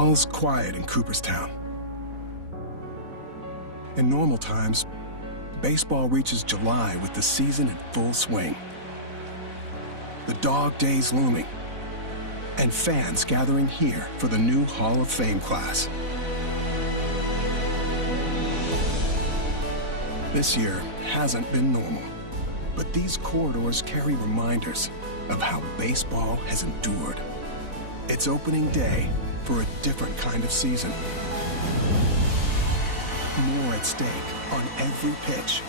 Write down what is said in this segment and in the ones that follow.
All's quiet in Cooperstown. In normal times, baseball reaches July with the season in full swing. The dog days looming, and fans gathering here for the new Hall of Fame class. This year hasn't been normal, but these corridors carry reminders of how baseball has endured. It's opening day for a different kind of season. More at stake on every pitch.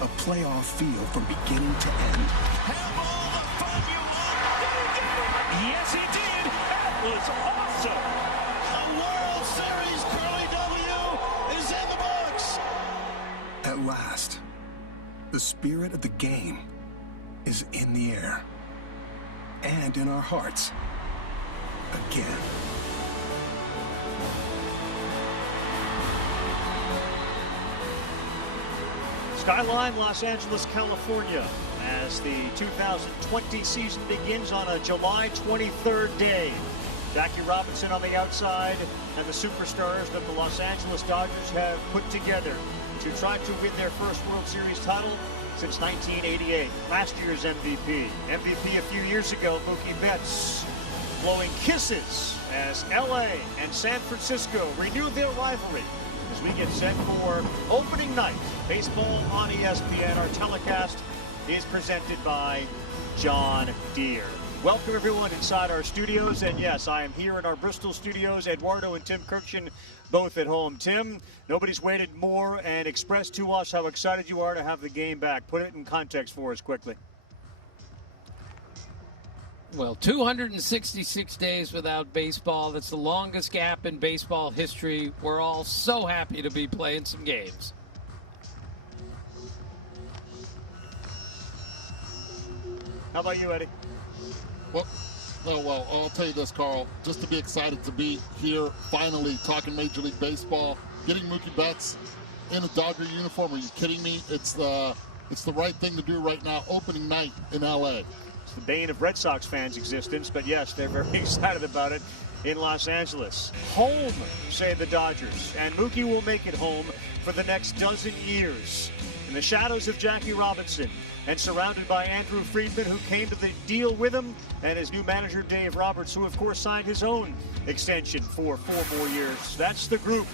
A playoff feel from beginning to end. Have all the fun you want. Did he get it? Yes, he did. That was awesome. The World Series Curly W is in the books. At last, the spirit of the game is in the air and in our hearts again. Skyline, Los Angeles, California, as the 2020 season begins on a July 23rd day. Jackie Robinson on the outside, and the superstars that the Los Angeles Dodgers have put together to try to win their first World Series title since 1988. Last year's MVP. MVP a few years ago, Mookie Betts, blowing kisses as LA and San Francisco renew their rivalry as we get set for opening night. Baseball on ESPN. Our telecast is presented by John Deere. Welcome everyone inside our studios, and yes, I am here in our Bristol studios. Eduardo and Tim Kirkshin both at home. Tim, nobody's waited more and expressed to us how excited you are to have the game back. Put it in context for us quickly. Well, 266 days without baseball. That's the longest gap in baseball history. We're all so happy to be playing some games. How about you, Eddie? Well, I'll tell you this, Carl. Just to be excited to be here, finally talking Major League Baseball, getting Mookie Betts in a Dodger uniform. Are you kidding me? It's the right thing to do right now. Opening night in LA. It's the bane of Red Sox fans' existence, but yes, they're very excited about it in Los Angeles. Home, say the Dodgers, and Mookie will make it home for the next dozen years. In the shadows of Jackie Robinson, and surrounded by Andrew Friedman, who came to the deal with him, and his new manager, Dave Roberts, who, of course, signed his own extension for 4 more years. That's the group.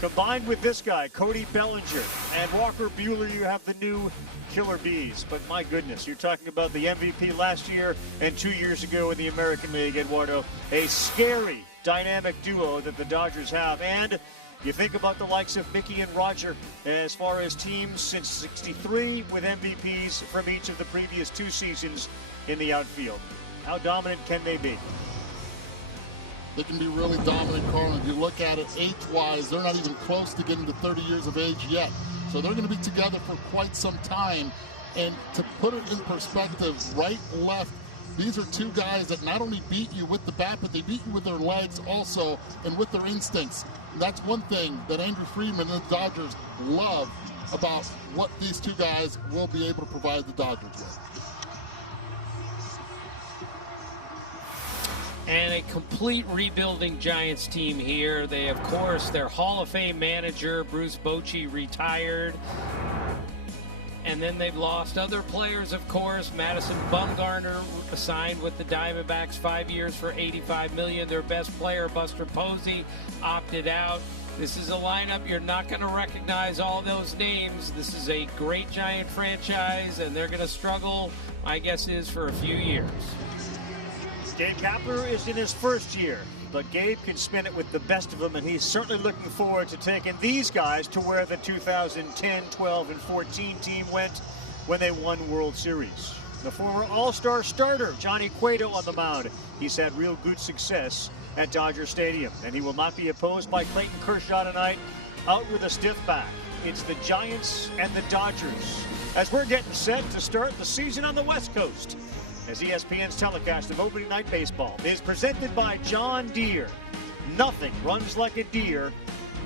Combined with this guy, Cody Bellinger, and Walker Buehler, you have the new Killer Bees. But my goodness, you're talking about the MVP last year and 2 years ago in the American League, Eduardo. A scary, dynamic duo that the Dodgers have. And you think about the likes of Mickey and Roger as far as teams since '63 with MVPs from each of the previous 2 seasons in the outfield. How dominant can they be? They can be really dominant, Carl. If you look at it age-wise, they're not even close to getting to 30 years of age yet. So they're going to be together for quite some time. And to put it in perspective, right, left, these are 2 guys that not only beat you with the bat, but they beat you with their legs also and with their instincts. And that's one thing that Andrew Friedman and the Dodgers love about what these 2 guys will be able to provide the Dodgers with. And a complete rebuilding Giants team here. They, of course, their Hall of Fame manager, Bruce Bochy, retired. And then they've lost other players, of course. Madison Bumgarner signed with the Diamondbacks 5 years for $85 million. Their best player, Buster Posey, opted out. This is a lineup you're not going to recognize all those names. This is a great Giant franchise, and they're going to struggle, my guess is, for a few years. Gabe Kapler is in his first year, but Gabe can spin it with the best of them, and he's certainly looking forward to taking these guys to where the 2010, 12, and 14 team went when they won World Series. The former All-Star starter, Johnny Cueto, on the mound. He's had real good success at Dodger Stadium, and he will not be opposed by Clayton Kershaw tonight, out with a stiff back. It's the Giants and the Dodgers as we're getting set to start the season on the West Coast, as ESPN's telecast of opening night baseball is presented by John Deere. Nothing runs like a deer.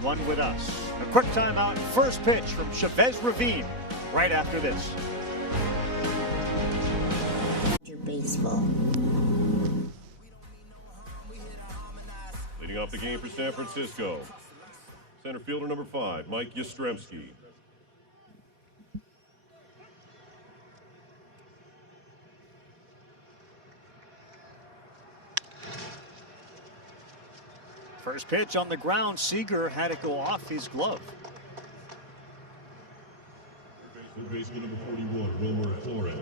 Run with us. A quick timeout. First pitch from Chavez Ravine right after this. Baseball. Leading off the game for San Francisco, center fielder number 5, Mike Yastrzemski. First pitch on the ground. Seager had it go off his glove. Third baseman number 41, Wilmer Flores.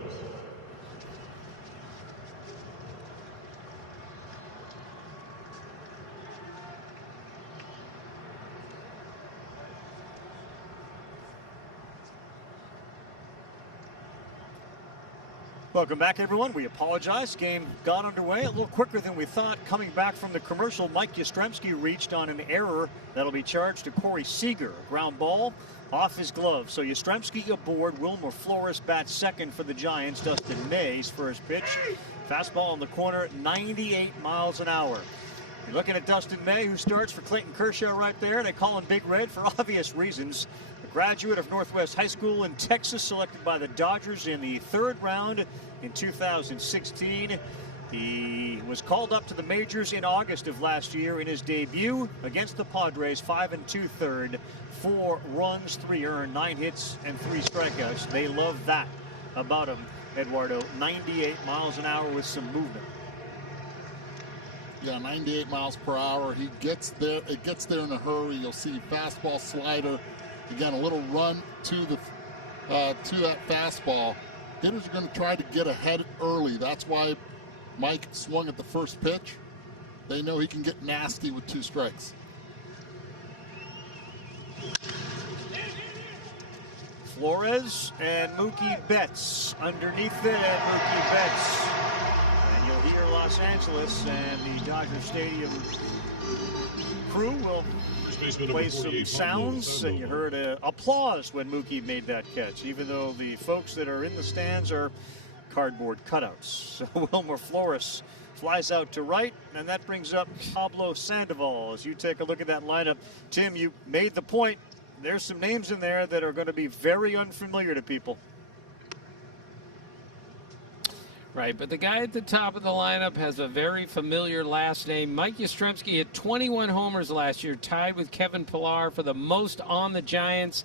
Welcome back, everyone. We apologize. Game got underway a little quicker than we thought. Coming back from the commercial, Mike Yastrzemski reached on an error that'll be charged to Corey Seager. A ground ball off his glove. So Yastrzemski aboard. Wilmer Flores bats second for the Giants. Dustin May's first pitch. Fastball in the corner, 98 miles an hour. You're looking at Dustin May, who starts for Clayton Kershaw right there. They call him Big Red for obvious reasons. Graduate of Northwest High School in Texas, selected by the Dodgers in the 3rd round in 2016. He was called up to the majors in August of last year in his debut against the Padres. 5 2/3, 4 runs, 3 earned, 9 hits, and 3 strikeouts. They love that about him, Eduardo. 98 miles an hour with some movement. Yeah, 98 miles per hour. He gets there. It gets there in a hurry. You'll see fastball, slider. Again, a little run to that fastball. Hitters are going to try to get ahead early. That's why Mike swung at the first pitch. They know he can get nasty with 2 strikes. Flores and Mookie Betts underneath it, and Mookie Betts. And you'll hear Los Angeles and the Dodger Stadium crew will play some sounds, and you heard applause when Mookie made that catch, even though the folks that are in the stands are cardboard cutouts. So Wilmer Flores flies out to right, and that brings up Pablo Sandoval. As you take a look at that lineup, Tim, you made the point. There's some names in there that are going to be very unfamiliar to people. Right, but the guy at the top of the lineup has a very familiar last name. Mike Yastrzemski hit 21 homers last year, tied with Kevin Pillar for the most on the Giants.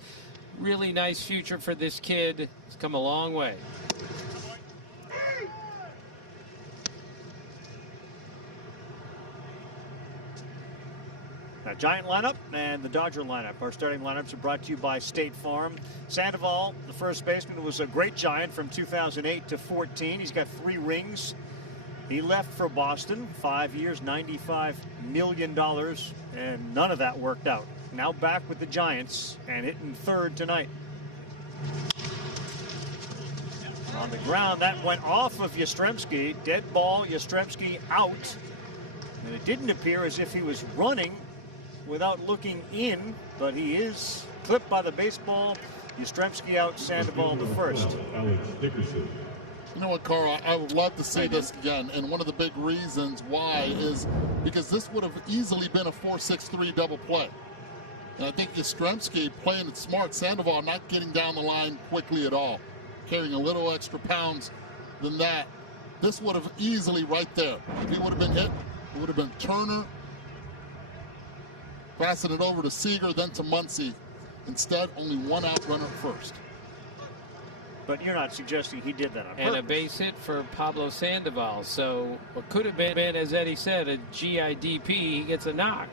Really nice future for this kid. He's come a long way. Now, Giant lineup and the Dodger lineup. Our starting lineups are brought to you by State Farm. Sandoval, the first baseman, was a great Giant from 2008 to 14. He's got 3 rings. He left for Boston, 5 years, $95 million, and none of that worked out. Now back with the Giants and hitting 3rd tonight. On the ground, that went off of Yastrzemski. Dead ball, Yastrzemski out. And it didn't appear as if he was running without looking in, but he is clipped by the baseball. Yastrzemski out, Sandoval the first. Alex Dickerson. You know what, Carl? I would love to see this again, and one of the big reasons why is because this would have easily been a 4-6-3 double play. And I think Yastrzemski playing it smart, Sandoval not getting down the line quickly at all, carrying a little extra pounds than that. This would have easily right there. If he would have been hit, it would have been Turner, passing it over to Seager, then to Muncy. Instead, only 1 out runner first. But you're not suggesting he did that on purpose. And a base hit for Pablo Sandoval. So what could have been, as Eddie said, a GIDP, he gets a knock.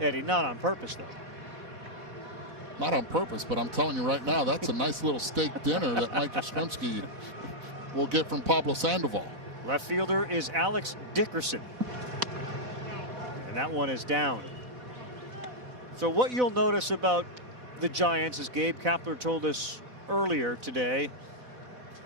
Eddie, not on purpose, though. Not on purpose, but I'm telling you right now, that's a nice little steak dinner that Mike Yastrzemski will get from Pablo Sandoval. Left fielder is Alex Dickerson. And that one is down. So what you'll notice about the Giants, as Gabe Kapler told us earlier today,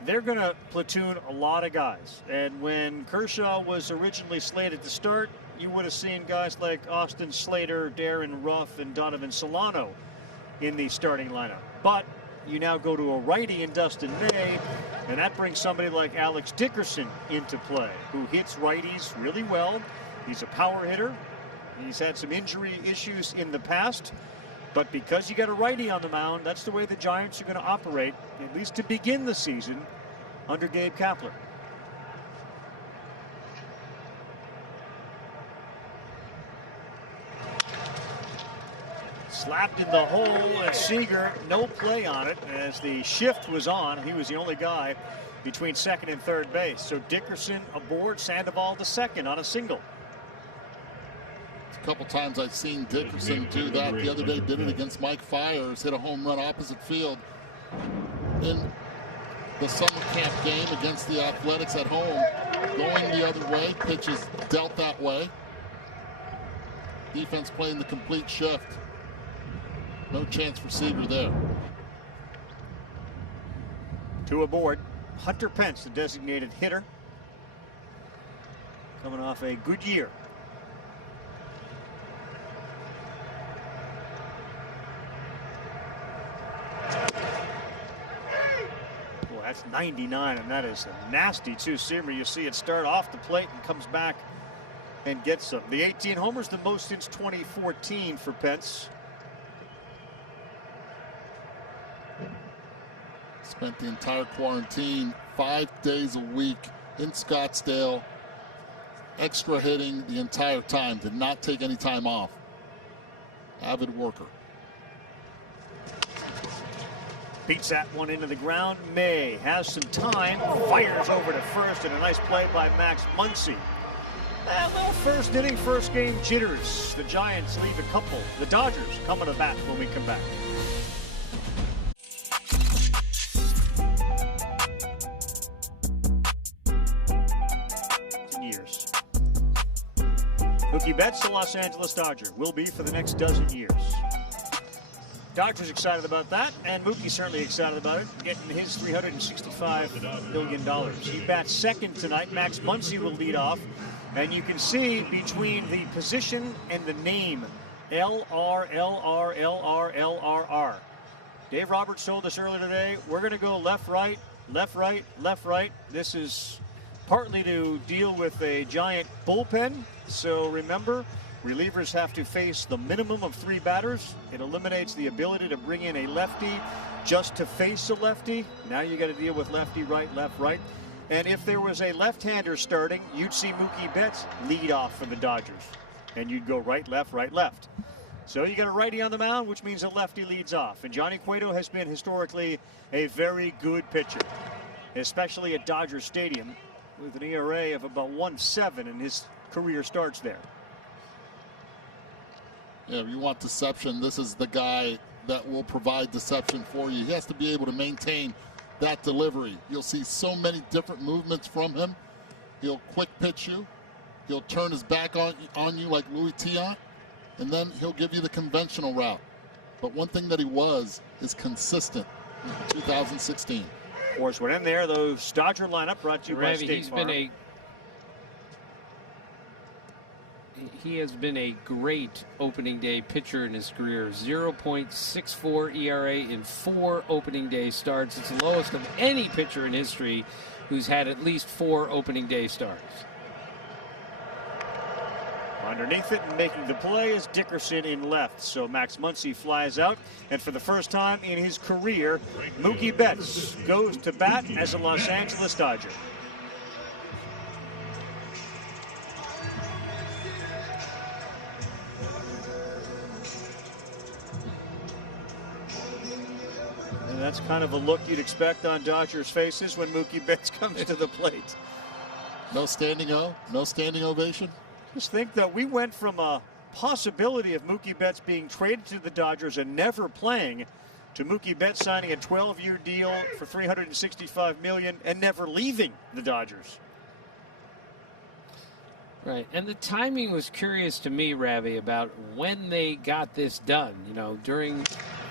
they're going to platoon a lot of guys. And when Kershaw was originally slated to start, you would have seen guys like Austin Slater, Darren Ruff, and Donovan Solano in the starting lineup. But you now go to a righty in Dustin May, and that brings somebody like Alex Dickerson into play, who hits righties really well. He's a power hitter. He's had some injury issues in the past, but because you got a righty on the mound, that's the way the Giants are going to operate, at least to begin the season, under Gabe Kapler. Slapped in the hole, and Seager, no play on it as the shift was on. He was the only guy between second and third base. So Dickerson aboard, Sandoval to second on a single. A couple times I've seen Dickerson do that. The other day did it against Mike Fiers, hit a home run opposite field in the summer camp game against the Athletics at home. Going the other way, pitches dealt that way. Defense playing the complete shift. No chance for Seager there. 2 aboard. Hunter Pence, the designated hitter, coming off a good year. Boy, that's 99, and that is a nasty two-seamer. You see it start off the plate and comes back and gets them. The 18 homers, the most since 2014 for Pence. Spent the entire quarantine 5 days a week in Scottsdale, extra hitting the entire time, did not take any time off. Avid worker. Beats that one into the ground. May has some time, fires over to first, and a nice play by Max Muncy. A little first inning, first game jitters. The Giants leave a couple. The Dodgers coming to bat when we come back. Mookie Betts, the Los Angeles Dodger, will be for the next dozen years. Dodgers excited about that, and Mookie's certainly excited about it, getting his $365 million. He bats second tonight. Max Muncy will lead off, and you can see between the position and the name, LR. Dave Roberts told us earlier today, we're going to go left, right, left, right, left, right. This is partly to deal with a giant bullpen. So remember, relievers have to face the minimum of 3 batters. It eliminates the ability to bring in a lefty just to face a lefty. Now you got to deal with lefty, right, left, right. And if there was a left-hander starting, you'd see Mookie Betts lead off for the Dodgers. And you'd go right, left, right, left. So you got a righty on the mound, which means a lefty leads off. And Johnny Cueto has been historically a very good pitcher, especially at Dodger Stadium, with an ERA of about 1.7 in his career starts there. Yeah, if you want deception, this is the guy that will provide deception for you. He has to be able to maintain that delivery. You'll see so many different movements from him. He'll quick pitch you. He'll turn his back on you like Louis Tiant, and then he'll give you the conventional route. But one thing that he was is consistent in 2016. Of course, we're in there. Those Dodger lineup brought to you by State Farm. He has been a great opening day pitcher in his career. 0.64 ERA in 4 opening day starts. It's the lowest of any pitcher in history who's had at least 4 opening day starts. Underneath it and making the play is Dickerson in left. So Max Muncy flies out, and for the first time in his career, Mookie Betts goes to bat as a Los Angeles Dodger. And that's kind of a look you'd expect on Dodgers' faces when Mookie Betts comes to the plate. No standing O, no standing ovation. Just think that we went from a possibility of Mookie Betts being traded to the Dodgers and never playing to Mookie Betts signing a 12-year deal for $365 million and never leaving the Dodgers. Right, and the timing was curious to me, Ravi, about when they got this done, during,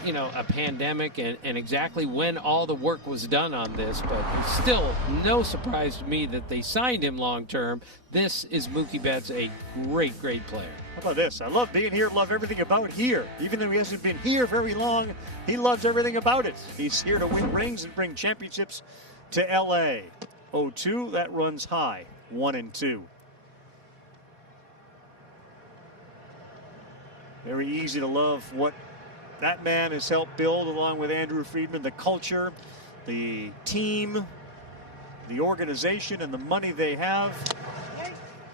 a pandemic and exactly when all the work was done on this, but still no surprise to me that they signed him long-term. This is Mookie Betts, a great, great player. How about this? I love being here, love everything about here. Even though he hasn't been here very long, he loves everything about it. He's here to win rings and bring championships to L.A. 0-2, that runs high, 1-2. Very easy to love what that man has helped build along with Andrew Friedman, the culture, the team, the organization, and the money they have.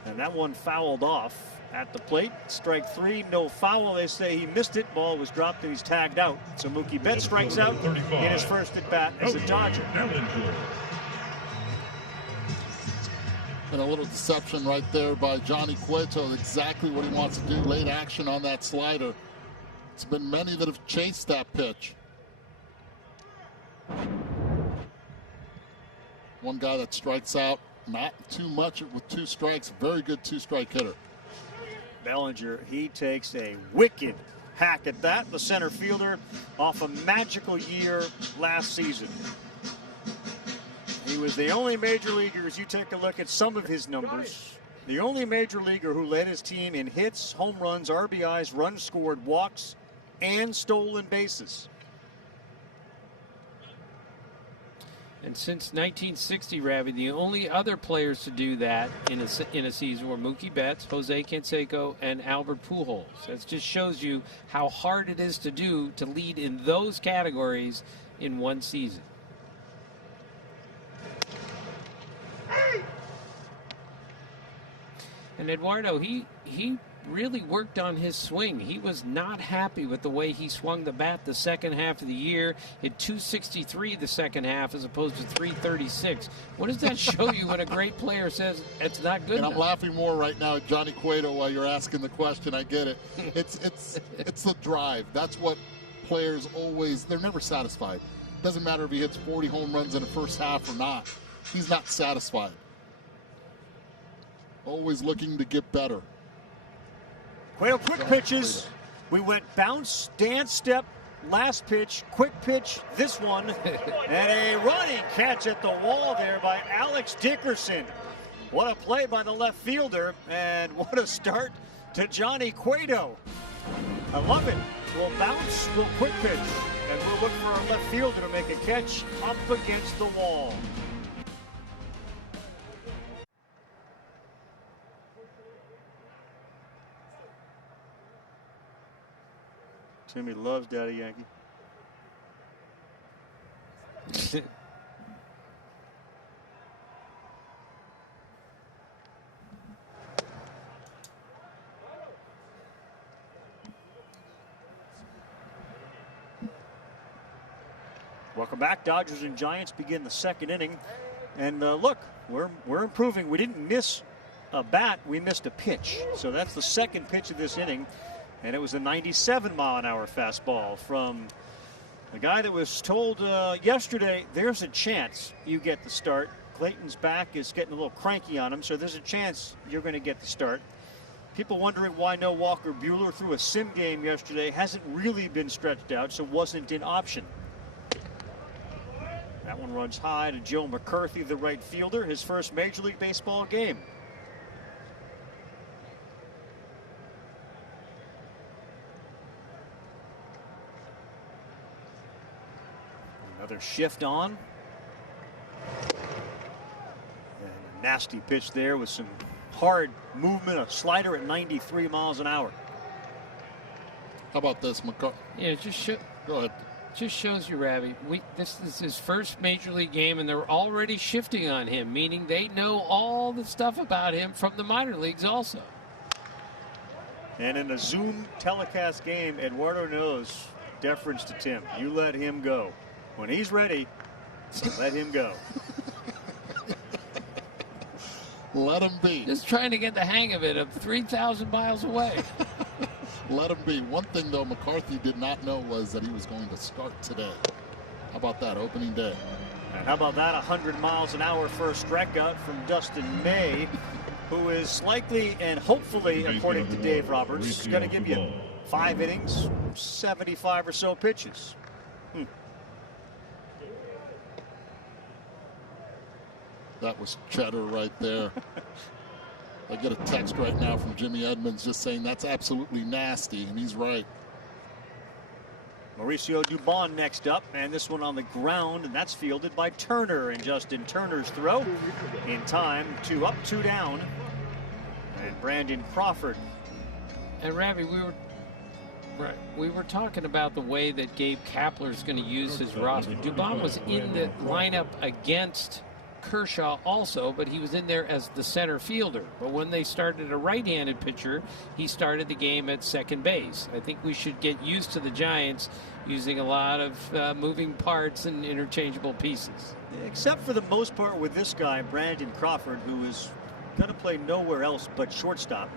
And that one fouled off. at the plate. Strike 3, no foul. They say he missed it. Ball was dropped and he's tagged out. So Mookie Betts strikes out in his first at bat as a Dodger. And a little deception right there by Johnny Cueto. Exactly what he wants to do. Late action on that slider. It's been many that have chased that pitch. One guy that strikes out, not too much with 2 strikes. Very good 2-strike hitter. Bellinger, he takes a wicked hack at that. The center fielder off a magical year last season. He was the only major leaguer, as you take a look at some of his numbers, the only major leaguer who led his team in hits, home runs, RBIs, runs scored, walks, and stolen bases. And since 1960, Ravi, the only other players to do that in a season were Mookie Betts, Jose Canseco, and Albert Pujols. That just shows you how hard it is to do to lead in those categories in one season. And Eduardo, he really worked on his swing. He was not happy with the way he swung the bat the second half of the year. Hit .263 the second half as opposed to .336. What does that show you when a great player says it's not good enough? I'm laughing more right now at Johnny Cueto while you're asking the question. I get it. It's the drive. That's what players always, they're never satisfied. Doesn't matter if he hits 40 home runs in the first half or not. He's not satisfied. Always looking to get better. Cueto, quick pitches. We went bounce, dance step, last pitch, quick pitch, this one, and a running catch at the wall there by Alex Dickerson. What a play by the left fielder, and what a start to Johnny Cueto. I love it. We'll bounce, we'll quick pitch, and we'll look for our left fielder to make a catch up against the wall. Timmy loves Daddy Yankee. Welcome back. Dodgers and Giants begin the second inning. And look, we're improving. We didn't miss a bat. We missed a pitch. So that's the second pitch of this inning. And it was a 97-mile-an-hour fastball from a guy that was told yesterday, there's a chance you get the start. Clayton's back is getting a little cranky on him, so there's a chance you're going to get the start. People wondering why no Walker Buehler through a sim game yesterday. Hasn't really been stretched out, so wasn't an option. That one runs high to Joe McCarthy, the right fielder, his first Major League Baseball game. Another shift on. And a nasty pitch there with some hard movement, a slider at 93 miles an hour. How about this, McCarthy? Yeah, just go ahead. Just shows you, Ravi, this is his first Major League game, and they're already shifting on him, meaning they know all the stuff about him from the minor leagues also. And in a Zoom telecast game, Eduardo knows deference to Tim. You let him go. When he's ready, let him go. Let him be. Just trying to get the hang of it, of 3,000 miles away. Let him be. One thing, though, McCarthy did not know was that he was going to start today. How about that, opening day? And how about that, 100 miles an hour first strikeout from Dustin May, who is likely and hopefully, according to Dave Roberts, going to give you 5 innings, 75 or so pitches. That was cheddar right there. I get a text right now from Jimmy Edmonds just saying that's absolutely nasty, and he's right. Mauricio Dubon next up, and this one on the ground, and that's fielded by Turner, and Justin Turner's throw in time, 2 up, 2 down, and Brandon Crawford. And Ravi, we were talking about the way that Gabe Kapler is going to use his roster. Dubon was in the lineup against Kershaw also, but he was in there as the center fielder. But when they started a right-handed pitcher, he started the game at second base. I think we should get used to the Giants using a lot of moving parts and interchangeable pieces. Except for the most part with this guy, Brandon Crawford, who is going to play nowhere else but shortstop.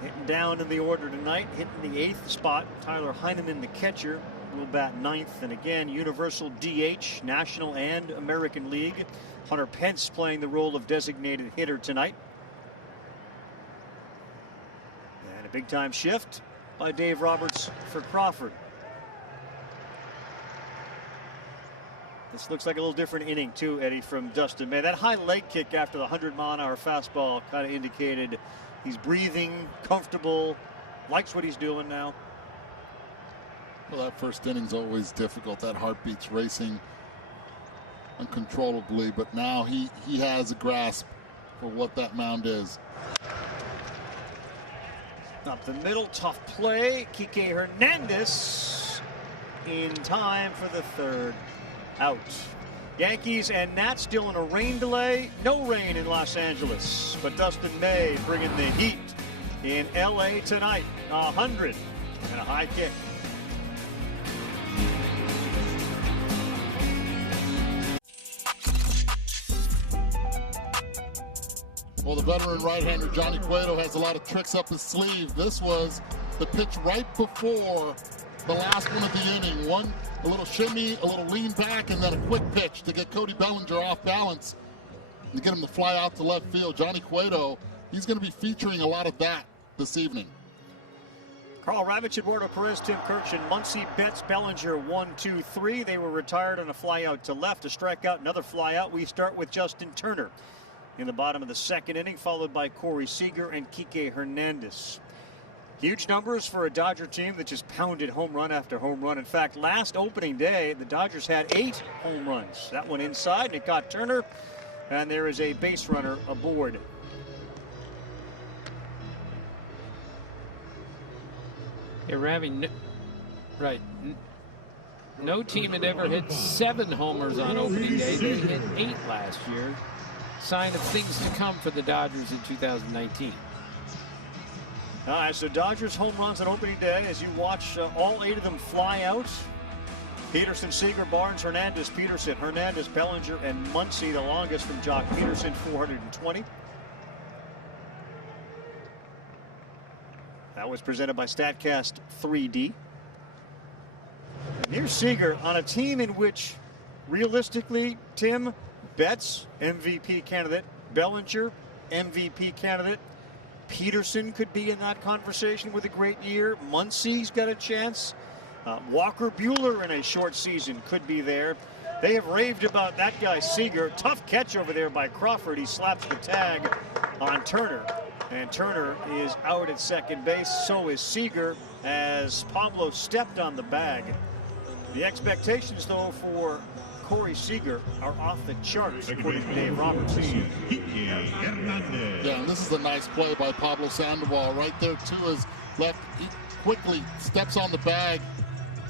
Hitting down in the order tonight, hitting the 8th spot. Tyler Heineman, the catcher, will bat 9th. And again, universal DH, National and American League. Hunter Pence playing the role of designated hitter tonight. And a big-time shift by Dave Roberts for Crawford. This looks like a little different inning, too, Eddie, from Dustin May. That high leg kick after the 100-mile-an-hour fastball kind of indicated he's breathing, comfortable, likes what he's doing now. Well, that first inning's always difficult. That heartbeat's racing uncontrollably, but now he has a grasp for what that mound is. Up the middle, tough play. Kike Hernandez in time for the 3rd out. Yankees and Nats still in a rain delay. No rain in Los Angeles, but Dustin May bringing the heat in LA tonight. 100 and a high kick. Well, the veteran right-hander Johnny Cueto has a lot of tricks up his sleeve. This was the pitch right before the last one of the inning. A little shimmy, a little lean back, and then a quick pitch to get Cody Bellinger off balance and to get him to fly out to left field. Johnny Cueto, he's going to be featuring a lot of that this evening. Carl Ravitch, Eduardo Perez, Tim Kirch, and Muncy, Betts, Bellinger, 1, 2, 3. They were retired on a fly out to left, a strikeout, another fly out. We start with Justin Turner in the bottom of the 2nd inning, followed by Corey Seager and Kike Hernandez. Huge numbers for a Dodger team that just pounded home run after home run. In fact, last opening day, the Dodgers had 8 home runs. That one inside, and it got Turner, and there is a base runner aboard. Yeah, Ravi, no team had ever hit 7 homers on opening day. They hit 8 last year. Sign of things to come for the Dodgers in 2019. All right, so Dodgers home runs on opening day as you watch all 8 of them fly out. Peterson, Seager, Barnes, Hernandez, Peterson, Hernandez, Bellinger, and Muncy, the longest from Jock Peterson, 420. That was presented by StatCast 3D. And here's Seager on a team in which, realistically, Tim, Betts, MVP candidate, Bellinger, MVP candidate, Peterson could be in that conversation with a great year. Muncy's got a chance. Walker Buehler in a short season could be there. They have raved about that guy Seager. Tough catch over there by Crawford. He slaps the tag on Turner. And Turner is out at second base. So is Seager as Pablo stepped on the bag. The expectations, though, for Corey Seager are off the charts, according to Dave Roberts. Yeah, and this is a nice play by Pablo Sandoval. Right there to his left. He quickly steps on the bag,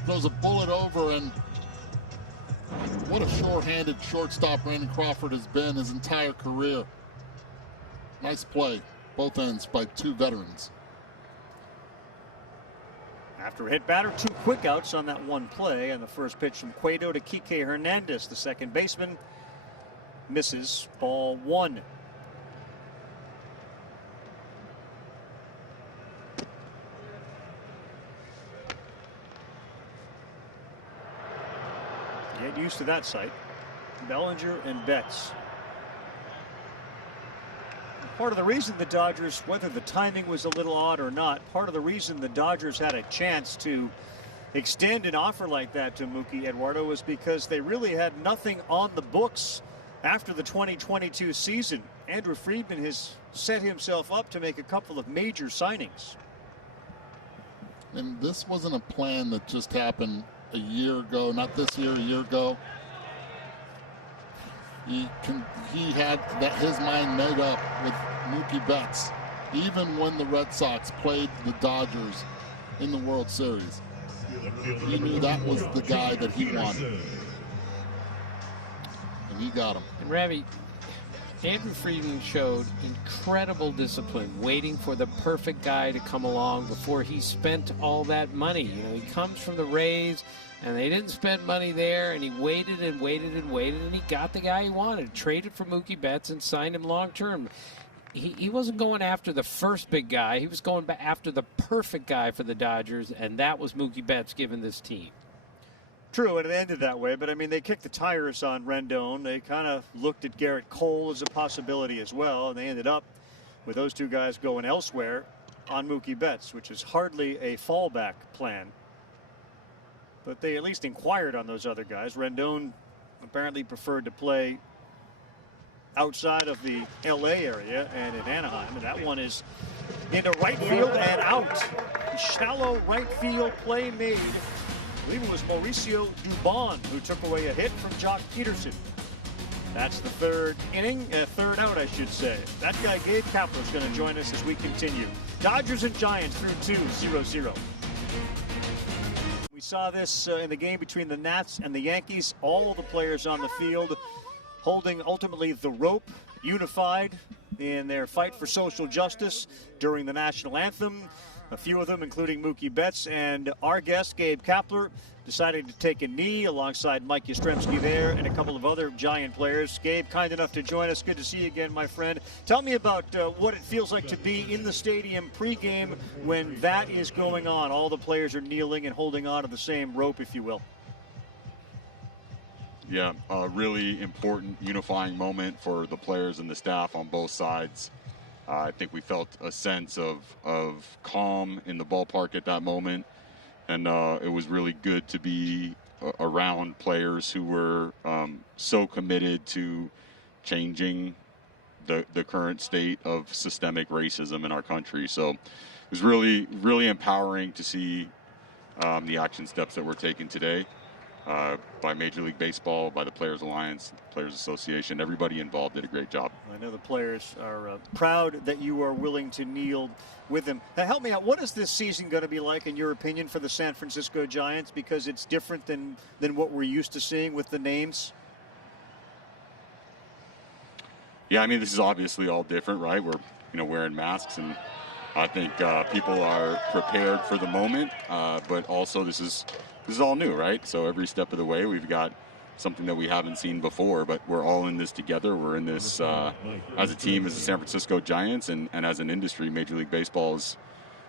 throws a bullet over, and what a sure-handed shortstop Brandon Crawford has been his entire career. Nice play, both ends by 2 veterans. After a hit batter, 2 quick outs on that one play, and the first pitch from Cueto to Kike Hernandez, the second baseman, misses, ball 1. Get used to that sight. Bellinger and Betts. Part of the reason the Dodgers, whether the timing was a little odd or not, part of the reason the Dodgers had a chance to extend an offer like that to Mookie, Eduardo, was because they really had nothing on the books after the 2022 season. Andrew Friedman has set himself up to make a couple of major signings. And this wasn't a plan that just happened a year ago, not this year, a year ago. He had his mind made up with Mookie Betts, even when the Red Sox played the Dodgers in the World Series. He knew that was the guy that he wanted. and he got him. And Ravi, Andrew Friedman showed incredible discipline, waiting for the perfect guy to come along before he spent all that money. You know, he comes from the Rays, and they didn't spend money there, and he waited and waited and waited, and he got the guy he wanted, traded for Mookie Betts, and signed him long-term. He wasn't going after the first big guy. He was going after the perfect guy for the Dodgers, and that was Mookie Betts given this team. True, and it ended that way, but I mean, they kicked the tires on Rendon. They kind of looked at Garrett Cole as a possibility as well, and they ended up with those two guys going elsewhere on Mookie Betts, which is hardly a fallback plan. But they at least inquired on those other guys. Rendon apparently preferred to play outside of the LA area and in Anaheim, and that one is into right field and out. Shallow right field play made. I believe it was Mauricio Dubon who took away a hit from Jock Peterson. That's the third inning, third out, I should say. That guy, Gabe Kapler, is going to join us as we continue. Dodgers and Giants through 2-0-0. We saw this in the game between the Nats and the Yankees. All of the players on the field holding ultimately the rope, unified in their fight for social justice during the national anthem. A few of them, including Mookie Betts, and our guest, Gabe Kapler, decided to take a knee alongside Mike Yastrzemski there and a couple of other Giant players. Gabe, kind enough to join us. Good to see you again, my friend. Tell me about what it feels like to be in the stadium pregame when that is going on. All the players are kneeling and holding on to the same rope, if you will. Yeah, a really important unifying moment for the players and the staff on both sides. I think we felt a sense of calm in the ballpark at that moment, and it was really good to be around players who were so committed to changing the current state of systemic racism in our country. So it was really, really empowering to see the action steps that were taken today by Major League Baseball, by the Players Alliance, Players Association. Everybody involved did a great job. I know the players are proud that you are willing to kneel with them. Now, help me out. What is this season going to be like, in your opinion, for the San Francisco Giants? Because it's different than what we're used to seeing with the names. Yeah, I mean, this is obviously all different, right? We're wearing masks, and I think people are prepared for the moment, but also this is all new, right? So every step of the way, we've got something that we haven't seen before, but we're all in this together. We're in this as a team, as the San Francisco Giants, and as an industry. Major League Baseball is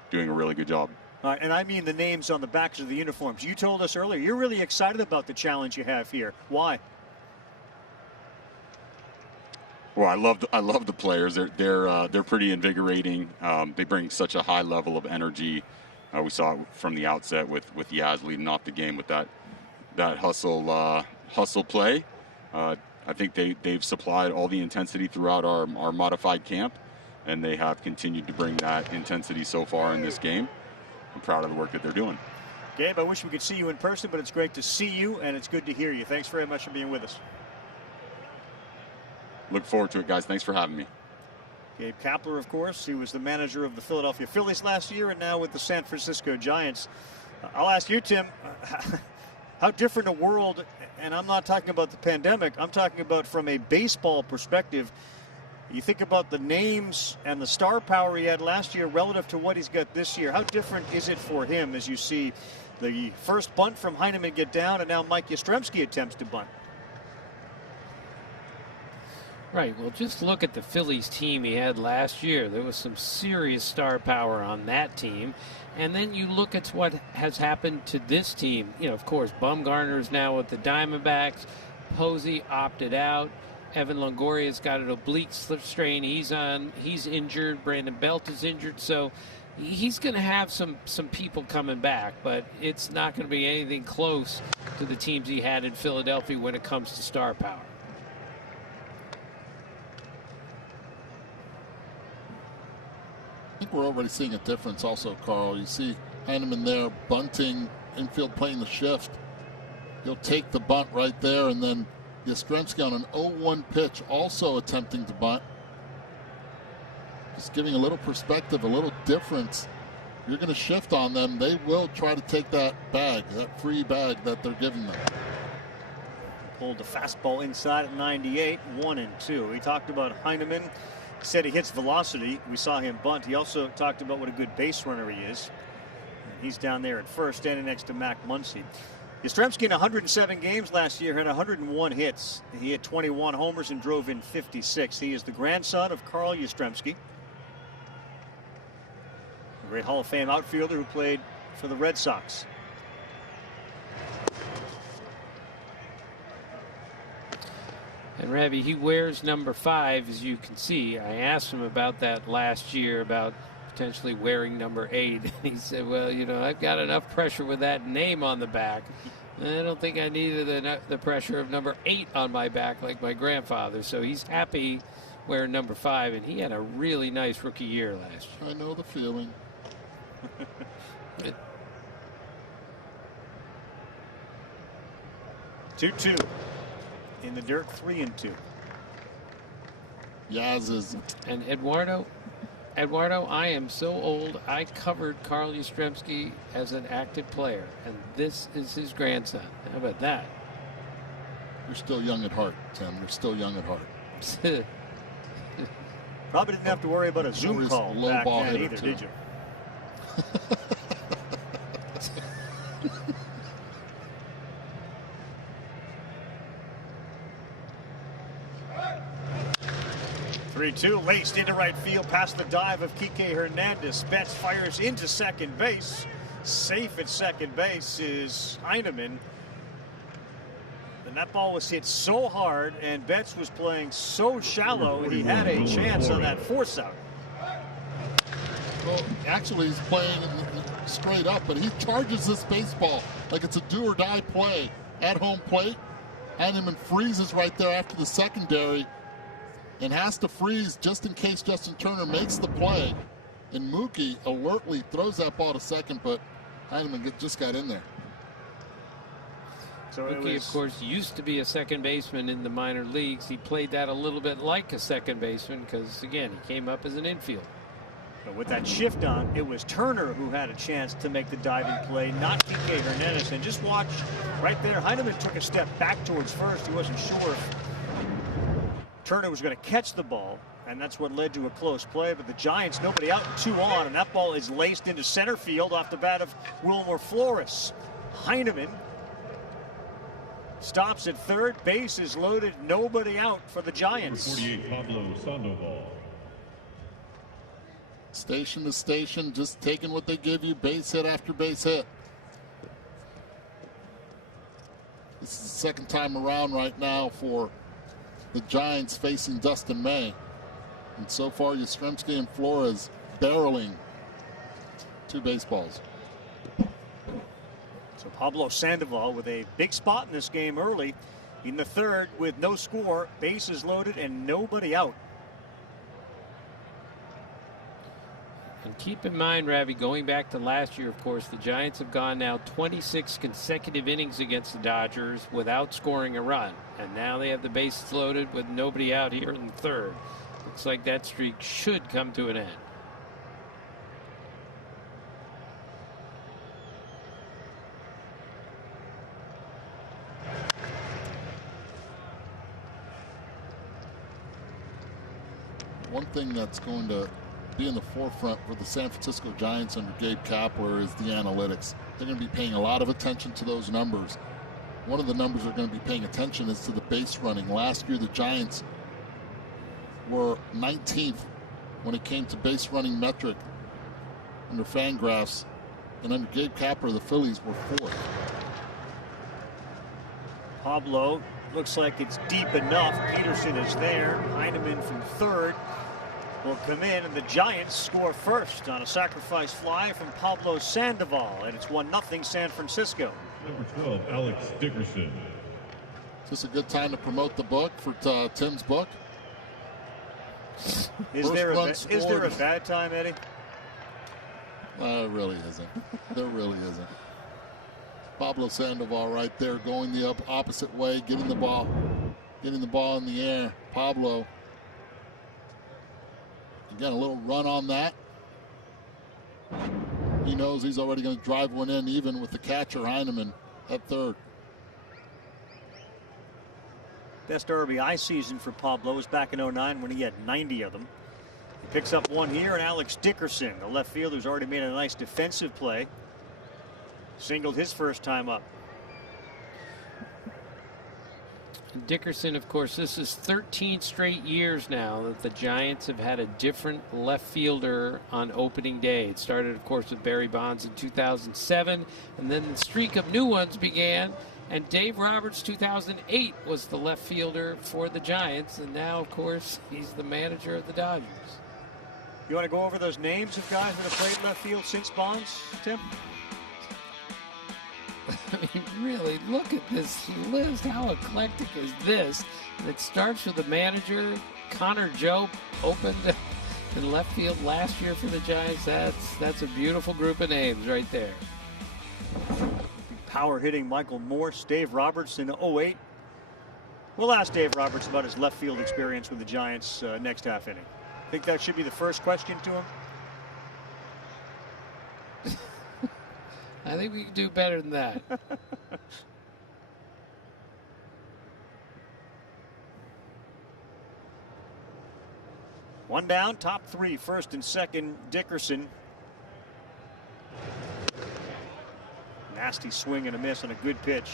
doing a really good job. All right, and I mean the names on the backs of the uniforms. You told us earlier you're really excited about the challenge you have here. Why? Well, I love the players. They're pretty invigorating. They bring such a high level of energy. We saw it from the outset with Yaz leading off the game with that hustle play. I think they've supplied all the intensity throughout our modified camp, and they have continued to bring that intensity so far in this game. I'm proud of the work that they're doing. Gabe, I wish we could see you in person, but it's great to see you, and it's good to hear you. Thanks very much for being with us. Look forward to it, guys. Thanks for having me. Gabe Kapler, of course. He was the manager of the Philadelphia Phillies last year and now with the San Francisco Giants. I'll ask you, Tim, how different a world, and I'm not talking about the pandemic, I'm talking about from a baseball perspective. You think about the names and the star power he had last year relative to what he's got this year. How different is it for him as you see the first bunt from Heineman get down and now Mike Yastrzemski attempts to bunt? Right, well, just look at the Phillies team he had last year. There was some serious star power on that team. And then you look at what has happened to this team. You know, of course, Bumgarner's now with the Diamondbacks. Posey opted out. Evan Longoria's got an oblique strain. He's injured. Brandon Belt is injured. So he's going to have some people coming back. But it's not going to be anything close to the teams he had in Philadelphia when it comes to star power. I think we're already seeing a difference also, Carl. You see Heineman there bunting, infield playing the shift. He'll take the bunt right there, and then Yastrzemski on an 0-1 pitch also attempting to bunt. Just giving a little perspective, a little difference. You're going to shift on them. They will try to take that bag, that free bag that they're giving them. pulled the fastball inside at 98, 1-2. He talked about Heineman. He said he hits velocity. We saw him bunt. He also talked about what a good base runner he is. He's down there at first, standing next to Mac Muncy. Yastrzemski in 107 games last year had 101 hits. He hit 21 homers and drove in 56. He is the grandson of Carl Yastrzemski, a great Hall of Fame outfielder who played for the Red Sox. And Ravi, he wears number 5, as you can see. I asked him about that last year, about potentially wearing number 8. He said, well, you know, I've got enough pressure with that name on the back. I don't think I needed the pressure of number 8 on my back like my grandfather. So he's happy wearing number 5, and he had a really nice rookie year last year. I know the feeling. 2-2 in the dirt, 3-2. Yaz is. And Eduardo, I am so old. I covered Carl Yastrzemski as an active player, and this is his grandson. How about that? You're still young at heart, Tim. You're still young at heart. Probably didn't have to worry about a Zoom call back then either, too. did you? 3-2, laced into right field past the dive of Kike Hernandez. Betts fires into second base. Safe at second base is Heineman. And that ball was hit so hard, and Betts was playing so shallow, he had a chance on that force out. Well, actually, he's playing straight up, but he charges this baseball like it's a do-or-die play at home plate. Heineman freezes right there after the secondary and has to freeze just in case Justin Turner makes the play. And Mookie alertly throws that ball to second, but Heineman just got in there. So Mookie, of course, used to be a second baseman in the minor leagues. He played that a little bit like a second baseman because, again, he came up as an infielder. But with that shift on, it was Turner who had a chance to make the diving play, not Kike Hernandez. And just watch right there, Heineman took a step back towards first. He wasn't sure if Turner was going to catch the ball, and that's what led to a close play. But the Giants, nobody out, 2 on, and that ball is laced into center field off the bat of Wilmer Flores. Heineman stops at third, base is loaded, nobody out for the Giants. 48, Pablo Sandoval. Station to station, just taking what they give you, base hit after base hit. This is the second time around right now for the Giants facing Dustin May. And so far, Yastrzemski and Flores barreling 2 baseballs. So Pablo Sandoval with a big spot in this game early in the third with no score, bases loaded, and nobody out. And keep in mind, Ravi, going back to last year, of course, the Giants have gone now 26 consecutive innings against the Dodgers without scoring a run. And now they have the bases loaded with nobody out here in the third. Looks like that streak should come to an end. One thing that's going to be in the forefront for the San Francisco Giants under Gabe Kapler is the analytics. They're going to be paying a lot of attention to those numbers. One of the numbers they're going to be paying attention is to the base running. Last year, the Giants were 19th when it came to base running metric under Fangraphs, and under Gabe Kapler, the Phillies were 4th. Pablo looks like it's deep enough. Peterson is there. Heineman from third will come in, and the Giants score first on a sacrifice fly from Pablo Sandoval, and it's 1-0 San Francisco. Number 12, Alex Dickerson. Is this a good time to promote the book for Tim's book? Is there a bad time, Eddie? It really isn't. There really isn't. Pablo Sandoval right there going the opposite way, getting the ball in the air. Pablo. Again, a little run on that. He knows he's already going to drive one in, even with the catcher Heineman at third. best RBI season for Pablo was back in 09 when he had 90 of them. He picks up one here, and Alex Dickerson, the left fielder, who's already made a nice defensive play, singled his first time up. Dickerson, of course, this is 13 straight years now that the Giants have had a different left fielder on opening day. It started, of course, with Barry Bonds in 2007, and then the streak of new ones began. And Dave Roberts, 2008, was the left fielder for the Giants, and now, of course, he's the manager of the Dodgers. You want to go over those names of guys that have played left field since Bonds, Tim? I mean, really, look at this list. How eclectic is this? It starts with the manager. Connor Joe opened in left field last year for the Giants. That's a beautiful group of names right there. Power hitting Michael Morse, Dave Roberts in 08. We'll ask Dave Roberts about his left field experience with the Giants next half inning. I think that should be the first question to him. I think we can do better than that. One down, top three, first and second, Dickerson. Nasty swing and a miss on a good pitch.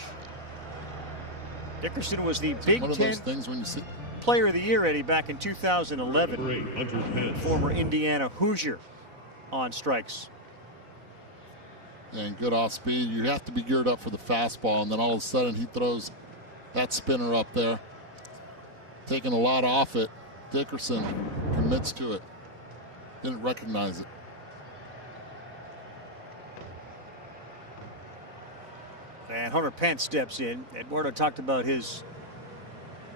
Dickerson was the Big Ten Player of the Year, Eddie, back in 2011. Former Indiana Hoosier on strikes. And good off speed. You have to be geared up for the fastball, and then all of a sudden he throws that spinner up there, taking a lot off it. Dickerson commits to it. Didn't recognize it. And Hunter Pence steps in. Eduardo talked about his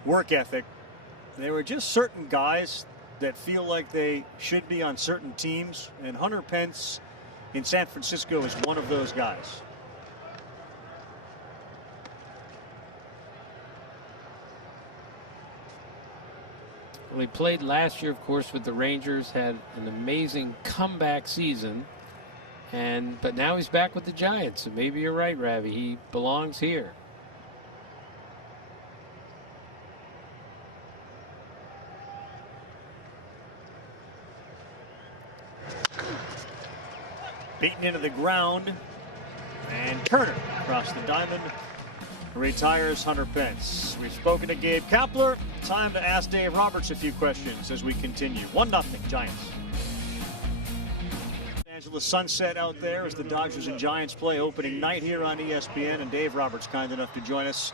work ethic. There were just certain guys that feel like they should be on certain teams, and Hunter Pence in San Francisco is one of those guys. Well, he played last year, of course, with the Rangers, had an amazing comeback season, but now he's back with the Giants. So maybe you're right, Ravi. He belongs here. Beaten into the ground, and Turner across the diamond retires Hunter Pence. We've spoken to Gabe Kapler. Time to ask Dave Roberts a few questions as we continue. 1-0 Giants. Los Angeles sunset out there as the Dodgers and Giants play opening night here on ESPN, and Dave Roberts kind enough to join us.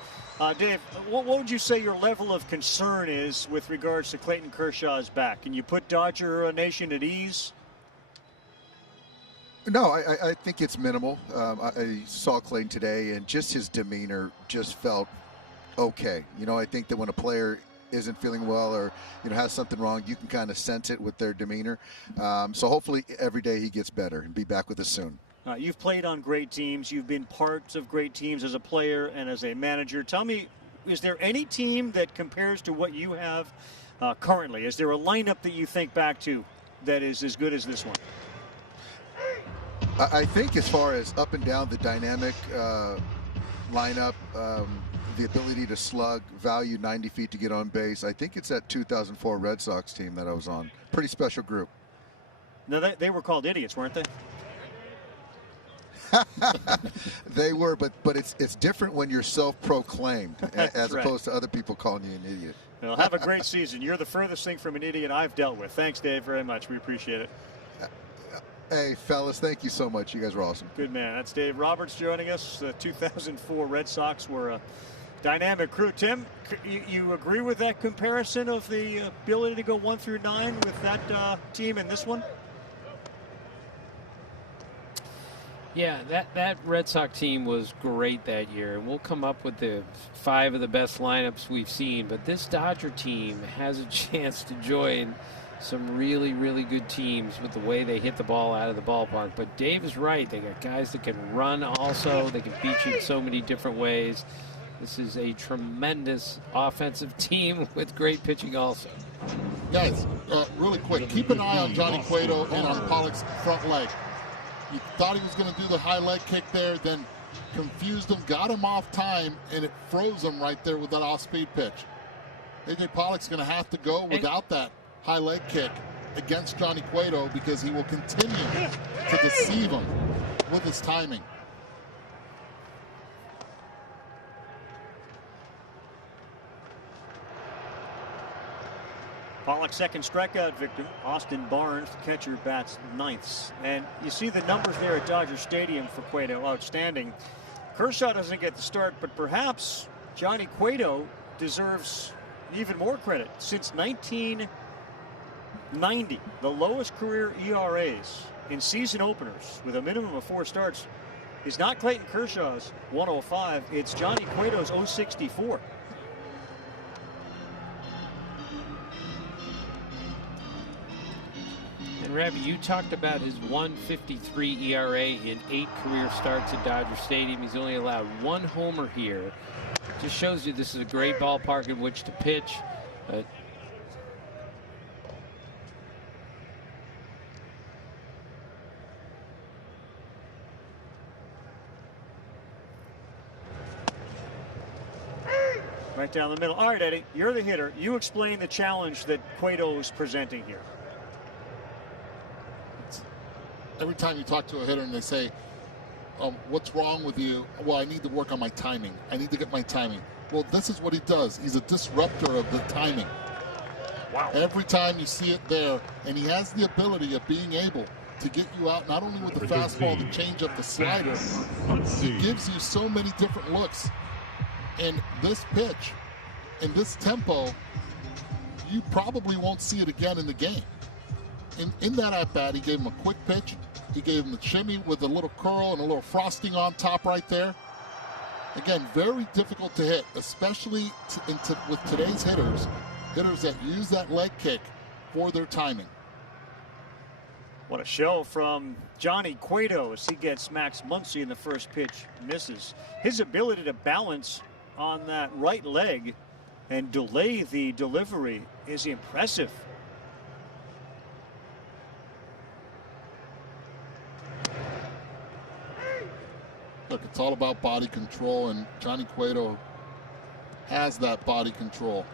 Dave, what would you say your level of concern is with regards to Clayton Kershaw's back? Can you put Dodger Nation at ease? No, I think it's minimal. I saw Clayton today, and just his demeanor just felt okay. You know, I think that when a player isn't feeling well or, you know, has something wrong, you can kind of sense it with their demeanor. So hopefully every day he gets better and be back with us soon. You've played on great teams. You've been parts of great teams as a player and as a manager. Tell me, is there any team that compares to what you have currently? Is there a lineup that you think back to that is as good as this one? I think as far as up and down the dynamic lineup, the ability to slug, value 90 feet to get on base, I think it's that 2004 Red Sox team that I was on. Pretty special group. No, they were called idiots, weren't they? They were, but it's different when you're self-proclaimed as right. opposed to other people calling you an idiot. Well, have a great season. You're the furthest thing from an idiot I've dealt with. Thanks, Dave, very much. We appreciate it. Hey, fellas, thank you so much. You guys were awesome. Good man. That's Dave Roberts joining us. The 2004 Red Sox were a dynamic crew. Tim, you agree with that comparison of the ability to go 1 through 9 with that team and this one? Yeah, that Red Sox team was great that year, and we'll come up with the 5 of the best lineups we've seen, but this Dodger team has a chance to join some really, really good teams with the way they hit the ball out of the ballpark. But Dave is right. They got guys that can run also. They can beat you in so many different ways. This is a tremendous offensive team with great pitching also. Guys, really quick, keep an eye on Johnny Cueto and on Pollock's front leg. You thought he was going to do the high leg kick there, then confused him, got him off time, and it froze him right there with that off-speed pitch. A.J. Pollock's going to have to go without that high leg kick against Johnny Cueto because he will continue to deceive him with his timing. Pollock's second strikeout victim. Austin Barnes, the catcher, bats ninth. And you see the numbers there at Dodger Stadium for Cueto, outstanding. Kershaw doesn't get the start, but perhaps Johnny Cueto deserves even more credit. Since 1990, the lowest career ERAs in season openers with a minimum of 4 starts is not Clayton Kershaw's 105, it's Johnny Cueto's 064. Ravi, you talked about his 1.53 ERA in 8 career starts at Dodger Stadium. He's only allowed 1 homer here. Just shows you this is a great ballpark in which to pitch. Right down the middle. All right, Eddie, you're the hitter. You explain the challenge that Cueto is presenting here. Every time you talk to a hitter and they say, what's wrong with you? Well, I need to work on my timing. I need to get my timing. Well, this is what he does. He's a disruptor of the timing. Wow. Every time you see it there, and he has the ability of being able to get you out not only with the fastball, the changeup, the slider. He gives you so many different looks. And this pitch, and this tempo, you probably won't see it again in the game. In that at-bat, he gave him a quick pitch. He gave him the shimmy with a little curl and a little frosting on top right there. Again, very difficult to hit, especially with today's hitters that use that leg kick for their timing. What a show from Johnny Cueto as he gets Max Muncy in the first pitch, misses. His ability to balance on that right leg and delay the delivery is impressive. Look, it's all about body control, and Johnny Cueto has that body control.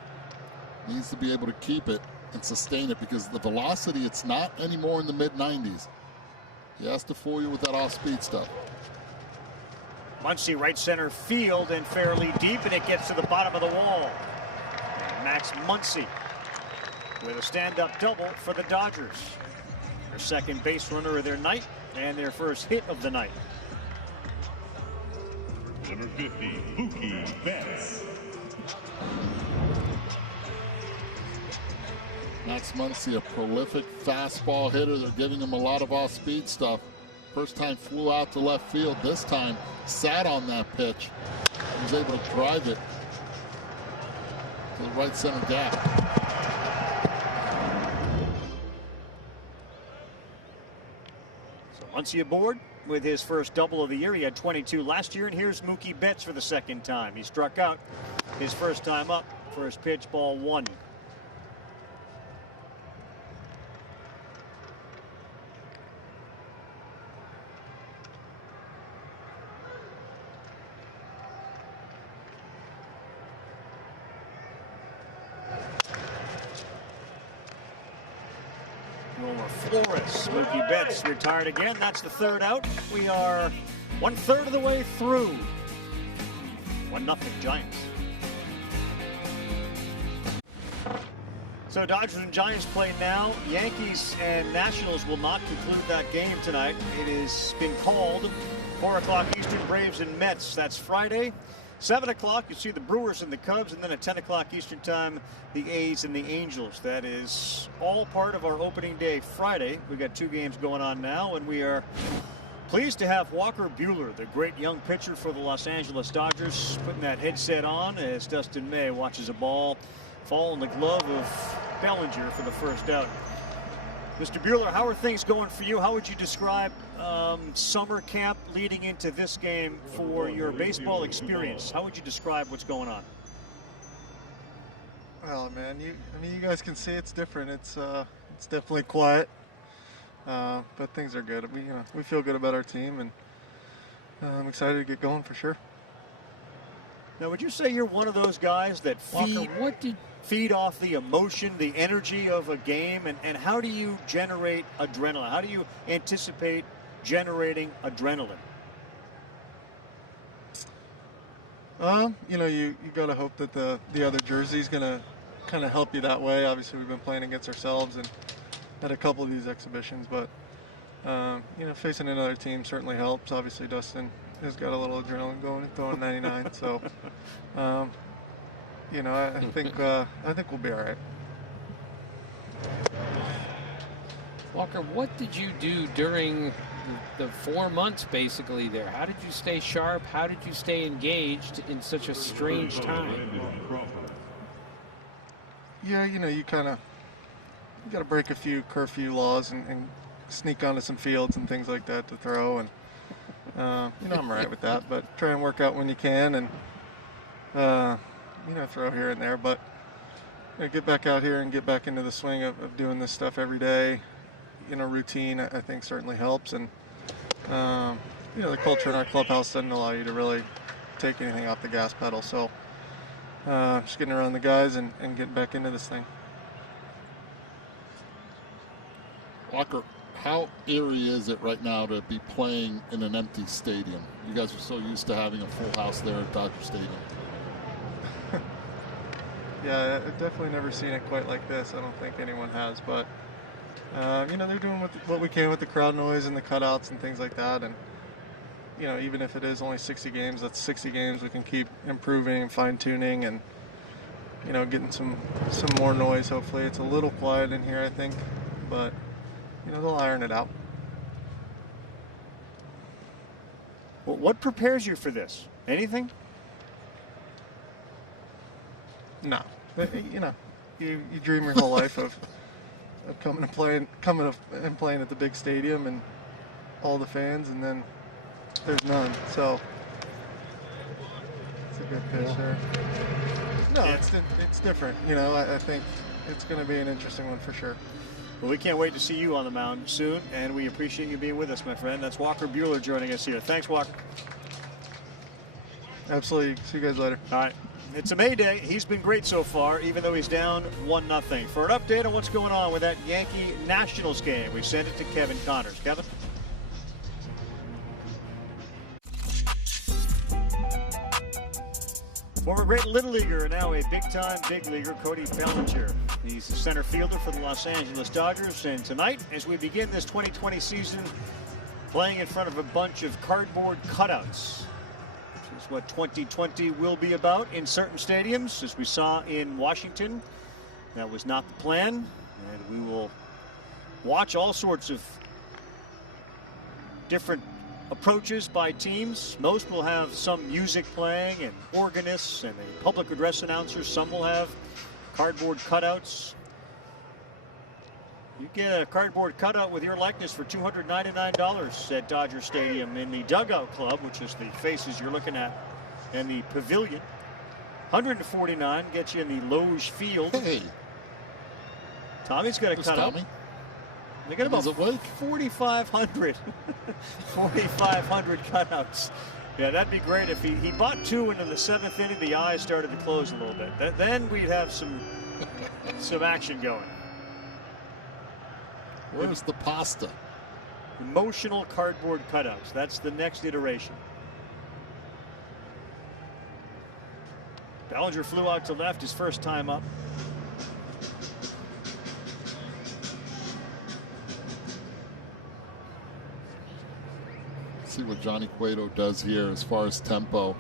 Needs to be able to keep it and sustain it because the velocity, it's not anymore in the mid-90s. He has to fool you with that off-speed stuff. Muncy right center field and fairly deep, and it gets to the bottom of the wall. And Max Muncy with a stand-up double for the Dodgers. Their second base runner of their night and their first hit of the night. Number 50, Mookie Betts. Max Muncy, a prolific fastball hitter. They're giving him a lot of off-speed stuff. First time flew out to left field. This time sat on that pitch. He was able to drive it to the right center gap. So Muncy aboard with his first double of the year. He had 22 last year, and here's Mookie Betts for the second time. He struck out his first time up. First pitch, ball 1. Flores. Mookie Betts retired again. That's the third out. We are 1/3 of the way through. 1-0 Giants. So Dodgers and Giants play now. Yankees and Nationals will not conclude that game tonight. It has been called 4 o'clock Eastern, Braves and Mets. That's Friday. 7 o'clock, you see the Brewers and the Cubs, and then at 10 o'clock Eastern time, the A's and the Angels. That is all part of our opening day Friday. We've got 2 games going on now, and we are pleased to have Walker Buehler, the great young pitcher for the Los Angeles Dodgers, putting that headset on as Dustin May watches a ball fall in the glove of Bellinger for the first out. Mr. Buehler, how are things going for you? How would you describe summer camp leading into this game for your baseball experience? How would you describe what's going on? Well, man, you guys can see it's different. It's definitely quiet, but things are good. We feel good about our team, and I'm excited to get going for sure. Now, would you say you're one of those guys that Walker, what did feed off the emotion, the energy of a game, and how do you generate adrenaline? How do you anticipate generating adrenaline? You know, you got to hope that the other jersey's going to kind of help you that way. Obviously, we've been playing against ourselves and had a couple of these exhibitions, but you know, facing another team certainly helps. Obviously, Dustin has got a little adrenaline going and throwing 99, so you know, I think we'll be all right. Walker, what did you do during the 4 months basically there? How did you stay sharp? How did you stay engaged in such a strange time? Yeah, you know, you got to break a few curfew laws and sneak onto some fields and things like that to throw, and you know, I'm all right with that, but try and work out when you can, and you know, throw here and there, but you know, get back out here and get back into the swing of doing this stuff every day. You know, routine I think certainly helps, and you know, the culture in our clubhouse doesn't allow you to really take anything off the gas pedal, so just getting around the guys and getting back into this thing. Walker, how eerie is it right now to be playing in an empty stadium? You guys are so used to having a full house there at Dodger Stadium. Yeah, I've definitely never seen it quite like this. I don't think anyone has, but you know, they're doing what we can with the crowd noise and the cutouts and things like that, and you know, even if it is only 60 games, that's 60 games we can keep improving and fine-tuning and, you know, getting some more noise. Hopefully it's a little quiet in here, I think, but you know, they'll iron it out. Well, what prepares you for this? Anything? No, you know, you dream your whole life of coming and playing at the big stadium and all the fans, and then there's none. So it's a good pitch there. No, it's different. You know, I think it's going to be an interesting one for sure. Well, we can't wait to see you on the mound soon, and we appreciate you being with us, my friend. That's Walker Buehler joining us here. Thanks, Walker. Absolutely. See you guys later. All right. It's a May Day. He's been great so far, even though he's down 1-0. For an update on what's going on with that Yankee Nationals game, we send it to Kevin Connors. Kevin? Former great Little Leaguer and now a big-time big leaguer, Cody Bellinger. He's the center fielder for the Los Angeles Dodgers. And tonight, as we begin this 2020 season, playing in front of a bunch of cardboard cutouts, which is what 2020 will be about in certain stadiums, as we saw in Washington. That was not the plan, and we will watch all sorts of different approaches by teams. Most will have some music playing and organists and a public address announcer. Some will have cardboard cutouts. You get a cardboard cutout with your likeness for $299 at Dodger Stadium in the Dugout Club, which is the faces you're looking at in the pavilion. $149 gets you in the Loge Field. Hey, Tommy's got a cutout. Tommy? They got about 4,500. 4,500 cutouts. Yeah, that'd be great if he bought two, and in the 7th inning the eyes started to close a little bit. Then we'd have some action going. Where's the pasta? Emotional cardboard cutouts. That's the next iteration. Bellinger flew out to left his first time up. See what Johnny Cueto does here as far as tempo.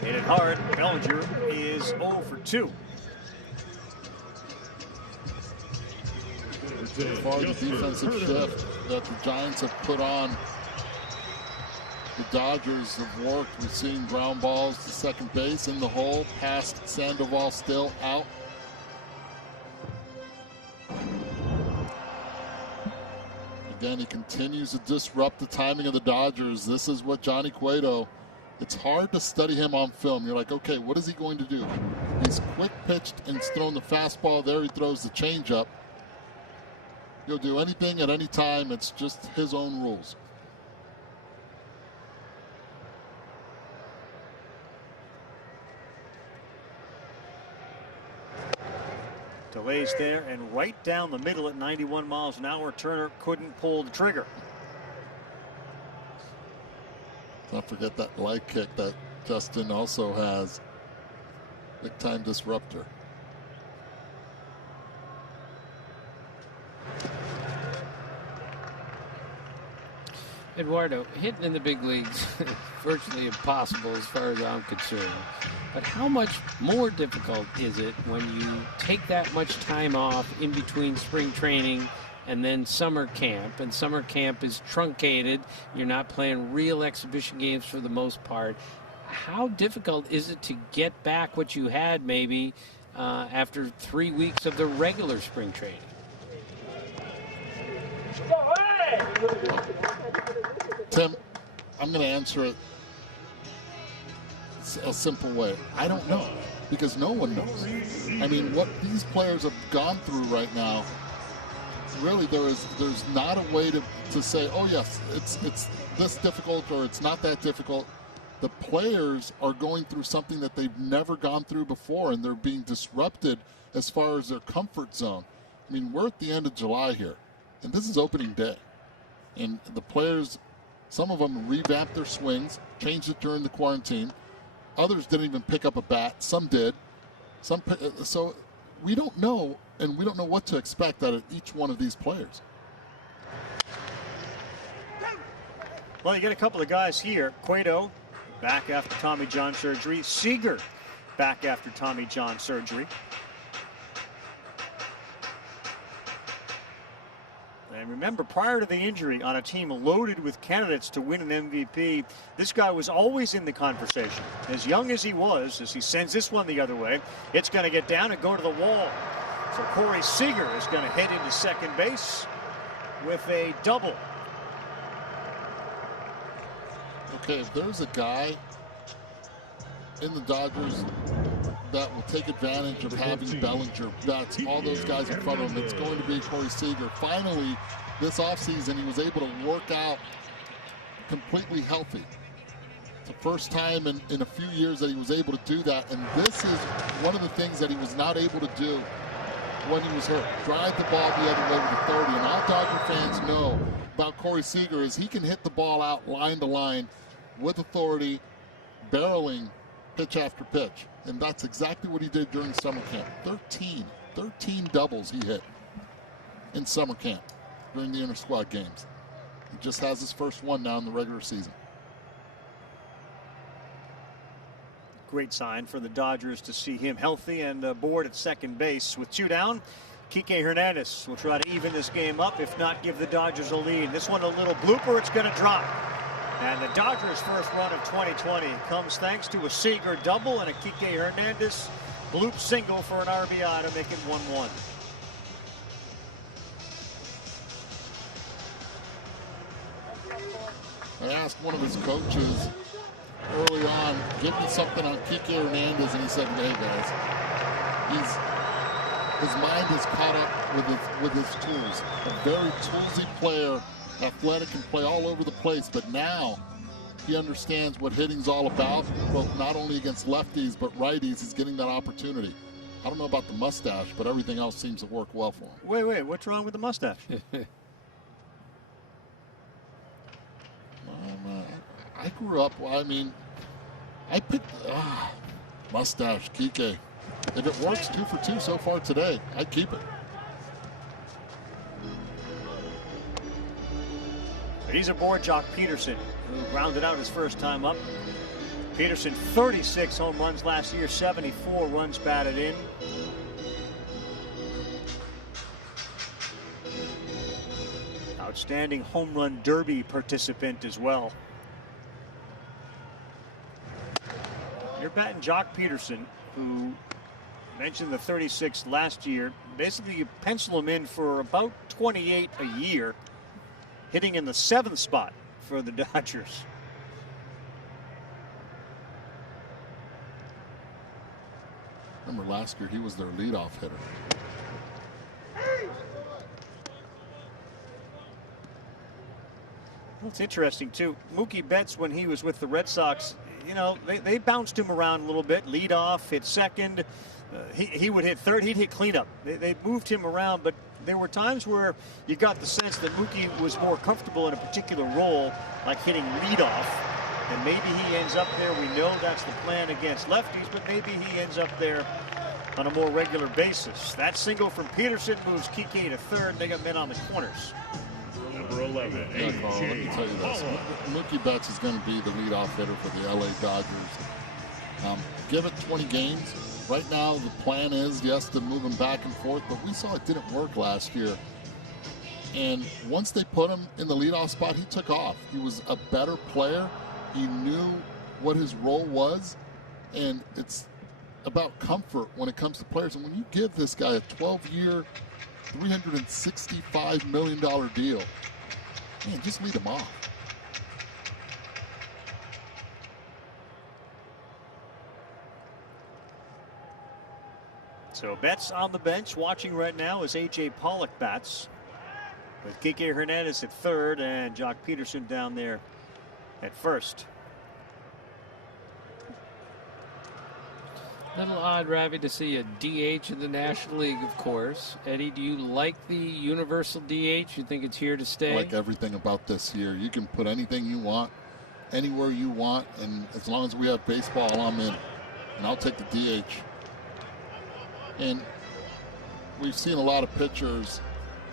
Hit it hard. Bellinger is 0 for 2. As far as the defensive shift that the Giants have put on, the Dodgers have worked. We've seen ground balls to second base in the hole, past Sandoval, still out. Again, he continues to disrupt the timing of the Dodgers. This is what Johnny Cueto, it's hard to study him on film. You're like, okay, what is he going to do? He's quick pitched and he's thrown the fastball. There he throws the changeup. He'll do anything at any time. It's just his own rules. Delays there, and right down the middle at 91 miles an hour. Turner couldn't pull the trigger. Don't forget that leg kick that Justin also has. Big time disruptor. Eduardo, hitting in the big leagues virtually impossible as far as I'm concerned. But how much more difficult is it when you take that much time off in between spring training and then summer camp? And summer camp is truncated. You're not playing real exhibition games for the most part. How difficult is it to get back what you had maybe after 3 weeks of the regular spring training? Tim, I'm going to answer it a simple way. I don't know, because no one knows. I mean, what these players have gone through right now, really there's not a way to say, oh yes, it's this difficult or it's not that difficult. The players are going through something that they've never gone through before, and they're being disrupted as far as their comfort zone. I mean, we're at the end of July here, and this is opening day. And the players, some of them revamped their swings, changed it during the quarantine. Others didn't even pick up a bat. Some did. So we don't know, and we don't know what to expect out of each one of these players. Well, you get a couple of guys here. Cueto back after Tommy John surgery. Seager back after Tommy John surgery. And remember, prior to the injury, on a team loaded with candidates to win an MVP, this guy was always in the conversation. As young as he was, as he sends this one the other way, it's going to get down and go to the wall. So Corey Seager is going to head into second base with a double. Okay, if there's a guy in the Dodgers that will take advantage of having Bellinger, that's all those guys in front of him, it's going to be Corey Seager. Finally, this offseason, he was able to work out completely healthy. It's the first time in a few years that he was able to do that, and this is one of the things that he was not able to do when he was hurt. Drive the ball the other way with the 30, and all Dodger fans know about Corey Seager is he can hit the ball out line to line with authority, barreling pitch after pitch. And that's exactly what he did during summer camp. 13 doubles he hit in summer camp during the inter-squad games. He just has his first one now in the regular season. Great sign for the Dodgers to see him healthy and aboard at second base. With 2 down, Kike Hernandez will try to even this game up, if not give the Dodgers a lead. This one a little blooper, it's going to drop. And the Dodgers' first run of 2020 comes thanks to a Seager double and a Kike Hernandez bloop single for an RBI to make it 1-1. I asked one of his coaches early on, give me something on Kike Hernandez, and he said, hey guys, his mind is caught up with his tools. A very toolsy player, athletic, and play all over the place, but now he understands what hitting's all about, both not only against lefties but righties. He's getting that opportunity. I don't know about the mustache, but everything else seems to work well for him. Wait, what's wrong with the mustache? I grew up, I picked mustache, Kike. If it works 2 for 2 so far today, I'd keep it. But he's aboard Jock Peterson, who rounded out his first time up. Peterson, 36 home runs last year, 74 runs batted in. Outstanding home run derby participant as well. You're batting Jock Peterson, who mentioned the 36 last year. Basically, you pencil him in for about 28 a year, hitting in the 7th spot for the Dodgers. Remember last year, he was their leadoff hitter. Well, it's interesting, too. Mookie Betts, when he was with the Red Sox, you know, they bounced him around a little bit. Lead off, hit second, he would hit third, he'd hit cleanup. They moved him around, but there were times where you got the sense that Mookie was more comfortable in a particular role, like hitting leadoff, and maybe he ends up there. We know that's the plan against lefties, but maybe he ends up there on a more regular basis. That single from Peterson moves Kike to third. They got men on the corners. Number 11, Yeah, Carl, let me tell you this. Mookie Betts is going to be the leadoff hitter for the LA Dodgers. Give it 20 games. Right now, the plan is, yes, to move him back and forth, but we saw it didn't work last year. And once they put him in the leadoff spot, he took off. He was a better player. He knew what his role was, and it's about comfort when it comes to players. And when you give this guy a 12-year, $365 million deal, man, just lead him off. So Betts on the bench. Watching right now is A.J. Pollock bats, with Kike Hernandez at third and Jock Peterson down there at first. Little odd, Ravi, to see a DH in the National League, of course. Eddie, do you like the universal DH? You think it's here to stay? I like everything about this year. You can put anything you want, anywhere you want, and as long as we have baseball, I'm in. And I'll take the DH. And we've seen a lot of pitchers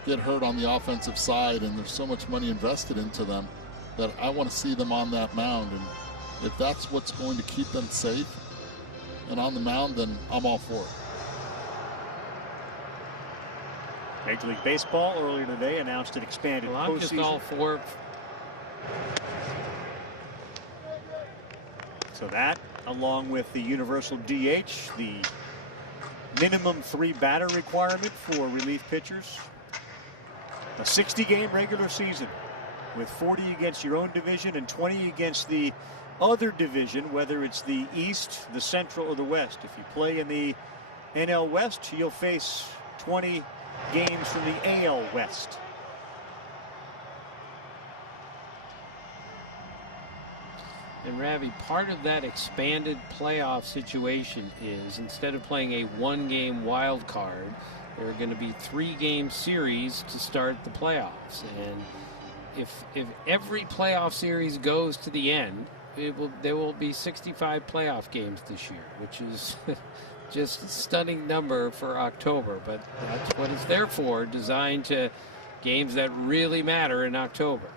get hurt on the offensive side, and there's so much money invested into them that I want to see them on that mound. And if that's what's going to keep them safe and on the mound, then I'm all for it. Major League Baseball earlier today announced an expanded Well, I'm postseason. just all for. So that, along with the universal DH, the minimum 3 batter requirement for relief pitchers, a 60-game regular season with 40 against your own division and 20 against the other division, whether it's the East, the Central, or the West. If you play in the NL West, you'll face 20 games from the AL West. And Ravi, part of that expanded playoff situation is instead of playing a 1-game wild card, there are going to be 3-game series to start the playoffs. And if every playoff series goes to the end, there will be 65 playoff games this year, which is just a stunning number for October. But that's what it's there for, designed to games that really matter in October.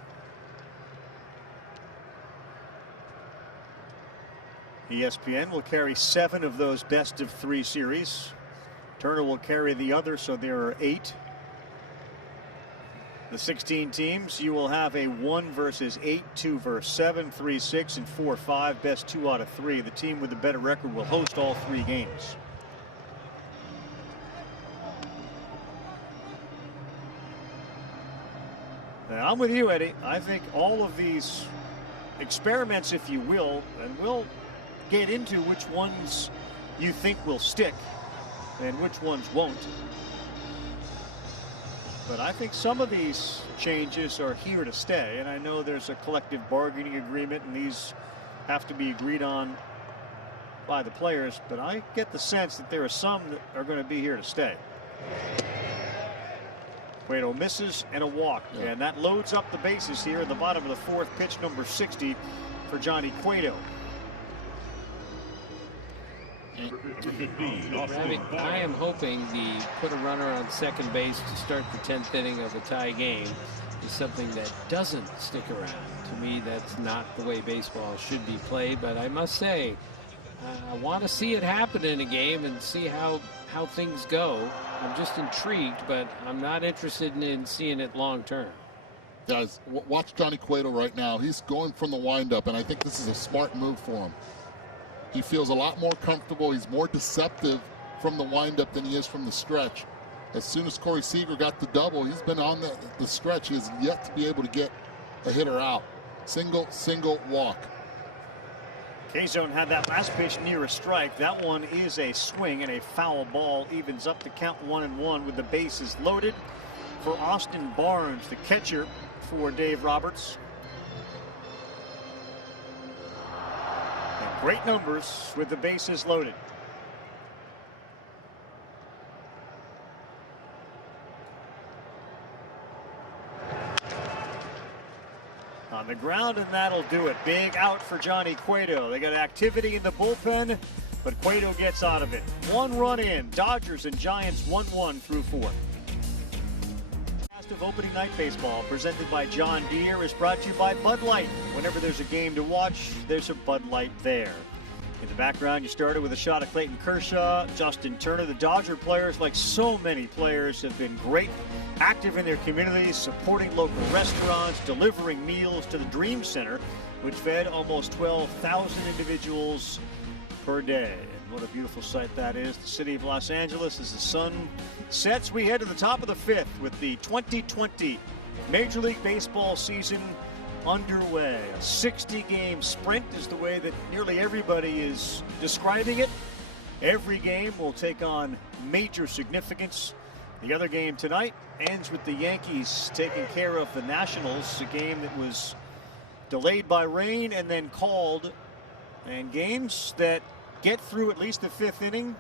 ESPN will carry 7 of those best-of-3 series. Turner will carry the other, so there are 8. The 16 teams, you will have a 1 versus 8, 2 versus 7, 3, 6, and 4, 5. Best 2 out of 3. The team with the better record will host all 3 games. Now, I'm with you, Eddie. I think all of these experiments, if you will, and we'll get into which ones you think will stick and which ones won't. But I think some of these changes are here to stay, and I know there's a collective bargaining agreement and these have to be agreed on by the players, but I get the sense that there are some that are going to be here to stay. Cueto misses and a walk, and that loads up the bases here in the bottom of the 4th. Pitch number 60 for Johnny Cueto. Ravi, I am hoping the put a runner on second base to start the 10th inning of a tie game is something that doesn't stick around. To me, that's not the way baseball should be played, but I must say, I want to see it happen in a game and see how things go. I'm just intrigued, but I'm not interested in seeing it long term. Guys, watch Johnny Cueto right now. He's going from the windup, and I think this is a smart move for him. He feels a lot more comfortable. He's more deceptive from the windup than he is from the stretch. As soon as Corey Seager got the double, he's been on the stretch. He has yet to be able to get a hitter out. Single, walk. K-Zone had that last pitch near a strike. That one is a swing, and a foul ball evens up the count 1-1 with the bases loaded for Austin Barnes, the catcher for Dave Roberts. And great numbers with the bases loaded. on the ground, and that'll do it. Big out for Johnny Cueto. They got activity in the bullpen, but Cueto gets out of it. 1 run in. Dodgers and Giants 1-1 through 4. Of opening night baseball presented by John Deere is brought to you by Bud Light. Whenever there's a game to watch, there's a Bud Light there. In the background, you started with a shot of Clayton Kershaw, Justin Turner. The Dodger players, like so many players, have been great, active in their communities, supporting local restaurants, delivering meals to the Dream Center, which fed almost 12,000 individuals per day. What a beautiful sight that is. The city of Los Angeles, as the sun sets, we head to the top of the 5th with the 2020 Major League Baseball season underway. A 60-game sprint is the way that nearly everybody is describing it. Every game will take on major significance. The other game tonight ends with the Yankees taking care of the Nationals, a game that was delayed by rain and then called. And games that get through at least the 5th inning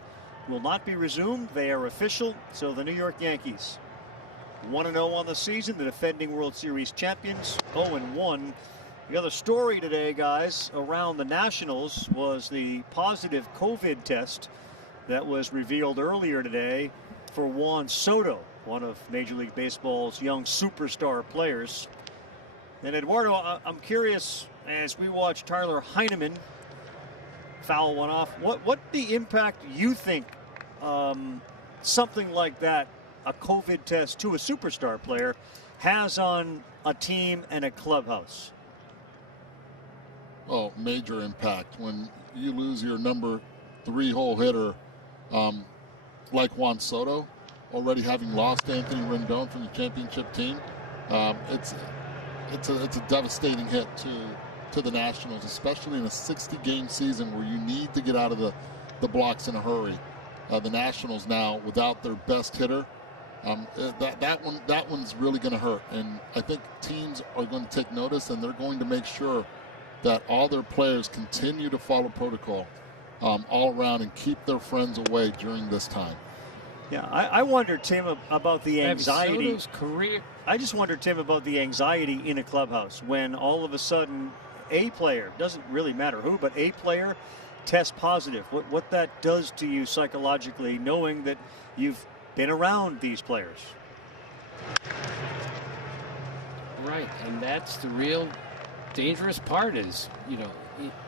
will not be resumed. They are official. So the New York Yankees 1-0 on the season, the defending World Series champions 0-1. The other story today, guys, around the Nationals was the positive COVID test that was revealed earlier today for Juan Soto, one of Major League Baseball's young superstar players. And Eduardo, I'm curious, as we watch Tyler Heineman foul one off, what the impact you think something like that, a COVID test to a superstar player, has on a team and a clubhouse? Oh, major impact. When you lose your number 3 hole hitter like Juan Soto, already having lost Anthony Rendon from the championship team, it's a devastating hit to the Nationals, especially in a 60-game season where you need to get out of the blocks in a hurry. The Nationals now, without their best hitter, that one's really going to hurt. And I think teams are going to take notice, and they're going to make sure that all their players continue to follow protocol all around and keep their friends away during this time. Yeah, I wonder, Tim, about the anxiety. Soto's career. I just wonder, Tim, about the anxiety in a clubhouse when all of a sudden a player, doesn't really matter who, but a player tests positive. What that does to you psychologically, knowing that you've been around these players. Right, and that's the real dangerous part is,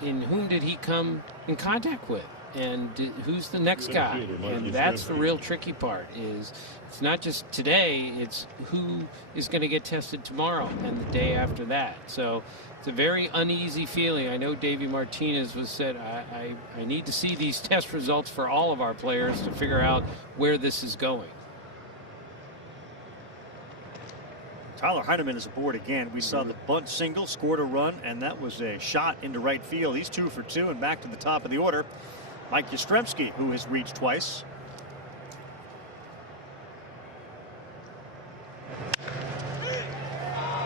in whom did he come in contact with? And who's the next guy? And that's the real tricky part. Is it's not just today, it's who is going to get tested tomorrow and the day after that. So it's a very uneasy feeling. I know Davey Martinez was said, I need to see these test results for all of our players to figure out where this is going. Tyler Heineman is aboard again. We saw the bunt single, scored a run, and that was a shot into right field. He's 2 for 2 and back to the top of the order. Mike Yastrzemski, who has reached twice.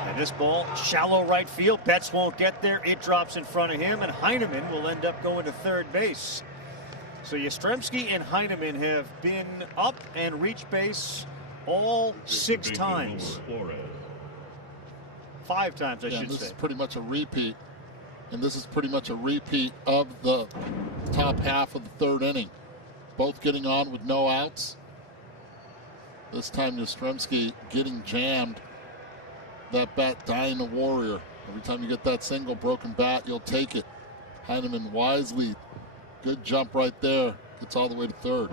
And this ball, shallow right field. Betts won't get there. It drops in front of him, and Heineman will end up going to third base. So Yastrzemski and Heineman have been up and reached base all 6 times. 5 times, I should say. This is pretty much a repeat. And this is pretty much a repeat of the top half of the 3rd inning. Both getting on with no outs. This time Yastrzemski getting jammed. That bat dying a warrior. Every time you get that single broken bat, you'll take it. Heineman wisely. Good jump right there. Gets all the way to 3rd.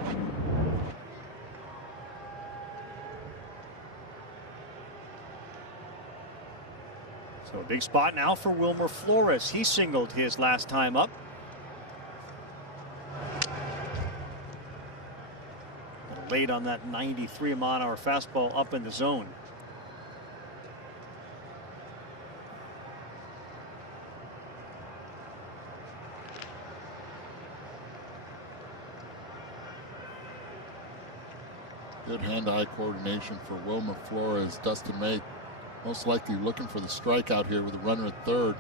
So a big spot now for Wilmer Flores. He singled his last time up. Late on that 93-mile-an-hour fastball up in the zone. Good hand-eye coordination for Wilmer Flores. Dustin May most likely looking for the strikeout here with a runner at 3rd.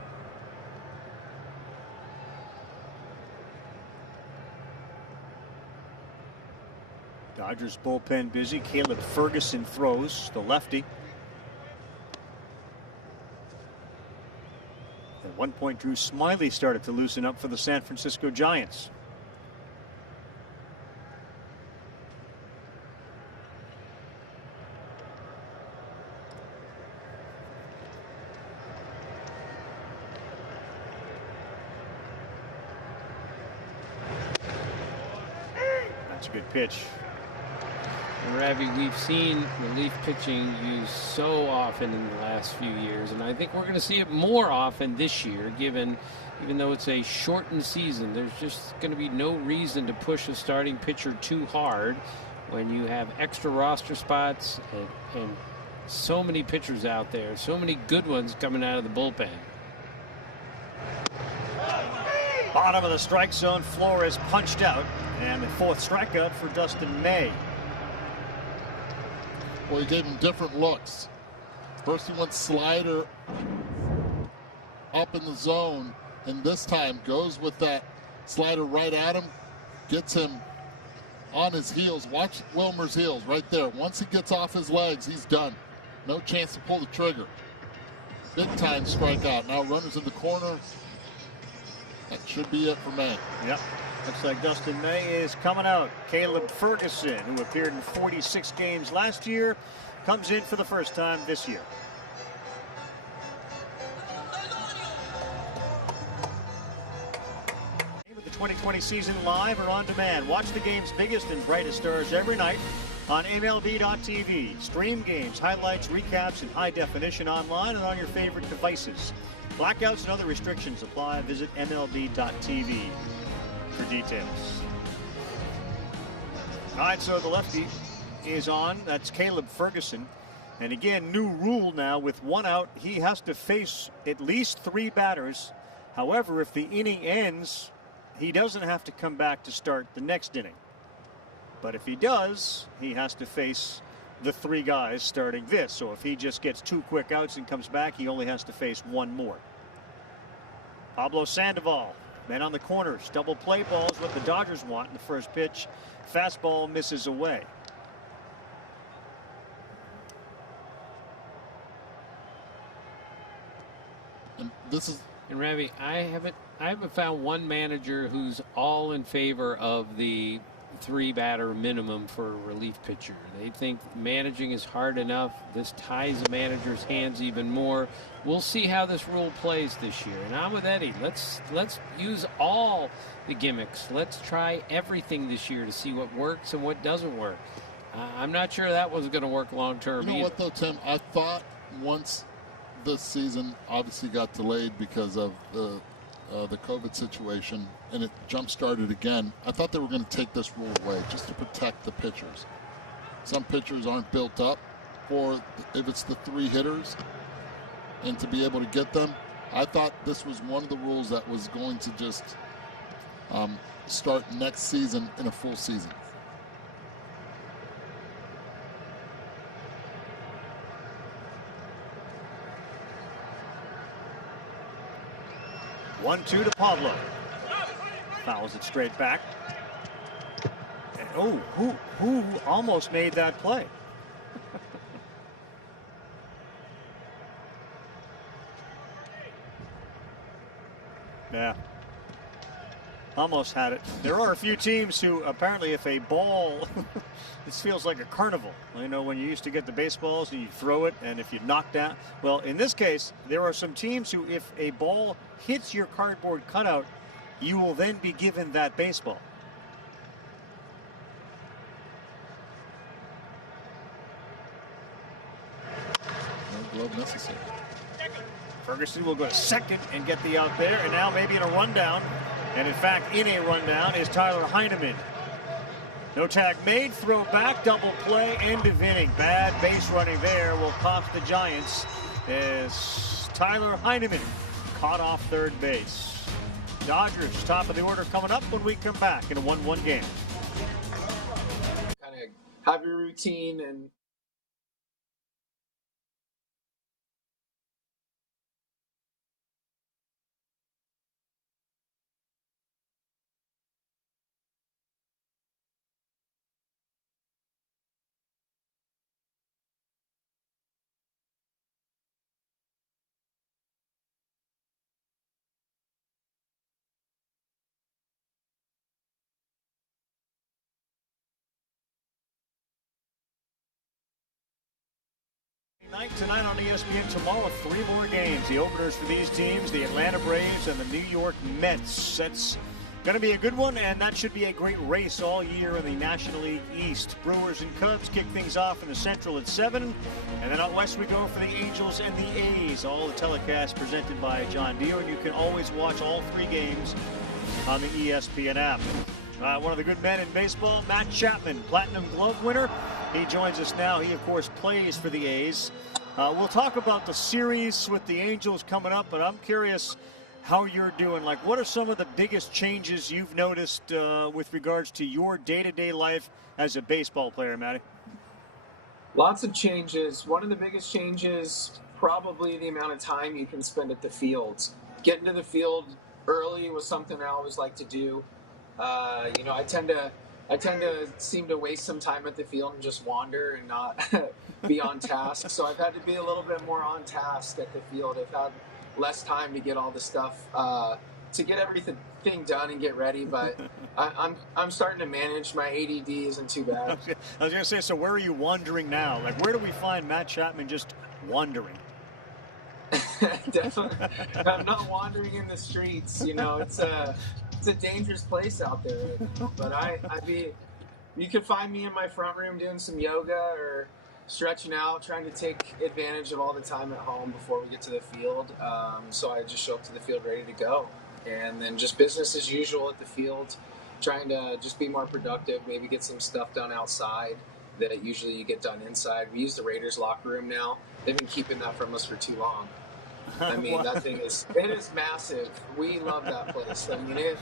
Dodgers bullpen busy. Caleb Ferguson throws, the lefty. one point, Drew Smyly started to loosen up for the San Francisco Giants. That's a good pitch. And Ravi, we've seen relief pitching used so often in the last few years, and I think we're going to see it more often this year, even though it's a shortened season. There's just going to be no reason to push a starting pitcher too hard when you have extra roster spots and so many pitchers out there, so many good ones coming out of the bullpen. Bottom of the strike zone, Flores punched out, and the fourth strikeout for Dustin May. Well, he gave him different looks. First he went slider up in the zone, and this time goes with that slider right at him, gets him on his heels. Watch Wilmer's heels right there. Once he gets off his legs, he's done. No chance to pull the trigger. Big time strikeout. Now runners in the corner. That should be it for May. Yep. Looks like Dustin May is coming out. Caleb Ferguson, who appeared in 46 games last year, comes in for the first time this year. The 2020 season live or on demand. Watch the game's biggest and brightest stars every night on MLB.tv. Stream games, highlights, recaps in high definition online and on your favorite devices. Blackouts and other restrictions apply. Visit MLB.tv for details. All right, so the lefty is on. That's Caleb Ferguson. And again, new rule now with one out. He has to face at least 3 batters. However, if the inning ends, he doesn't have to come back to start the next inning. But if he does, he has to face the 3 guys starting this. So if he just gets 2 quick outs and comes back, he only has to face 1 more. Pablo Sandoval, man on the corners. Double play ball is what the Dodgers want in the first pitch. Fastball misses away. And this is. And Ravi, I haven't found one manager who's all in favor of the 3-batter minimum for a relief pitcher. They think managing is hard enough. This ties the manager's hands even more. We'll see how this rule plays this year. And I'm with Eddie. Let's use all the gimmicks. Let's try everything this year to see what works and what doesn't work. I'm not sure that was going to work long term. You know what though, Tim? I thought once this season obviously got delayed because of the COVID situation, and it jump-started again. I thought they were going to take this rule away just to protect the pitchers. Some pitchers aren't built up for if it's the 3 hitters, and to be able to get them. I thought this was one of the rules that was going to just start next season in a full season. One-two to Pablo. Fouls it straight back. And who almost made that play? Yeah. Almost had it. There are a few teams who apparently if a ball, this feels like a carnival. You know, when you used to get the baseballs and you throw it, and if you knock down. Well, in this case, there are some teams who if a ball hits your cardboard cutout, you will then be given that baseball. No glove necessary. Ferguson will go to second and get the out there, and now maybe in a rundown. And in fact, in a rundown is Tyler Heineman. No tag made, throw back, double play, end of inning. Bad base running there will cost the Giants as Tyler Heineman caught off third base. Dodgers top of the order coming up when we come back in a 1-1 game. Kind of have your routine and night tonight on ESPN. Tomorrow, 3 more games. The openers for these teams, the Atlanta Braves and the New York Mets. That's going to be a good one, and that should be a great race all year in the National League East. Brewers and Cubs kick things off in the Central at 7. And then out west we go for the Angels and the A's. All the telecasts presented by John Deere, and you can always watch all 3 games on the ESPN app. One of the good men in baseball, Matt Chapman, Platinum Glove winner. He joins us now. He, of course, plays for the A's. We'll talk about the series with the Angels coming up, but I'm curious how you're doing. Like, what are some of the biggest changes you've noticed with regards to your day-to-day life as a baseball player, Matty? Lots of changes. One of the biggest changes, probably the amount of time you can spend at the field. Getting to the field early was something I always like to do. I tend to seem to waste some time at the field and just wander and not be on task. So I've had to be a little bit more on task at the field. I've had less time to get all the stuff, to get everything done and get ready. But I'm starting to manage. My ADD isn't too bad. I was going to say, so where are you wandering now? Like, where do we find Matt Chapman just wandering? Definitely. I'm not wandering in the streets. It's a dangerous place out there. But you can find me in my front room doing some yoga or stretching out, trying to take advantage of all the time at home before we get to the field. So I just show up to the field ready to go. And then just business as usual at the field, trying to just be more productive, maybe get some stuff done outside that usually you get done inside. We use the Raiders locker room now. They've been keeping that from us for too long. I mean, that thing is massive. We love that place. I mean,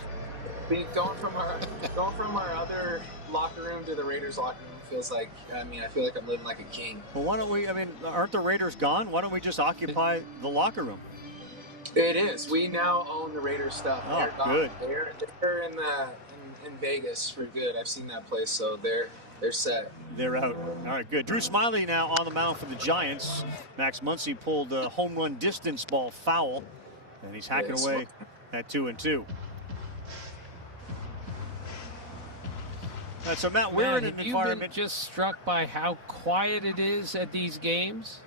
going from our other locker room to the Raiders locker room feels like, I feel like I'm living like a king. Well, why don't we, aren't the Raiders gone? Why don't we just occupy the locker room? It is. We now own the Raiders stuff. Oh, good. They're in Vegas for good. I've seen that place, so they're set. They're out. All right, good. Drew Smyly now on the mound for the Giants. Max Muncy pulled a home run distance ball foul, and he's hacking away at 2-2. So, Matt, we're in an environment. Have you been just struck by how quiet it is at these games?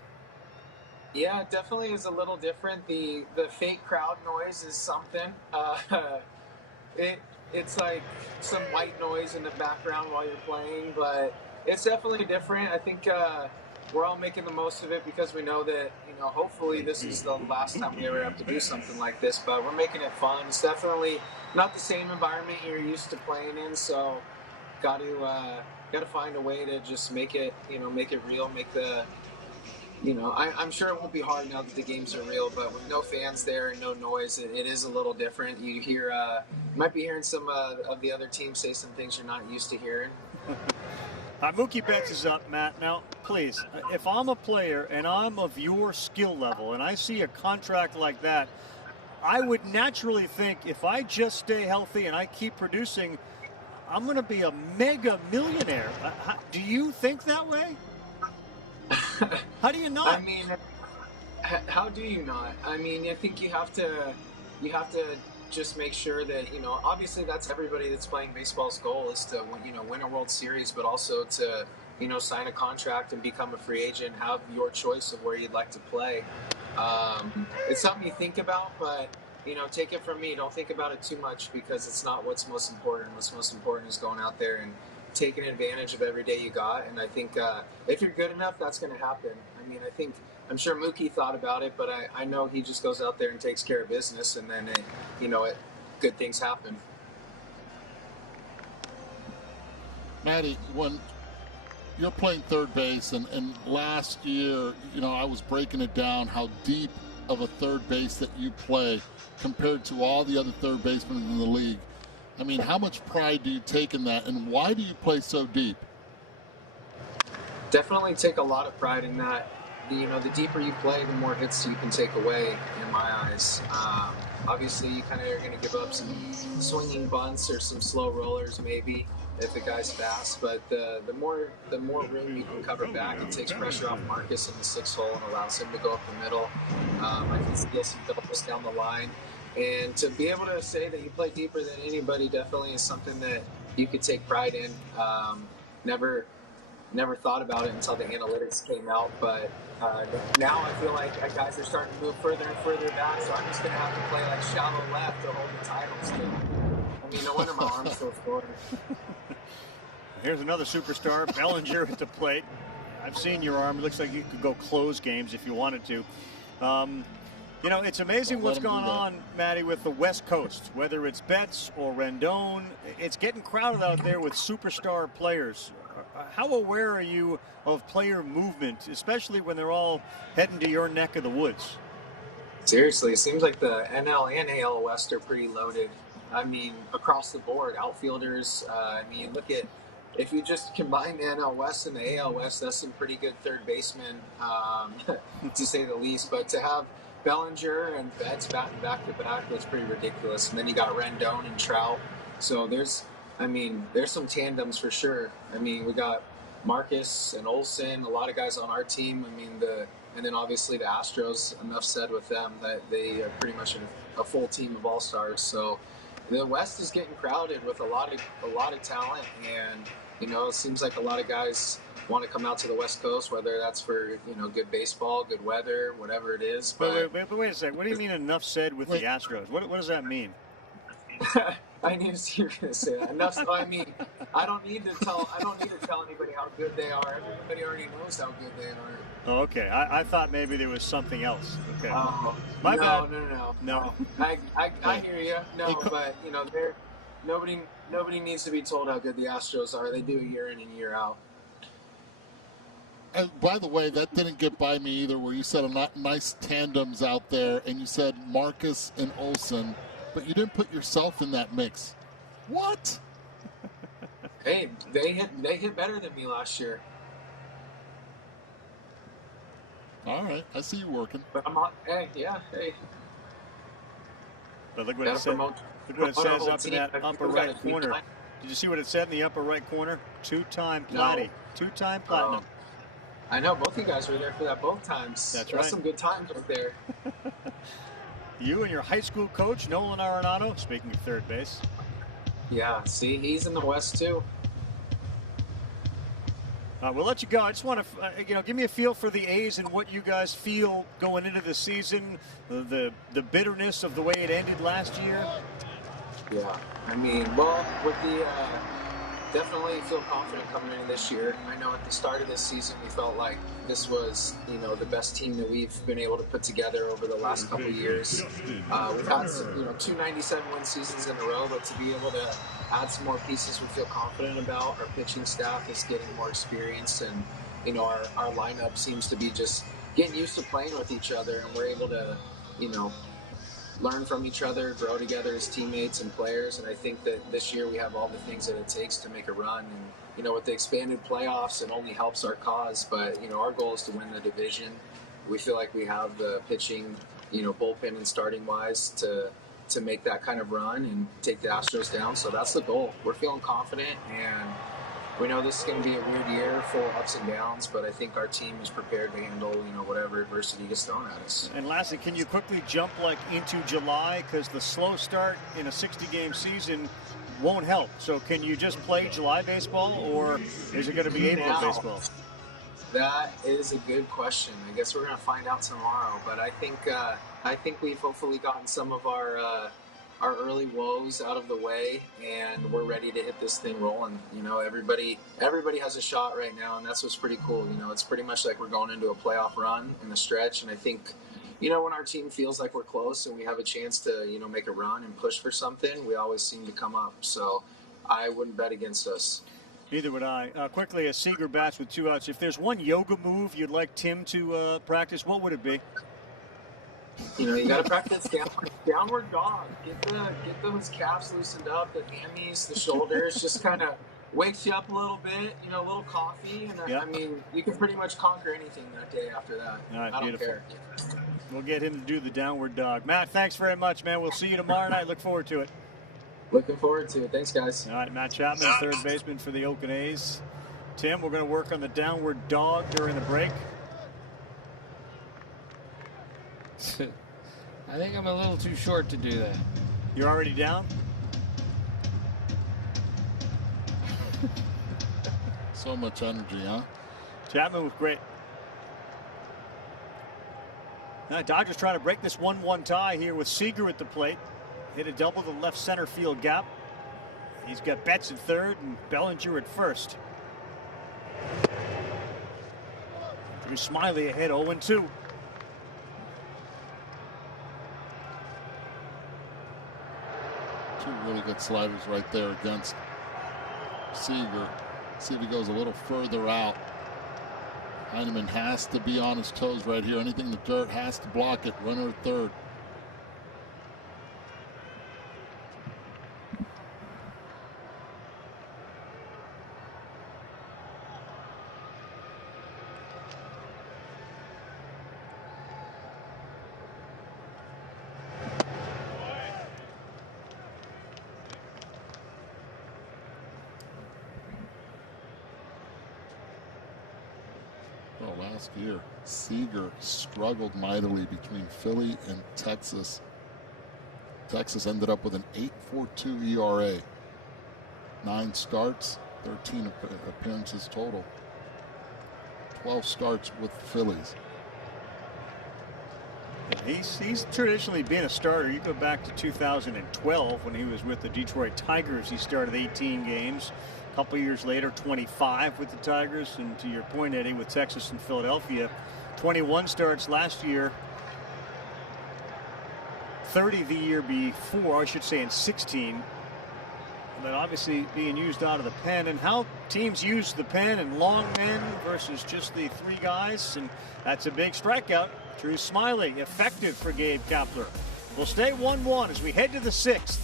Yeah, it definitely is a little different. The fake crowd noise is something. It's like some white noise in the background while you're playing, but it's definitely different. I think we're all making the most of it because we know that, hopefully this is the last time we ever have to do something like this, but we're making it fun. It's definitely not the same environment you're used to playing in, so got to find a way to just make it real, make the, I'm sure it won't be hard now that the games are real, but with no fans there and no noise, it is a little different. You hear, you might be hearing some of the other teams say some things you're not used to hearing. Mookie Betts is up, Matt. Now, please, if I'm a player and I'm of your skill level and I see a contract like that, I would naturally think if I just stay healthy and I keep producing, I'm going to be a mega millionaire. Do you think that way? How do you not? I mean, how do you not? I mean, I think you have to just make sure that, obviously that's everybody that's playing baseball's goal is to, win a World Series, but also to, sign a contract and become a free agent, have your choice of where you'd like to play. It's something you think about, but, take it from me. Don't think about it too much because it's not what's most important. What's most important is going out there and taking advantage of every day you got. And I think if you're good enough, that's going to happen. I mean, I'm sure Mookie thought about it, but I know he just goes out there and takes care of business, and then, good things happen. Matty, when you're playing third base, and last year, I was breaking it down how deep of a third base that you play compared to all the other third basemen in the league. I mean, how much pride do you take in that, and why do you play so deep? Definitely take a lot of pride in that. The deeper you play, the more hits you can take away, in my eyes. Obviously, you kind of are going to give up some swinging bunts or some slow rollers, maybe, if the guy's fast. But the more room you can cover back, it takes pressure off Marcus in the sixth hole and allows him to go up the middle. I can steal some doubles down the line. And to be able to say that you play deeper than anybody definitely is something that you could take pride in. Never never thought about it until the analytics came out. But now I feel like guys are starting to move further and further back, so I'm just going to have to play like shallow left to hold the titles. I mean, no wonder my arm's still sore. Here's another superstar, Bellinger at the plate. I've seen your arm. It looks like you could go close games if you wanted to. You know, it's amazing what's gone on, Matty, with the West Coast, whether it's Betts or Rendon. It's getting crowded out there with superstar players. How aware are you of player movement, especially when they're all heading to your neck of the woods? Seriously, it seems like the NL and AL West are pretty loaded. I mean, across the board, outfielders. I mean, you look at, if you just combine the NL West and the AL West, that's some pretty good third basemen, to say the least. But to have Bellinger and Betts batting back to back, that's pretty ridiculous. And then you got Rendon and Trout. So there's some tandems for sure. I mean, we got Marcus and Olsen, a lot of guys on our team. I mean, and then obviously the Astros, enough said with them that they are pretty much a full team of all-stars. So the West is getting crowded with a lot of talent, and you know, it seems like a lot of guys want to come out to the West Coast, whether that's for, you know, good baseball, good weather, whatever it is. But wait a second. What do you mean enough said with the Astros? What does that mean? I knew you were going to say that. Enough. I mean, I don't need to tell anybody how good they are. Everybody already knows how good they are. Oh, okay. I thought maybe there was something else. Okay. My bad. No. I hear you. No, but you know, nobody needs to be told how good the Astros are. They do it year in and year out. And by the way, that didn't get by me either, where you said a nice tandems out there, and you said Marcus and Olsen, but you didn't put yourself in that mix. What? Hey, they hit better than me last year. All right, I see you working. But I'm on. Hey. But look what it said. Look what it says up in that upper right corner. Did you see what it said in the upper right corner? Two-time platinum. Two-time platinum. I know, both of you guys were there for that both times. That's right. That's some good times right there. You and your high school coach, Nolan Arenado, speaking of third base. Yeah, see, he's in the West too. We'll let you go. I just want to, give me a feel for the A's and what you guys feel going into the season, the bitterness of the way it ended last year. Yeah, I mean, well, with the definitely feel confident coming into this year. I know at the start of this season we felt like this was, you know, the best team that we've been able to put together over the last couple of years. We've had, two 97-win seasons in a row, but to be able to add some more pieces we feel confident about. Our pitching staff is getting more experience, and, you know, our lineup seems to be just getting used to playing with each other, and we're able to, you know, learn from each other, grow together as teammates and players. And I think that this year we have all the things that it takes to make a run. And, you know, with the expanded playoffs, it only helps our cause. But, you know, our goal is to win the division. We feel like we have the pitching, you know, bullpen and starting wise to make that kind of run and take the Astros down. So that's the goal. We're feeling confident, and we know this is going to be a weird year full of ups and downs, but I think our team is prepared to handle, you know, whatever adversity gets thrown at us. And lastly, can you quickly jump into July? Because the slow start in a 60-game season won't help. So can you just play July baseball, or is it going to be April baseball? That is a good question. I guess we're going to find out tomorrow. But I think we've hopefully gotten some of our early woes out of the way, and we're ready to hit this thing rolling. You know, everybody has a shot right now, and that's what's pretty cool. You know, it's pretty much like we're going into a playoff run in the stretch, and I think, you know, when our team feels like we're close and we have a chance to, you know, make a run and push for something, we always seem to come up. So I wouldn't bet against us. Neither would I. Quickly, as Seager bats with 2 outs, if there's one yoga move you'd like Tim to practice, what would it be? You know, you got to practice downward dog. Get those calves loosened up, the hammies, the shoulders. Just kind of wakes you up a little bit. You know, a little coffee, and I mean, you can pretty much conquer anything that day after that. All right, I don't beautiful. care. We'll get him to do the downward dog. Matt, thanks very much, man. We'll see you tomorrow night. Look forward to it. Looking forward to it. Thanks, guys. All right, Matt Chapman, third baseman for the Oakland A's. Tim, we're going to work on the downward dog during the break. I think I'm a little too short to do that. You're already down? So much energy, huh? Chapman was great. Now Dodgers trying to break this 1-1 tie here with Seager at the plate. Hit a double to the left center field gap. He's got Betts at third and Bellinger at first. Drew Smiley ahead 0-2. Two really good sliders right there against Seager. See if he goes a little further out. Heineman has to be on his toes right here. Anything in the dirt has to block it. Runner at third. Last year, Seager struggled mightily between Philly and Texas. Texas ended up with an 8.42 ERA. 9 starts, 13 appearances total. 12 starts with the Phillies. He's traditionally been a starter. You go back to 2012 when he was with the Detroit Tigers. He started 18 games. A couple years later, 25 with the Tigers. And to your point, Eddie, with Texas and Philadelphia, 21 starts last year. 30 the year before, I should say, in 16. But obviously being used out of the pen, and how teams use the pen and long men versus just the 3 guys. And that's a big strikeout. Drew Smiley, effective for Gabe Kapler. We'll stay 1-1 as we head to the 6th.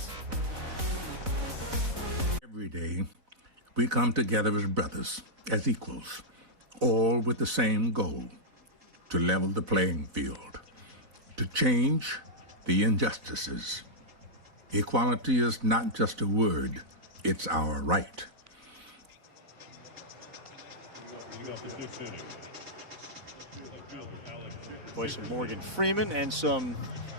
Every day, we come together as brothers, as equals, all with the same goal: to level the playing field, to change the injustices. Equality is not just a word, it's our right. Voice of Morgan Freeman, and some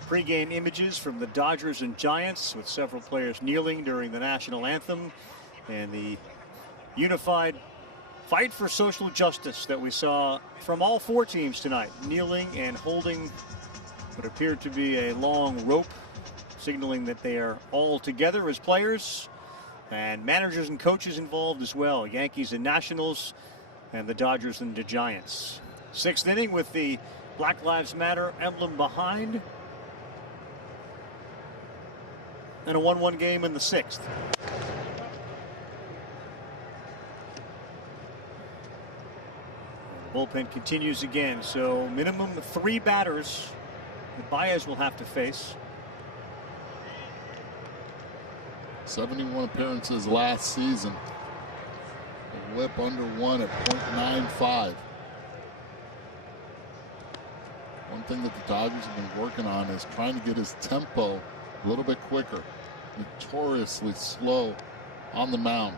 pregame images from the Dodgers and Giants, with several players kneeling during the national anthem, and the unified fight for social justice that we saw from all 4 teams tonight, kneeling and holding what appeared to be a long rope, signaling that they are all together as players, and managers and coaches involved as well. Yankees and Nationals, and the Dodgers and the Giants. 6th inning with the Black Lives Matter emblem behind, and a 1-1 game in the 6th. The bullpen continues again, so minimum 3 batters that Baez will have to face. 71 appearances last season. A whip under 1 at .95. One thing that the Dodgers have been working on is trying to get his tempo a little bit quicker. Notoriously slow on the mound.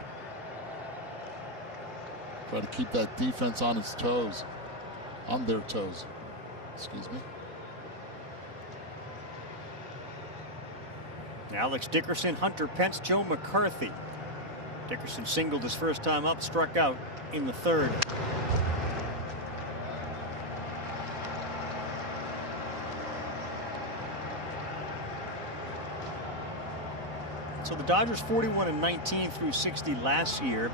Try to keep that defense on his toes. On their toes. Excuse me. Alex Dickerson, Hunter Pence, Joe McCarthy. Dickerson singled his first time up, struck out in the 3rd. So the Dodgers 41-19 through 60 last year.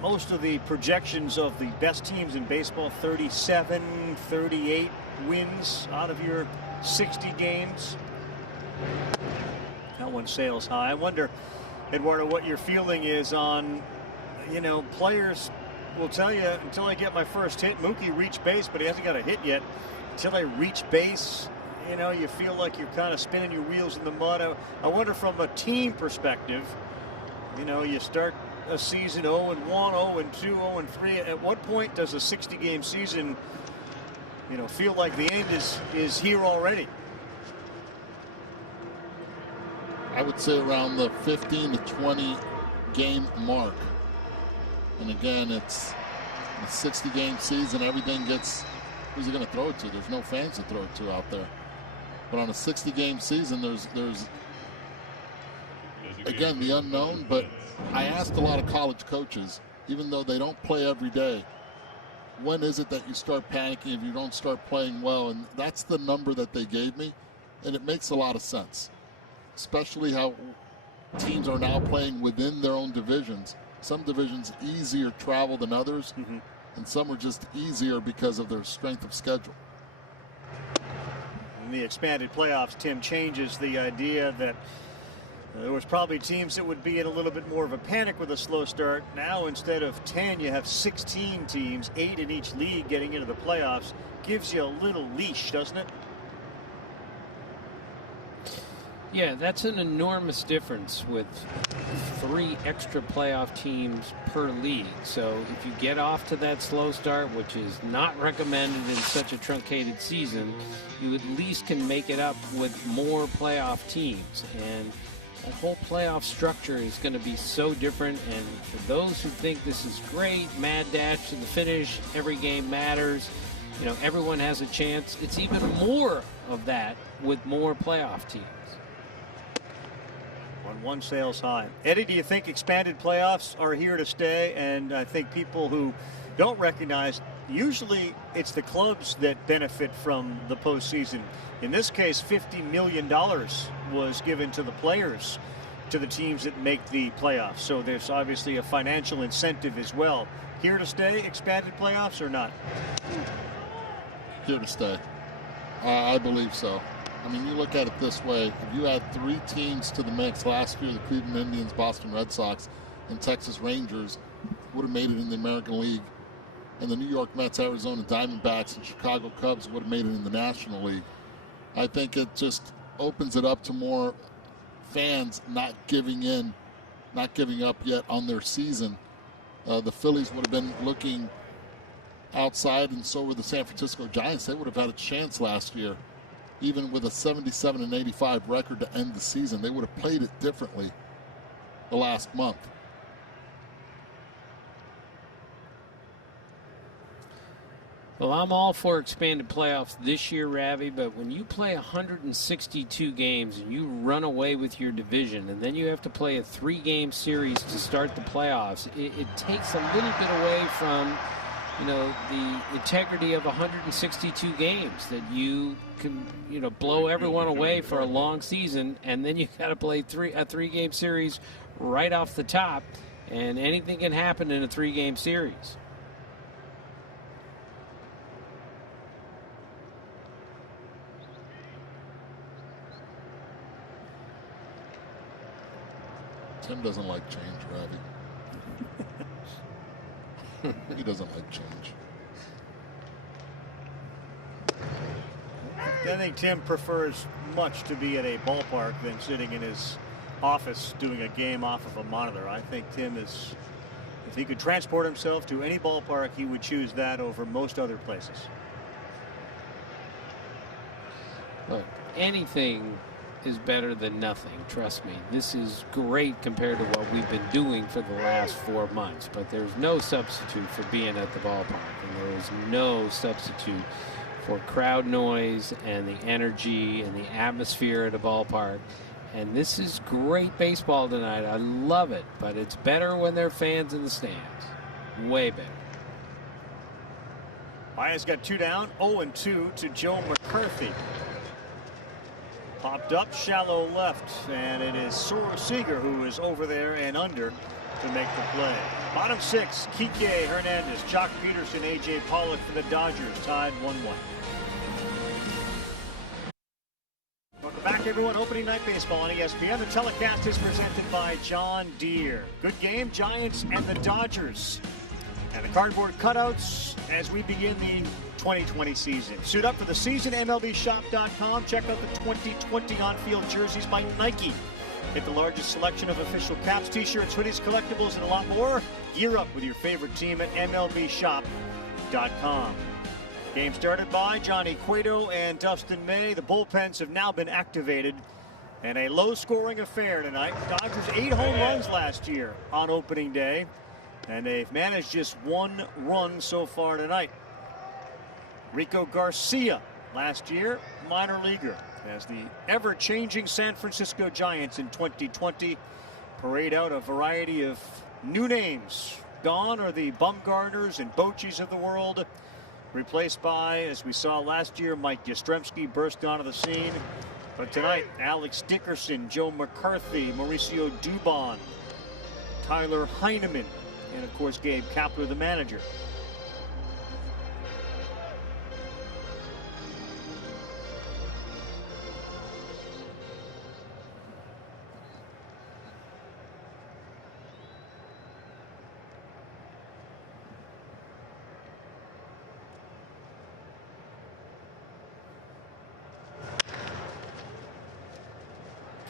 Most of the projections of the best teams in baseball, 37, 38 wins out of your 60 games. That one sails high. I wonder, Eduardo, what your feeling is on, players will tell you, until I get my first hit. Mookie reached base, but he hasn't got a hit yet. Until I reach base, you feel like you're kind of spinning your wheels in the mud. I wonder from a team perspective, you start a season 0-1, 0-2, 0-3. At what point does a 60-game season, feel like the end is here already? I would say around the 15 to 20 game mark. And again, it's a 60-game season. Everything gets, who's he going to throw it to? There's no fans to throw it to out there. But on a 60-game season, there's again, the unknown, but I asked a lot of college coaches, even though they don't play every day, when is it that you start panicking if you don't start playing well? And that's the number that they gave me, and it makes a lot of sense, especially how teams are now playing within their own divisions. Some divisions easier travel than others, and some are just easier because of their strength of schedule. In the expanded playoffs, Tim, changes the idea that there was probably teams that would be in a little bit more of a panic with a slow start. Now, instead of 10, you have 16 teams, 8 in each league getting into the playoffs. Gives you a little leash, doesn't it? Yeah, that's an enormous difference with 3 extra playoff teams per league. So if you get off to that slow start, which is not recommended in such a truncated season, you at least can make it up with more playoff teams. And that whole playoff structure is going to be so different. And for those who think this is great, mad dash to the finish, every game matters, you know, everyone has a chance. It's even more of that with more playoff teams. 1-1 sails high. Eddie, do you think expanded playoffs are here to stay? And I think people who don't recognize, usually it's the clubs that benefit from the postseason. In this case, $50 million was given to the players, to the teams that make the playoffs. So there's obviously a financial incentive as well. Here to stay, expanded playoffs or not? Here to stay. I believe so. I mean, you look at it this way. If you add 3 teams to the mix last year, the Cleveland Indians, Boston Red Sox, and Texas Rangers would have made it in the American League. And the New York Mets, Arizona Diamondbacks, and Chicago Cubs would have made it in the National League. I think it just opens it up to more fans not giving in, not giving up yet on their season. The Phillies would have been looking outside, and so were the San Francisco Giants. They would have had a chance last year. Even with a 77-85 record to end the season, they would have played it differently the last month. Well, I'm all for expanded playoffs this year, Ravi, but when you play 162 games and you run away with your division, and then you have to play a 3-game series to start the playoffs, it takes a little bit away from, you know, the integrity of 162 games, that you can, you know, blow everyone away for a long season, and then you got to play a 3-game series right off the top, and anything can happen in a 3-game series. Tim doesn't like change, Ravi. He doesn't like change. I think Tim prefers much to be at a ballpark than sitting in his office doing a game off of a monitor. I think Tim is, if he could transport himself to any ballpark, he would choose that over most other places. Look, anything is better than nothing. Trust me, this is great compared to what we've been doing for the last 4 months, but there's no substitute for being at the ballpark, and there is no substitute for crowd noise and the energy and the atmosphere at a ballpark. And this is great baseball tonight. I love it, but it's better when there are fans in the stands. Way better. Baez got 2 down, 0-2 to Joe McCarthy. Popped up, shallow left, and it is Soros Seager who is over there and under to make the play. Bottom 6, Kike Hernandez, Jock Peterson, A.J. Pollock for the Dodgers, tied 1-1. Welcome back, everyone. Opening night baseball on ESPN. The telecast is presented by John Deere. Good game, Giants and the Dodgers. And the cardboard cutouts as we begin the 2020 season. Suit up for the season, MLBshop.com. Check out the 2020 on-field jerseys by Nike. Get the largest selection of official caps, t-shirts, hoodies, collectibles, and a lot more. Gear up with your favorite team at MLBshop.com. Game started by Johnny Cueto and Dustin May. The bullpens have now been activated. And a low-scoring affair tonight. Dodgers 8 home runs last year on opening day. And they've managed just 1 run so far tonight. Rico Garcia, last year, minor leaguer, as the ever-changing San Francisco Giants in 2020 parade out a variety of new names. Gone are the Bumgardners and Bochy's of the world, replaced by, as we saw last year, Mike Yastrzemski burst onto the scene. But tonight, Alex Dickerson, Joe McCarthy, Mauricio Dubon, Tyler Heineman, and of course Gabe Kapler, the manager.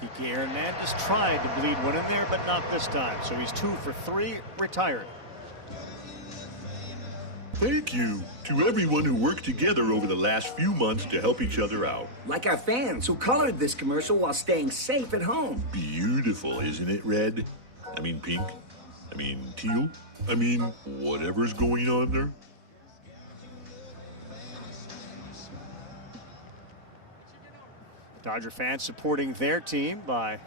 Kike Hernandez tried to bleed one in there, but not this time. So he's 2 for 3, retired. Thank you to everyone who worked together over the last few months to help each other out. Like our fans who colored this commercial while staying safe at home. Beautiful, isn't it, Red? I mean pink? I mean teal? I mean whatever's going on there? Dodger fans supporting their team by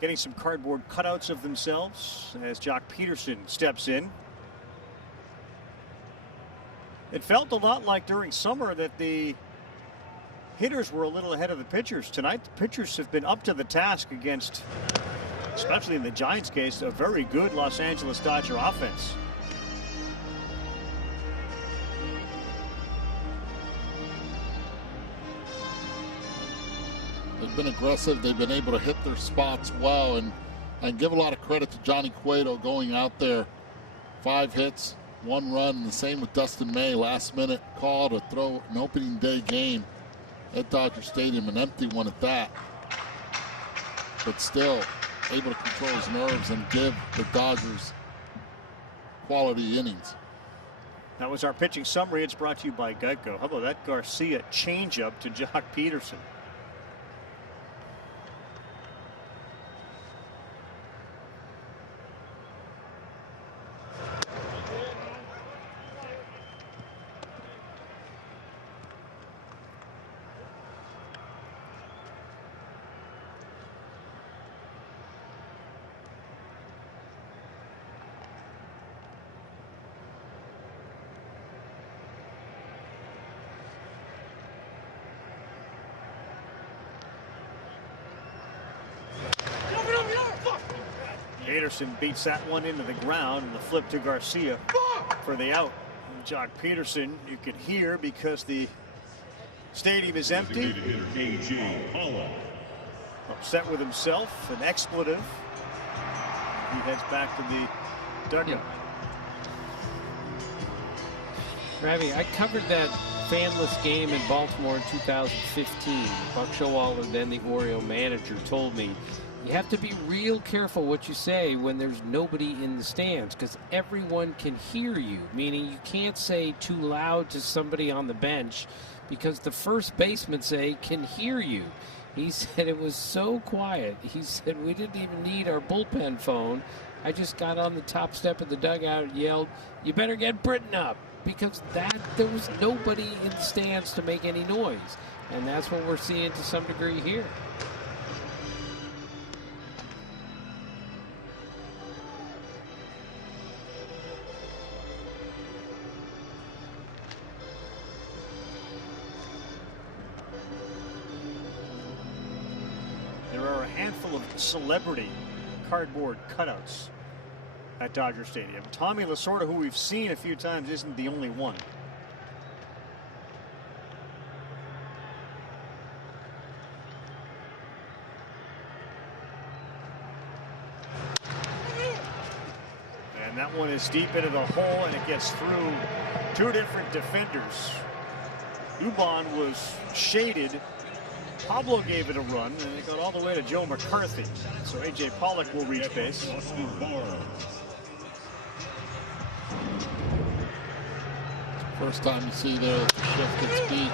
getting some cardboard cutouts of themselves as Jock Peterson steps in. It felt a lot like during summer that the hitters were a little ahead of the pitchers. Tonight, the pitchers have been up to the task against, especially in the Giants' case, a very good Los Angeles Dodger offense. They've been aggressive. They've been able to hit their spots well, and I give a lot of credit to Johnny Cueto going out there. 5 hits, 1 run, and the same with Dustin May. Last minute call to throw an opening day game at Dodger Stadium, an empty one at that. But still able to control his nerves and give the Dodgers quality innings. That was our pitching summary. It's brought to you by Geico. How about that Garcia changeup to Jock Peterson? Peterson beats that one into the ground, and the flip to Garcia for the out. Jock Peterson, you can hear because the stadium is empty. Upset with himself, an expletive. He heads back to the dugout. Ravi, I covered that fanless game in Baltimore in 2015. Buck Showalter, then the Oriole manager, told me, you have to be real careful what you say when there's nobody in the stands, because everyone can hear you, meaning you can't say too loud to somebody on the bench because the first baseman, say, can hear you. He said it was so quiet. He said we didn't even need our bullpen phone. I just got on the top step of the dugout and yelled, you better get Britton up, because there was nobody in the stands to make any noise. And that's what we're seeing to some degree here. Celebrity cardboard cutouts at Dodger Stadium. Tommy Lasorda, who we've seen a few times, isn't the only one. And that one is deep into the hole, and it gets through 2 different defenders. Dubon was shaded. Pablo gave it a run, and it got all the way to Joe McCarthy. So A.J. Pollock will reach base. First time you see there the shift in speed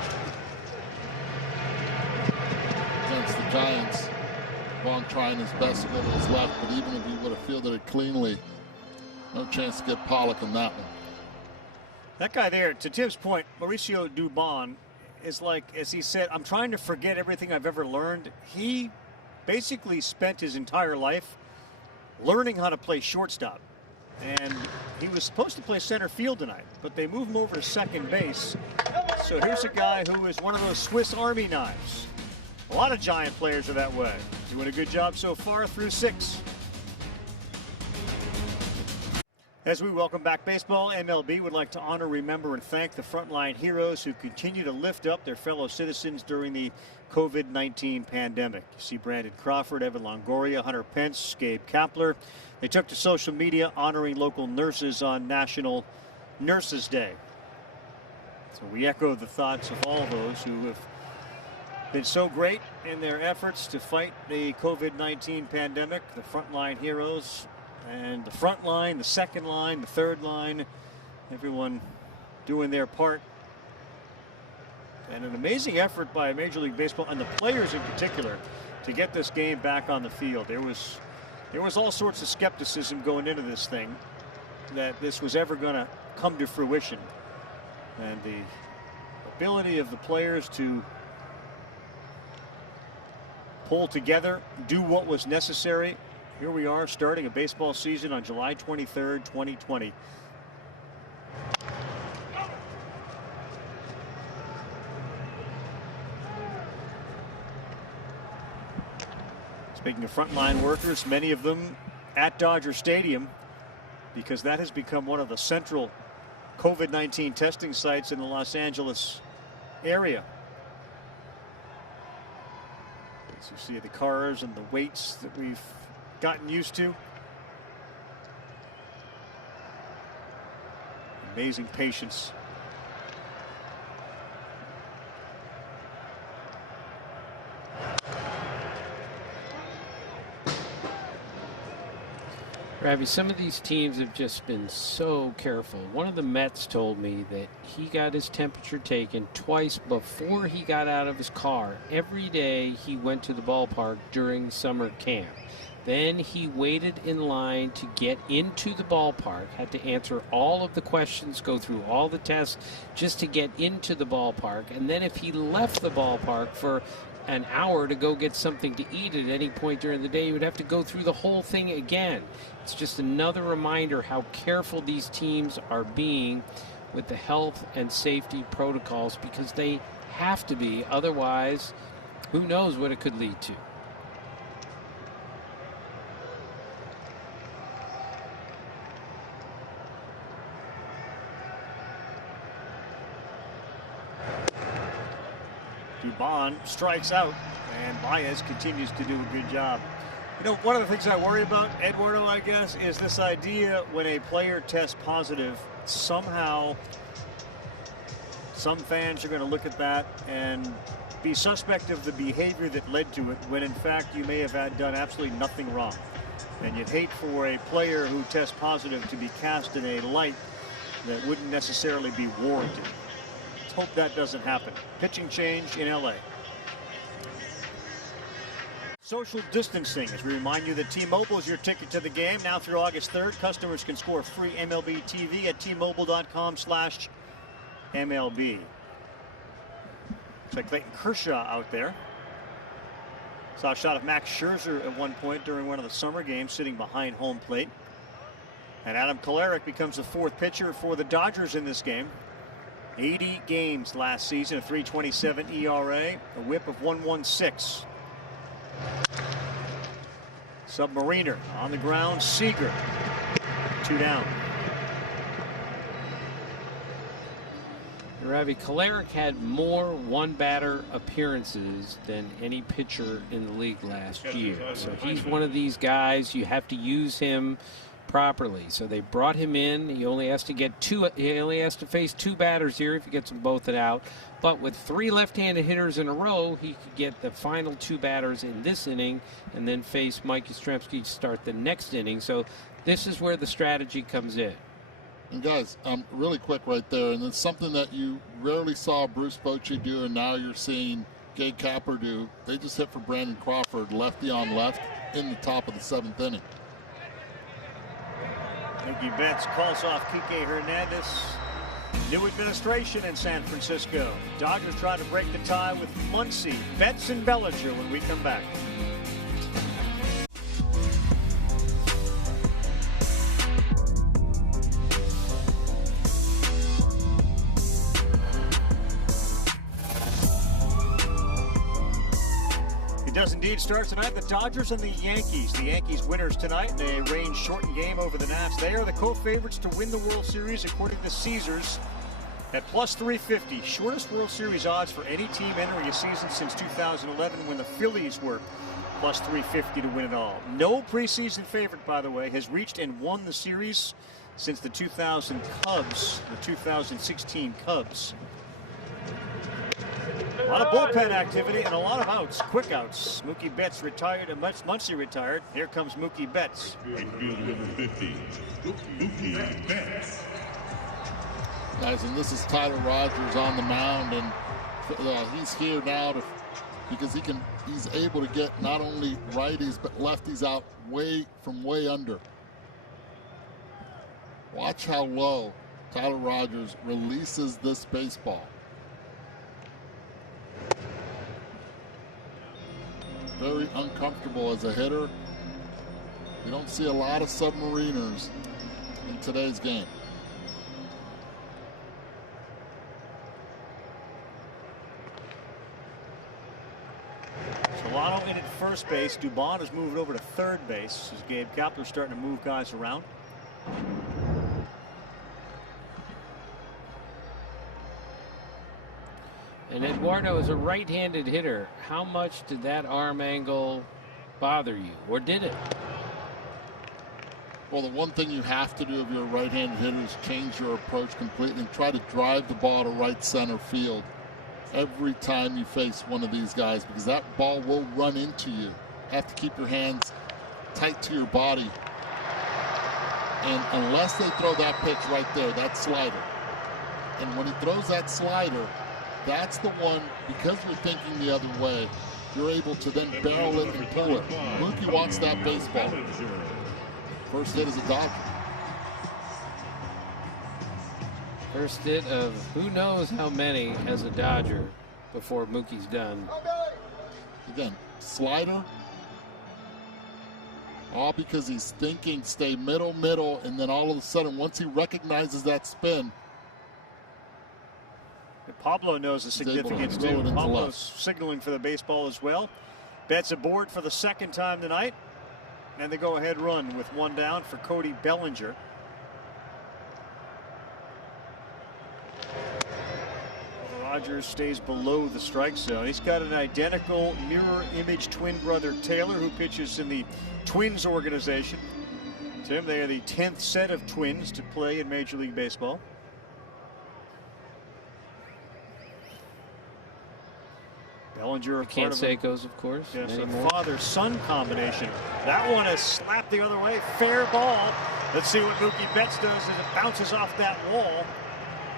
against the Giants. Vaughn trying his best to go to his left, but even if he would have fielded it cleanly, no chance to get Pollock on that one. That guy there, to Tim's point, Mauricio Dubon, is like, as he said, I'm trying to forget everything I've ever learned. He basically spent his entire life learning how to play shortstop. And he was supposed to play center field tonight, but they moved him over to second base. So here's a guy who is one of those Swiss Army knives. A lot of Giant players are that way. Doing a good job so far through 6. As we welcome back baseball, MLB would like to honor, remember, and thank the frontline heroes who continue to lift up their fellow citizens during the COVID-19 pandemic. You see Brandon Crawford, Evan Longoria, Hunter Pence, Gabe Kapler. They took to social media honoring local nurses on National Nurses Day. So we echo the thoughts of all those who have been so great in their efforts to fight the COVID-19 pandemic, the frontline heroes. And the front line, the second line, the third line, everyone doing their part. And an amazing effort by Major League Baseball and the players in particular to get this game back on the field. There was all sorts of skepticism going into this thing that this was ever going to come to fruition. And the ability of the players to pull together, do what was necessary. Here we are starting a baseball season on July 23rd, 2020. Speaking of frontline workers, many of them at Dodger Stadium, because that has become one of the central COVID-19 testing sites in the Los Angeles area. As you see the cars and the waits that we've gotten used to. Amazing patience. Ravi, some of these teams have just been so careful. One of the Mets told me that he got his temperature taken twice before he got out of his car. Every day he went to the ballpark during summer camp. Then he waited in line to get into the ballpark, had to answer all of the questions, go through all the tests just to get into the ballpark. And then if he left the ballpark for an hour to go get something to eat at any point during the day, he would have to go through the whole thing again. It's just another reminder how careful these teams are being with the health and safety protocols, because they have to be. Otherwise, who knows what it could lead to. Dubon strikes out, and Baez continues to do a good job. You know, one of the things I worry about, Eduardo, I guess, is this idea when a player tests positive, somehow some fans are going to look at that and be suspect of the behavior that led to it, when in fact you may have done absolutely nothing wrong. And you'd hate for a player who tests positive to be cast in a light that wouldn't necessarily be warranted. Let's hope that doesn't happen. Pitching change in LA. Social distancing, as we remind you that T-Mobile is your ticket to the game. Now through August 3rd, customers can score free MLB TV at T-Mobile.com/MLB. Looks like Clayton Kershaw out there. Saw a shot of Max Scherzer at one point during one of the summer games, sitting behind home plate. And Adam Kolarek becomes the fourth pitcher for the Dodgers in this game. 80 games last season, a 3.27 ERA, a whip of 1.16. Submariner on the ground, Seager. 2 down. Ravi, Kolarek had more one-batter appearances than any pitcher in the league last year. So he's one of these guys, you have to use him properly. So they brought him in. He only has to get he only has to face 2 batters here if he gets them both out. But with 3 left-handed hitters in a row, he could get the final 2 batters in this inning and then face Mike Yastrzemski to start the next inning. So this is where the strategy comes in. And guys, really quick right there, and it's something that you rarely saw Bruce Bochy do, and now you're seeing Gabe Kapler do. They just hit for Brandon Crawford, lefty on left, in the top of the 7th inning. Mickey Betts calls off Kike Hernandez. New administration in San Francisco. Dodgers try to break the tie with Muncy, Betts, and Bellinger when we come back. indeed starts tonight. The Dodgers and the Yankees. The Yankees winners tonight in a rain-shortened game over the Nats. They are the co-favorites to win the World Series according to Caesars at plus 350. Shortest World Series odds for any team entering a season since 2011 when the Phillies were plus 350 to win it all. No preseason favorite, by the way, has reached and won the series since the 2016 Cubs. A lot of bullpen activity and a lot of outs, quick outs. Mookie Betts retired and Muncy retired. Here comes Mookie Betts. Infielder number 50, Mookie Betts. Guys, and this is Tyler Rogers on the mound, and he's here now because he's able to get not only righties but lefties out from way under. Watch how low Tyler Rogers releases this baseball. Very uncomfortable as a hitter. You don't see a lot of submariners in today's game. Solano in at first base. Dubon has moved over to third base as Gabe Kapler's starting to move guys around. And Eduardo is a right-handed hitter. How much did that arm angle bother you, or did it? Well, the one thing you have to do if you're a right-handed hitter is change your approach completely and try to drive the ball to right center field every time you face one of these guys, because that ball will run into you. You have to keep your hands tight to your body. And unless they throw that pitch right there, that slider. And when he throws that slider, that's the one, because you're thinking the other way, you're able to then barrel it and pull it. Mookie wants that baseball. First hit as a Dodger. First hit of who knows how many as a Dodger before Mookie's done. Again, slider. All because he's thinking stay middle, and then all of a sudden, once he recognizes that spin, Pablo knows the significance too. Pablo's signaling for the baseball as well. Betts aboard for the second time tonight. And the go-ahead run with one down for Cody Bellinger. Rogers stays below the strike zone. He's got an identical mirror image twin brother Taylor, who pitches in the Twins organization. Tim, they are the 10th set of twins to play in Major League Baseball. Bellinger, Canseco's, of course. Yes, a father-son combination. That one is slapped the other way. Fair ball. Let's see what Mookie Betts does as it bounces off that wall.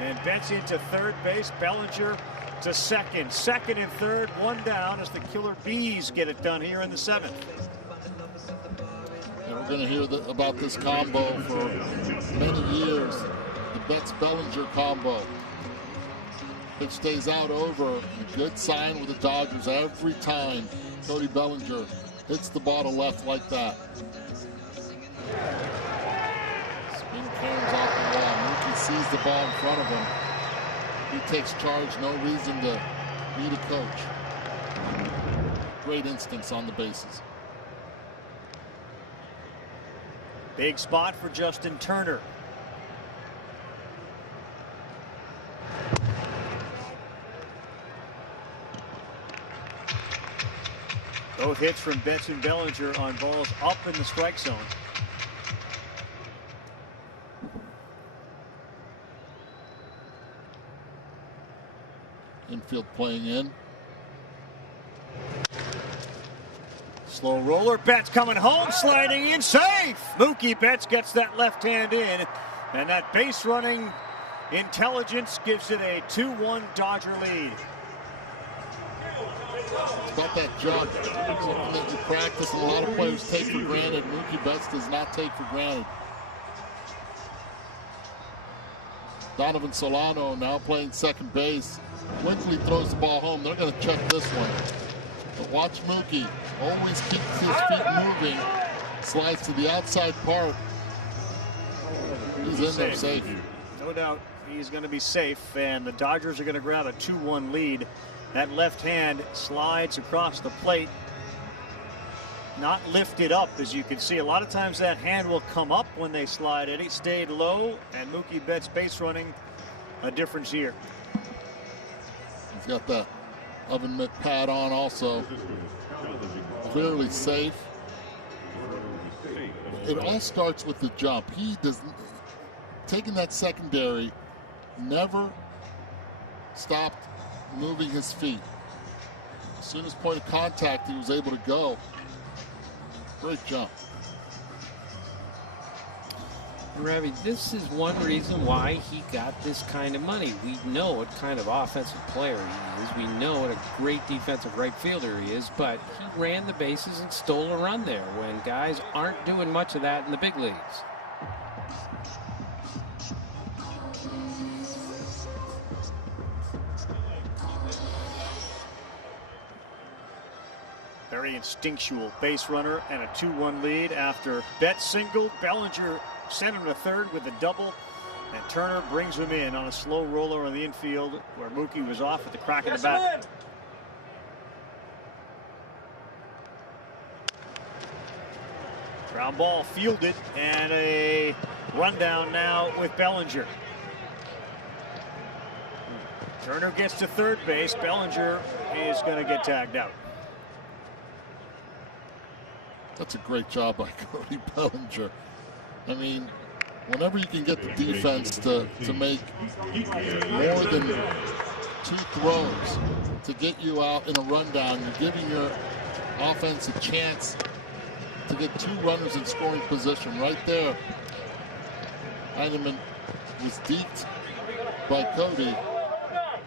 And Betts into third base. Bellinger to second. Second and third, one down as the Killer Bees get it done here in the seventh. And we're going to hear about this combo for many years. The Betts-Bellinger combo. It stays out over. A good sign with the Dodgers every time Cody Bellinger hits the ball to left like that. Spin comes off the wall. Mookie sees the ball in front of him. He takes charge. No reason to need a coach. Great instance on the bases. Big spot for Justin Turner. Both hits from Betts and Bellinger on balls up in the strike zone. Infield playing in. Slow roller. Betts coming home, sliding in, safe. Mookie Betts gets that left hand in, and that base running intelligence gives it a 2-1 Dodger lead. It's about that jump, something that you practice and a lot of players take for granted. Mookie Betts does not take for granted. Donovan Solano now playing second base. Quickly throws the ball home. They're going to check this one. But watch Mookie. Always keeps his feet moving. Slides to the outside part. He's in there safe. No doubt he's going to be safe, and the Dodgers are going to grab a 2-1 lead. That left hand slides across the plate not lifted up, as you can see. A lot of times that hand will come up when they slide it. He stayed low, and Mookie Betts base running a difference here. He's got that oven mitt pad on also. Clearly safe. It all starts with the jump. He does, taking that secondary, never stopped moving his feet. As soon as point of contact, he was able to go. Great jump. Ravi, this is one reason why he got this kind of money. We know what kind of offensive player he is. We know what a great defensive right fielder he is, but he ran the bases and stole a run there when guys aren't doing much of that in the big leagues. Very instinctual base runner and a 2-1 lead after Betts singled. Bellinger sent him to third with a double, and Turner brings him in on a slow roller on the infield where Mookie was off at the crack of the bat. Ground ball fielded, and a rundown now with Bellinger. Turner gets to third base. Bellinger is going to get tagged out. That's a great job by Cody Bellinger. I mean, whenever you can get the defense to make more than 2 throws to get you out in a rundown, you're giving your offense a chance to get 2 runners in scoring position. Right there, Heineman was deked by Cody.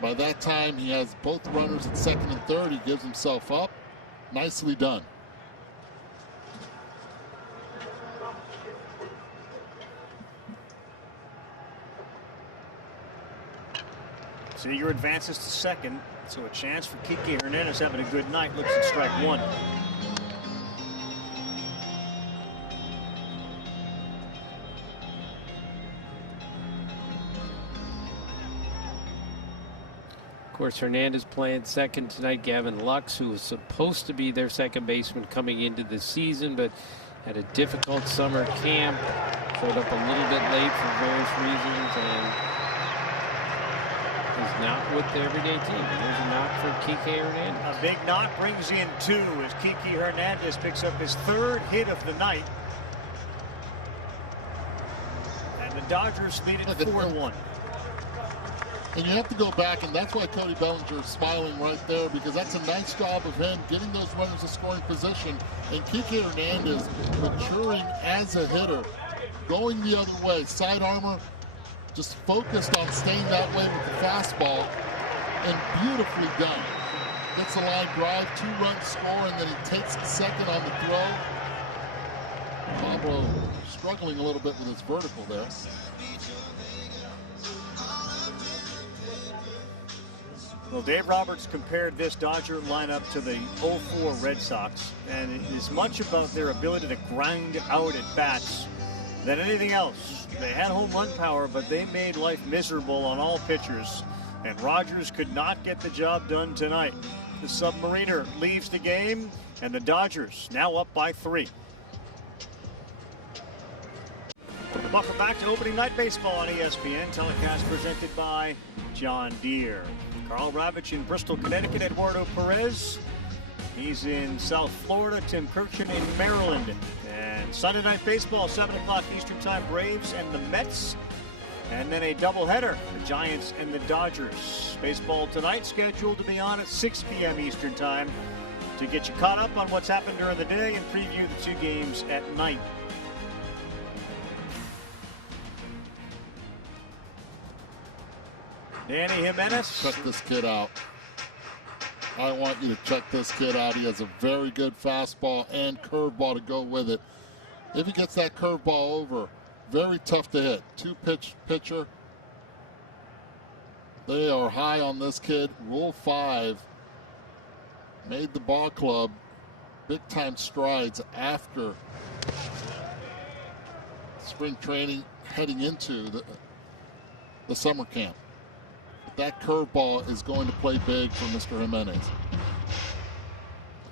By that time, he has both runners at second and third. He gives himself up. Nicely done. Seager advances to second, so a chance for Kike Hernandez having a good night. Looks at strike 1. Of course, Hernandez playing second tonight. Gavin Lux, who was supposed to be their second baseman coming into the season, but had a difficult summer camp, showed up a little bit late for various reasons, and is not with the everyday team. There's a knock for Kike Hernandez. A big knock brings in 2 as Kike Hernandez picks up his 3rd hit of the night. And the Dodgers lead it 4-1. And you have to go back, and that's why Cody Bellinger is smiling right there, because that's a nice job of him getting those runners in scoring position. And Kike Hernandez maturing as a hitter, going the other way, side armor, just focused on staying that way with the fastball, and beautifully done. Gets the line drive, 2-run score, and then he takes second on the throw. Pablo struggling a little bit with his vertical there. Well, Dave Roberts compared this Dodger lineup to the 04 Red Sox, and it is much about their ability to grind out at bats than anything else. They had home run power, but they made life miserable on all pitchers, and Rogers could not get the job done tonight. The Submariner leaves the game, and the Dodgers now up by 3. Welcome back to Opening Night Baseball on ESPN, telecast presented by John Deere. Carl Ravitch in Bristol, Connecticut. Eduardo Perez, he's in South Florida. Tim Kirchin in Maryland. And Sunday Night Baseball, 7 o'clock Eastern Time, Braves and the Mets. And then a doubleheader, the Giants and the Dodgers. Baseball tonight scheduled to be on at 6 p.m. Eastern Time to get you caught up on what's happened during the day and preview the 2 games at night. Danny Jimenez. Check this kid out. I want you to check this kid out. He has a very good fastball and curveball to go with it. If he gets that curveball over, very tough to hit. 2-pitch pitcher. They are high on this kid. Rule 5 made the ball club big-time strides after spring training heading into the summer camp. That curveball is going to play big for Mr. Jimenez.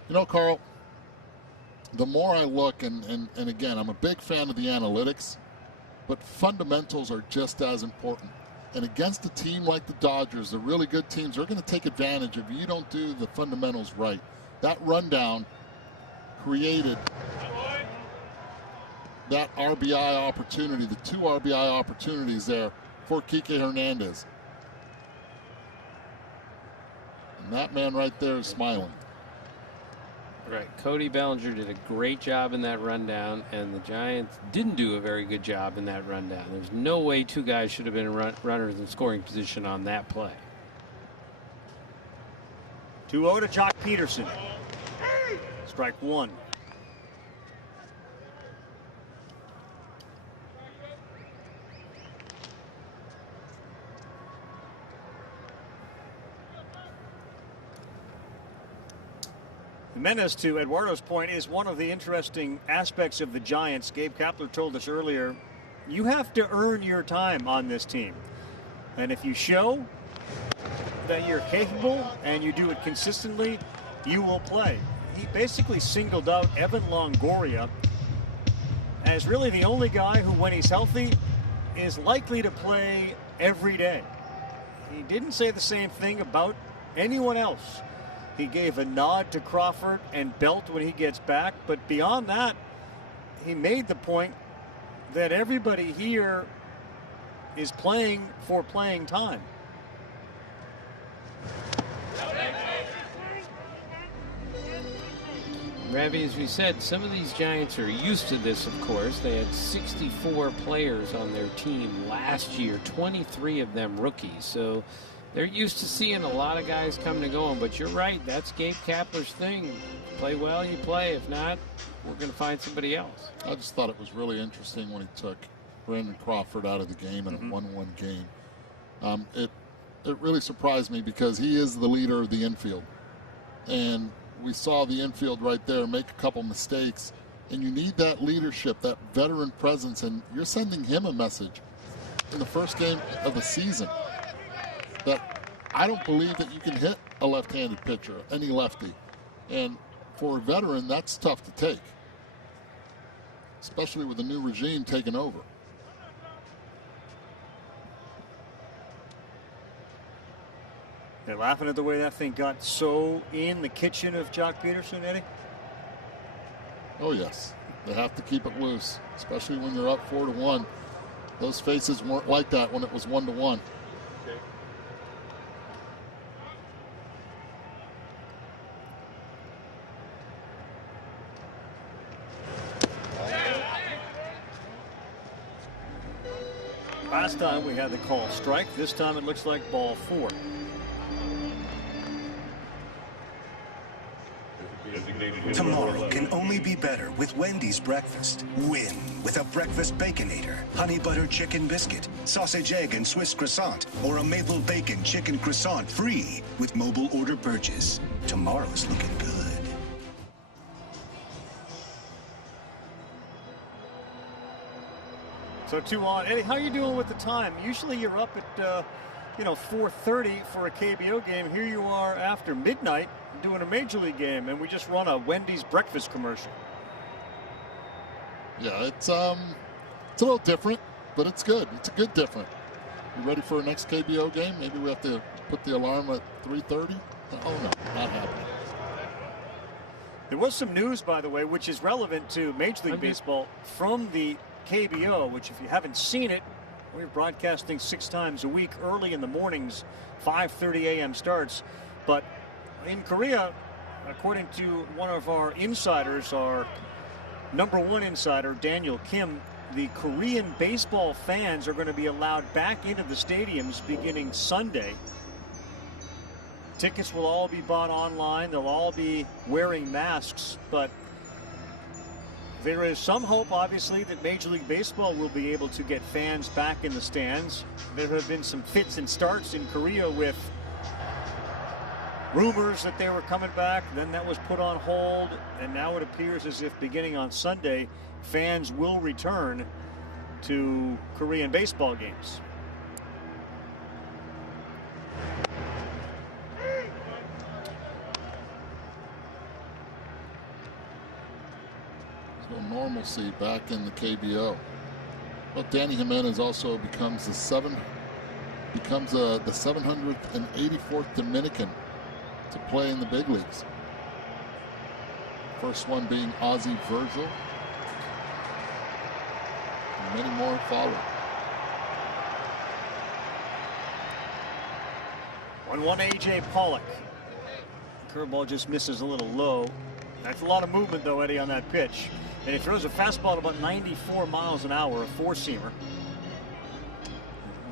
You know, Carl, the more I look, and again, I'm a big fan of the analytics, but fundamentals are just as important. And against a team like the Dodgers, the really good teams, they're going to take advantage if you don't do the fundamentals right. That rundown created that RBI opportunity, the 2 RBI opportunities there for Kike Hernandez. And that man right there is smiling. Right. Cody Bellinger did a great job in that rundown, and the Giants didn't do a very good job in that rundown. There's no way 2 guys should have been runners in scoring position on that play. 2-0 to Jock Peterson. Strike 1. Jimenez, to Eduardo's point, is one of the interesting aspects of the Giants. Gabe Kapler told us earlier, you have to earn your time on this team. And if you show that you're capable and you do it consistently, you will play. He basically singled out Evan Longoria as really the only guy who, when he's healthy, is likely to play every day. He didn't say the same thing about anyone else. He gave a nod to Crawford and Belt when he gets back, but beyond that, he made the point that everybody here is playing for playing time. Ravi, as we said, some of these Giants are used to this, of course. They had 64 players on their team last year, 23 of them rookies. So they're used to seeing a lot of guys coming and going. But you're right, that's Gabe Kapler's thing. Play well, you play. If not, we're going to find somebody else. I just thought it was really interesting when he took Brandon Crawford out of the game in a 1-1 game. It really surprised me because he is the leader of the infield. And we saw the infield right there make a couple mistakes. And you need that leadership, that veteran presence. And you're sending him a message in the first game of the season that I don't believe that you can hit a left-handed pitcher, any lefty. And for a veteran, that's tough to take, especially with the new regime taking over. They're laughing at the way that thing got so in the kitchen of Jock Peterson, Eddie? Oh, yes. They have to keep it loose, especially when you're up 4-1. Those faces weren't like that when it was 1-1. Last time we had the call strike. This time it looks like ball 4. Tomorrow can only be better with Wendy's breakfast. Win with a breakfast Baconator, honey butter chicken biscuit, sausage egg and Swiss croissant, or a maple bacon chicken croissant free with mobile order purchase. Tomorrow's looking good. So 2 on. Eddie, how are you doing with the time? Usually you're up at 4:30 for a KBO game. Here you are after midnight doing a Major League game, and we just run a Wendy's breakfast commercial. Yeah, it's a little different, but it's good. It's a good different. You ready for our next KBO game? Maybe we have to put the alarm at 3:30? Oh, no, not happening. There was some news, by the way, which is relevant to Major League Baseball from the KBO, which if you haven't seen it, we're broadcasting 6 times a week early in the mornings, 5:30 a.m. starts. But in Korea, according to one of our insiders, our #1 insider, Daniel Kim, the Korean baseball fans are going to be allowed back into the stadiums beginning Sunday. Tickets will all be bought online. They'll all be wearing masks, but there is some hope, obviously, that Major League Baseball will be able to get fans back in the stands. There have been some fits and starts in Korea with rumors that they were coming back. Then that was put on hold, and now it appears as if beginning on Sunday, fans will return to Korean baseball games. Darcy back in the KBO. Well, Danny Jimenez also becomes the 784th Dominican to play in the big leagues. First one being Ozzie Virgil. And many more follow. 1-1 A.J. Pollock. Curveball just misses a little low. That's a lot of movement, though, Eddie, on that pitch. And he throws a fastball at about 94 miles an hour, a four-seamer.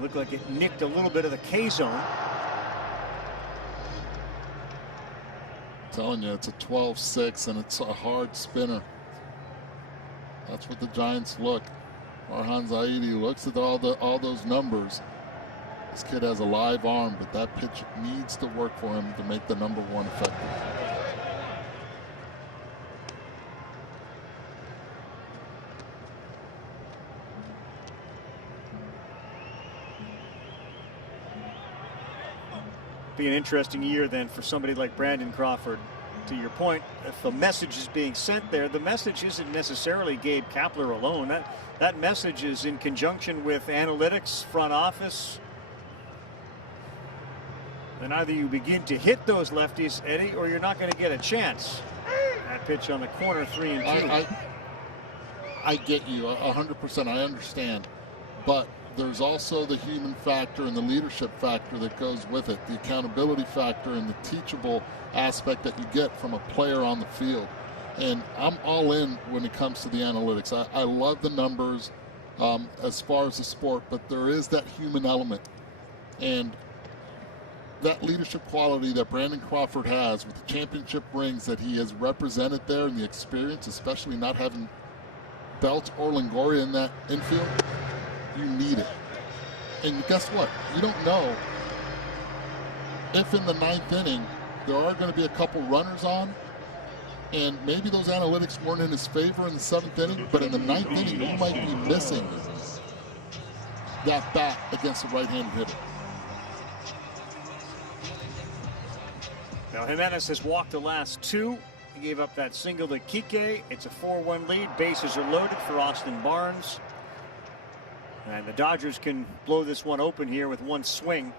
Looked like it nicked a little bit of the K-zone. I'm telling you, it's a 12-6, and it's a hard spinner. That's what the Giants look. Farhan Zaidi looks at all those numbers. This kid has a live arm, but that pitch needs to work for him to make the number one effective. Be an interesting year then for somebody like Brandon Crawford. To your point, if a message is being sent there, the message isn't necessarily Gabe Kapler alone. That message is in conjunction with analytics, front office. And either you begin to hit those lefties, Eddie, or you're not going to get a chance. That pitch on the corner, 3-2. I get you 100%. I understand. But there's also the human factor and the leadership factor that goes with it, the accountability factor and the teachable aspect that you get from a player on the field. And I'm all in when it comes to the analytics. I love the numbers as far as the sport, but there is that human element. And that leadership quality that Brandon Crawford has with the championship rings that he has represented there and the experience, especially not having Belt or Longoria in that infield, you need it. And guess what? You don't know if in the ninth inning there are going to be a couple runners on, and maybe those analytics weren't in his favor in the seventh inning, but in the ninth inning you might be missing that bat against the right-handed hitter. Now Jimenez has walked the last two. He gave up that single to Kike. It's a 4-1 lead. Bases are loaded for Austin Barnes. And the Dodgers can blow this one open here with one swing.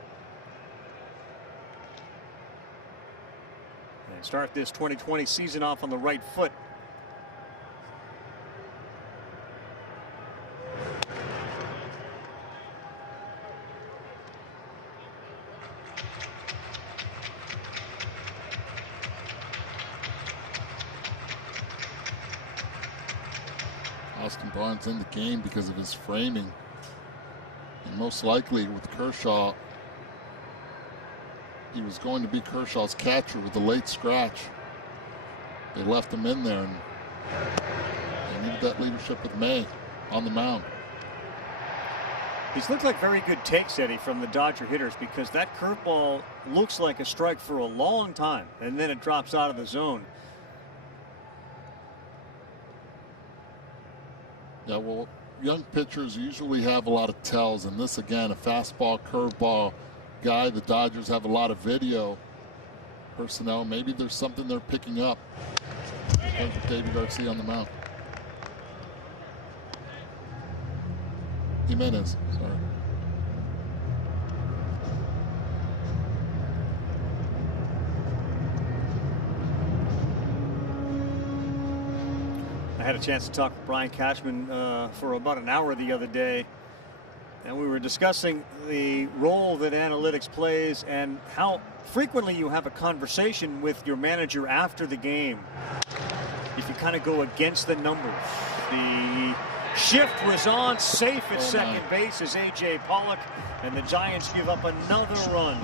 And start this 2020 season off on the right foot. Austin Barnes in the game because of his framing. And most likely with Kershaw, he was going to be Kershaw's catcher with the late scratch. They left him in there, and they needed that leadership with May on the mound. These look like very good takes, Eddie, from the Dodger hitters, because that curveball looks like a strike for a long time, and then it drops out of the zone. Yeah, well, young pitchers usually have a lot of tells, and this, again, a fastball, curveball guy. The Dodgers have a lot of video personnel. Maybe there's something they're picking up. Here's David Garcia on the mound. Jimenez, sorry. I had a chance to talk with Brian Cashman for about an hour the other day, and we were discussing the role that analytics plays and how frequently you have a conversation with your manager after the game if you kind of go against the numbers. The shift was on, safe at second base is A.J. Pollock, and the Giants give up another run.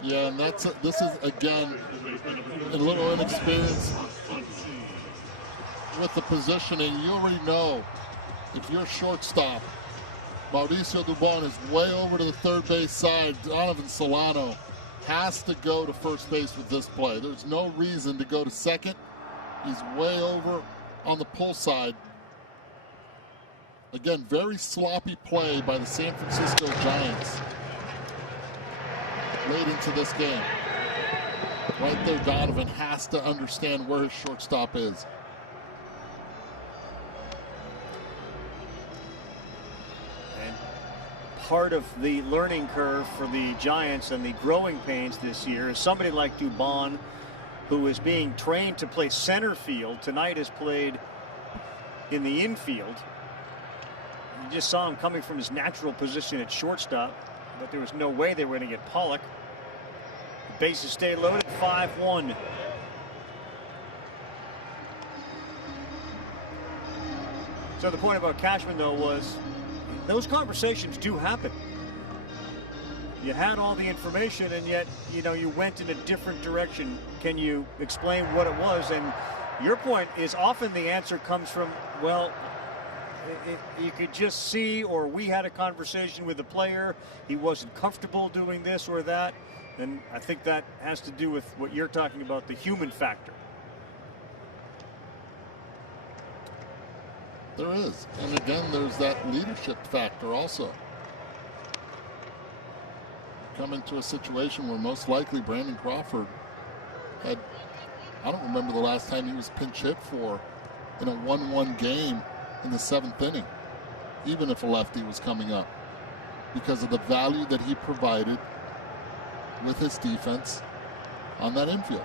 Yeah, and this is, again, a little inexperience with the positioning. You already know if you're shortstop, Mauricio Dubon is way over to the third base side. Donovan Solano has to go to first base with this play. There's no reason to go to second. He's way over on the pull side. Again, very sloppy play by the San Francisco Giants. late into this game. Right there, Donovan has to understand where his shortstop is. And part of the learning curve for the Giants and the growing pains this year is somebody like Dubon, who is being trained to play center field. Tonight has played in the infield. You just saw him coming from his natural position at shortstop, but there was no way they were going to get Pollock. The bases stay loaded, 5-1. So the point about Cashman, though, was those conversations do happen. You had all the information, and yet, you know, you went in a different direction. Can you explain what it was? And your point is often the answer comes from, well, you could just see, or we had a conversation with the player, he wasn't comfortable doing this or that. And I think that has to do with what you're talking about, the human factor. There is. And again, there's that leadership factor also. Come into a situation where most likely Brandon Crawford had, I don't remember the last time he was pinch hit for in a 1-1 game in the 7th inning, even if a lefty was coming up, because of the value that he provided with his defense on that infield.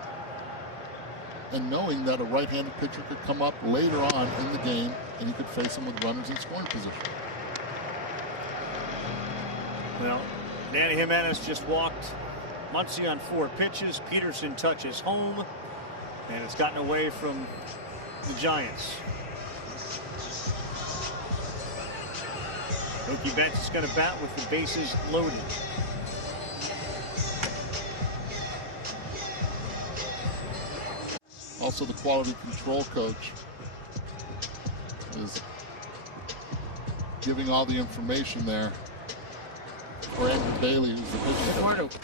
And knowing that a right-handed pitcher could come up later on in the game and you could face him with runners in scoring position. Well, Danny Jimenez just walked Muncy on 4 pitches. Peterson touches home, and it's gotten away from the Giants. Mookie Betts is going to bat with the bases loaded. Also, the quality control coach is giving all the information there. Brandon Bailey, who's the pitching coach.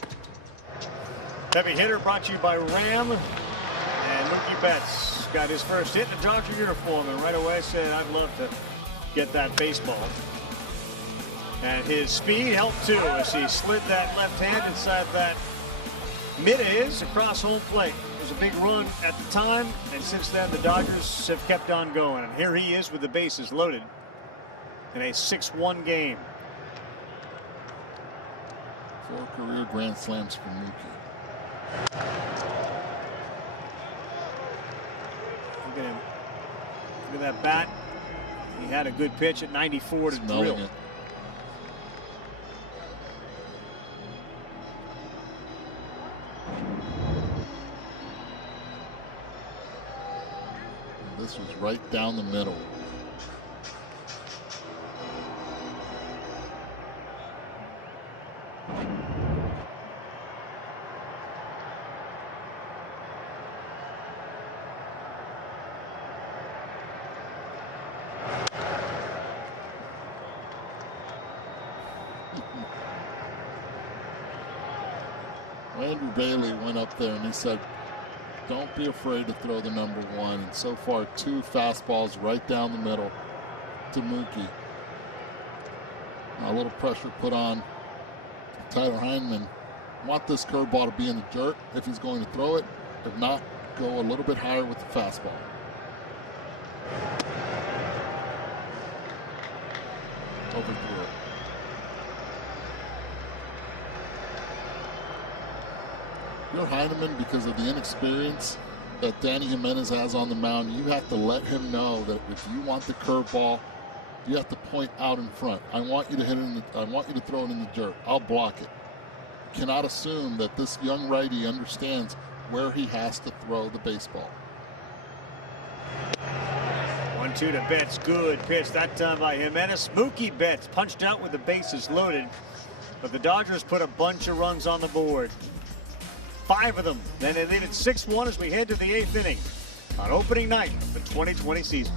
Heavy hitter brought to you by Ram. And Mookie Betts got his first hit in a Dodger uniform, and right away said, I'd love to get that baseball. And his speed helped too as he slid that left hand inside that mid-is across home plate. It was a big run at the time, and since then the Dodgers have kept on going. And here he is with the bases loaded in a 6-1 game. 4 career grand slams for Mookie. Look at that bat. He had a good pitch at 94 to drill. It. This was right down the middle. Andrew Bailey went up there and he said, don't be afraid to throw the number 1. And so far, 2 fastballs right down the middle to Mookie. Now a little pressure put on Tyler Heineman. Want this curveball to be in the dirt if he's going to throw it. If not, go a little bit higher with the fastball. Overthrew it. You're Heineman, because of the inexperience that Danny Jimenez has on the mound, you have to let him know that if you want the curveball, you have to point out in front. I want you to hit it I want you to throw it in the dirt. I'll block it. You cannot assume that this young righty understands where he has to throw the baseball. 1-2 to Betts. Good pitch that time by Jimenez. Mookie Betts punched out with the bases loaded, but the Dodgers put a bunch of runs on the board. 5 of them. Then they lead it 6-1 as we head to the 8th inning on opening night of the 2020 season.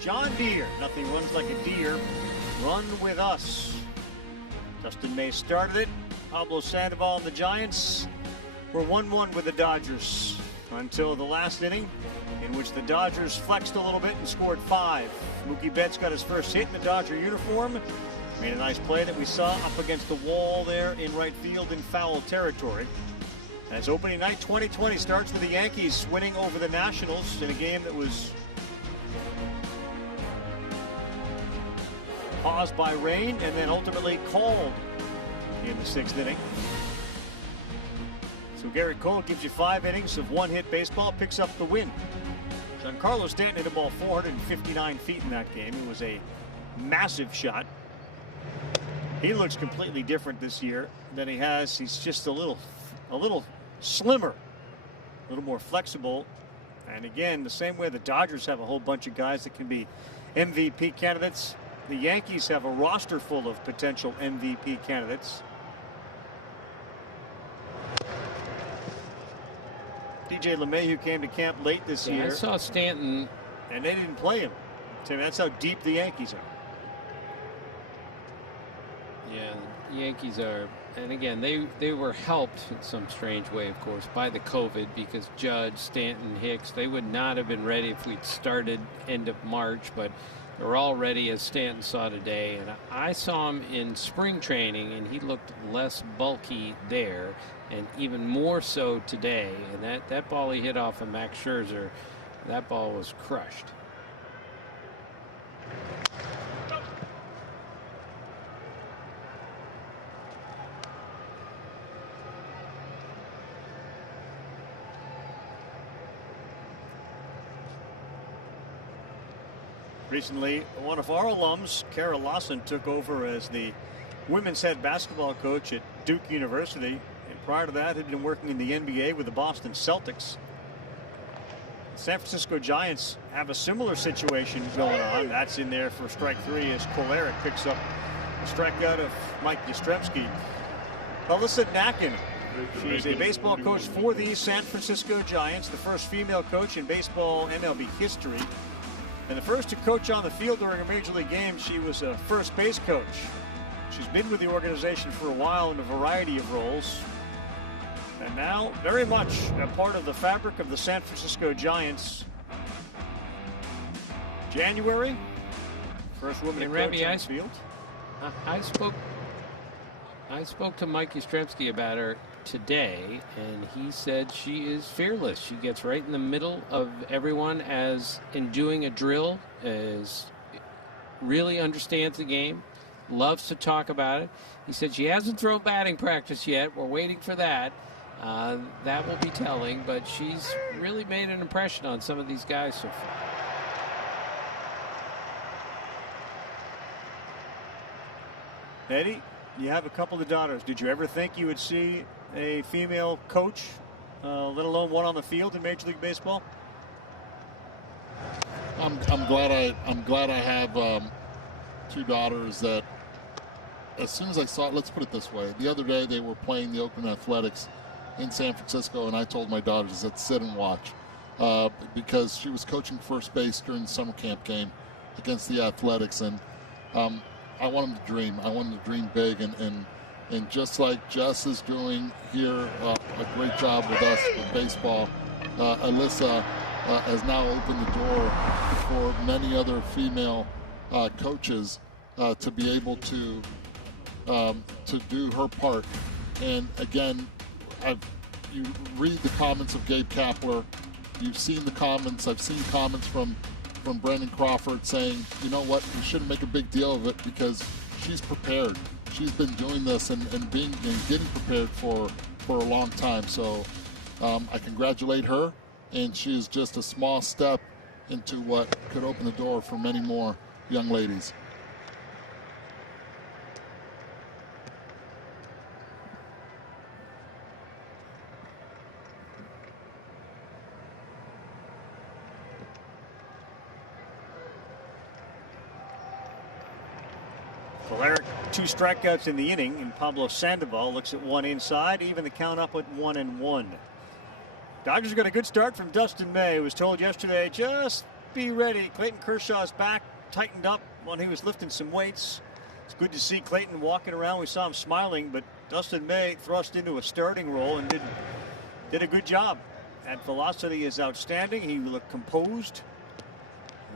John Deere. Nothing runs like a deer. Run with us. Dustin May started it. Pablo Sandoval and the Giants were 1-1 with the Dodgers until the last inning, in which the Dodgers flexed a little bit and scored 5. Mookie Betts got his first hit in the Dodger uniform. Made a nice play that we saw up against the wall there in right field in foul territory. As opening night 2020 starts with the Yankees winning over the Nationals in a game that was paused by rain and then ultimately called in the 6th inning. So Garrett Cole gives you 5 innings of one-hit baseball, picks up the win. Giancarlo Stanton hit a ball 459 feet in that game. It was a massive shot. He looks completely different this year than he has. He's just a little slimmer, a little more flexible. And again, the same way the Dodgers have a whole bunch of guys that can be MVP candidates, the Yankees have a roster full of potential MVP candidates. DJ LeMahieu came to camp late this year. I saw Stanton. And they didn't play him. So that's how deep the Yankees are. Yeah, the Yankees are, and again, they were helped in some strange way, of course, by the COVID, because Judge, Stanton, Hicks, they would not have been ready if we'd started end of March, but they're all ready, as Stanton saw today. And I saw him in spring training, and he looked less bulky there, and even more so today. And that ball he hit off of Max Scherzer, that ball was crushed. Recently, one of our alums, Kara Lawson, took over as the women's head basketball coach at Duke University. And prior to that, had been working in the NBA with the Boston Celtics. The San Francisco Giants have a similar situation going on. That's in there for strike 3 as Kolarek picks up a strikeout of Mike Yastrzemski. Alyssa Nakken, she's a baseball coach for the San Francisco Giants, the first female coach in baseball MLB history. And the first to coach on the field during a major league game. She was a first base coach. She's been with the organization for a while in a variety of roles. And now very much a part of the fabric of the San Francisco Giants. January, first woman to coach on the field. I spoke to Mike Yastrzemski about her today, and he said she is fearless. She gets right in the middle of everyone as in doing a drill, really understands the game, loves to talk about it. He said she hasn't thrown batting practice yet. We're waiting for that. That will be telling, but she's really made an impression on some of these guys so far. Eddie, you have a couple of daughters. Did you ever think you would see a female coach, let alone one on the field in Major League Baseball? I'm glad I have 2 daughters that, as soon as I saw it, let's put it this way. The other day they were playing the Oakland Athletics in San Francisco, and I told my daughters that sit and watch because she was coaching first base during the summer camp game against the Athletics, and I want them to dream. I want them to dream big, and just like Jess is doing here a great job with us with baseball, Alyssa has now opened the door for many other female coaches to be able to do her part. And again, you read the comments of Gabe Kapler. You've seen the comments. I've seen comments from Brandon Crawford saying, you know what, we shouldn't make a big deal of it because she's prepared. She's been doing this and getting prepared for a long time. So I congratulate her, and she is just a small step into what could open the door for many more young ladies. Kolarek, 2 strikeouts in the inning, and Pablo Sandoval looks at 1 inside, even the count up at 1-1. Dodgers got a good start from Dustin May, who was told yesterday, just be ready. Clayton Kershaw's back, tightened up when he was lifting some weights. It's good to see Clayton walking around. We saw him smiling, but Dustin May thrust into a starting role and did a good job. That velocity is outstanding. He looked composed.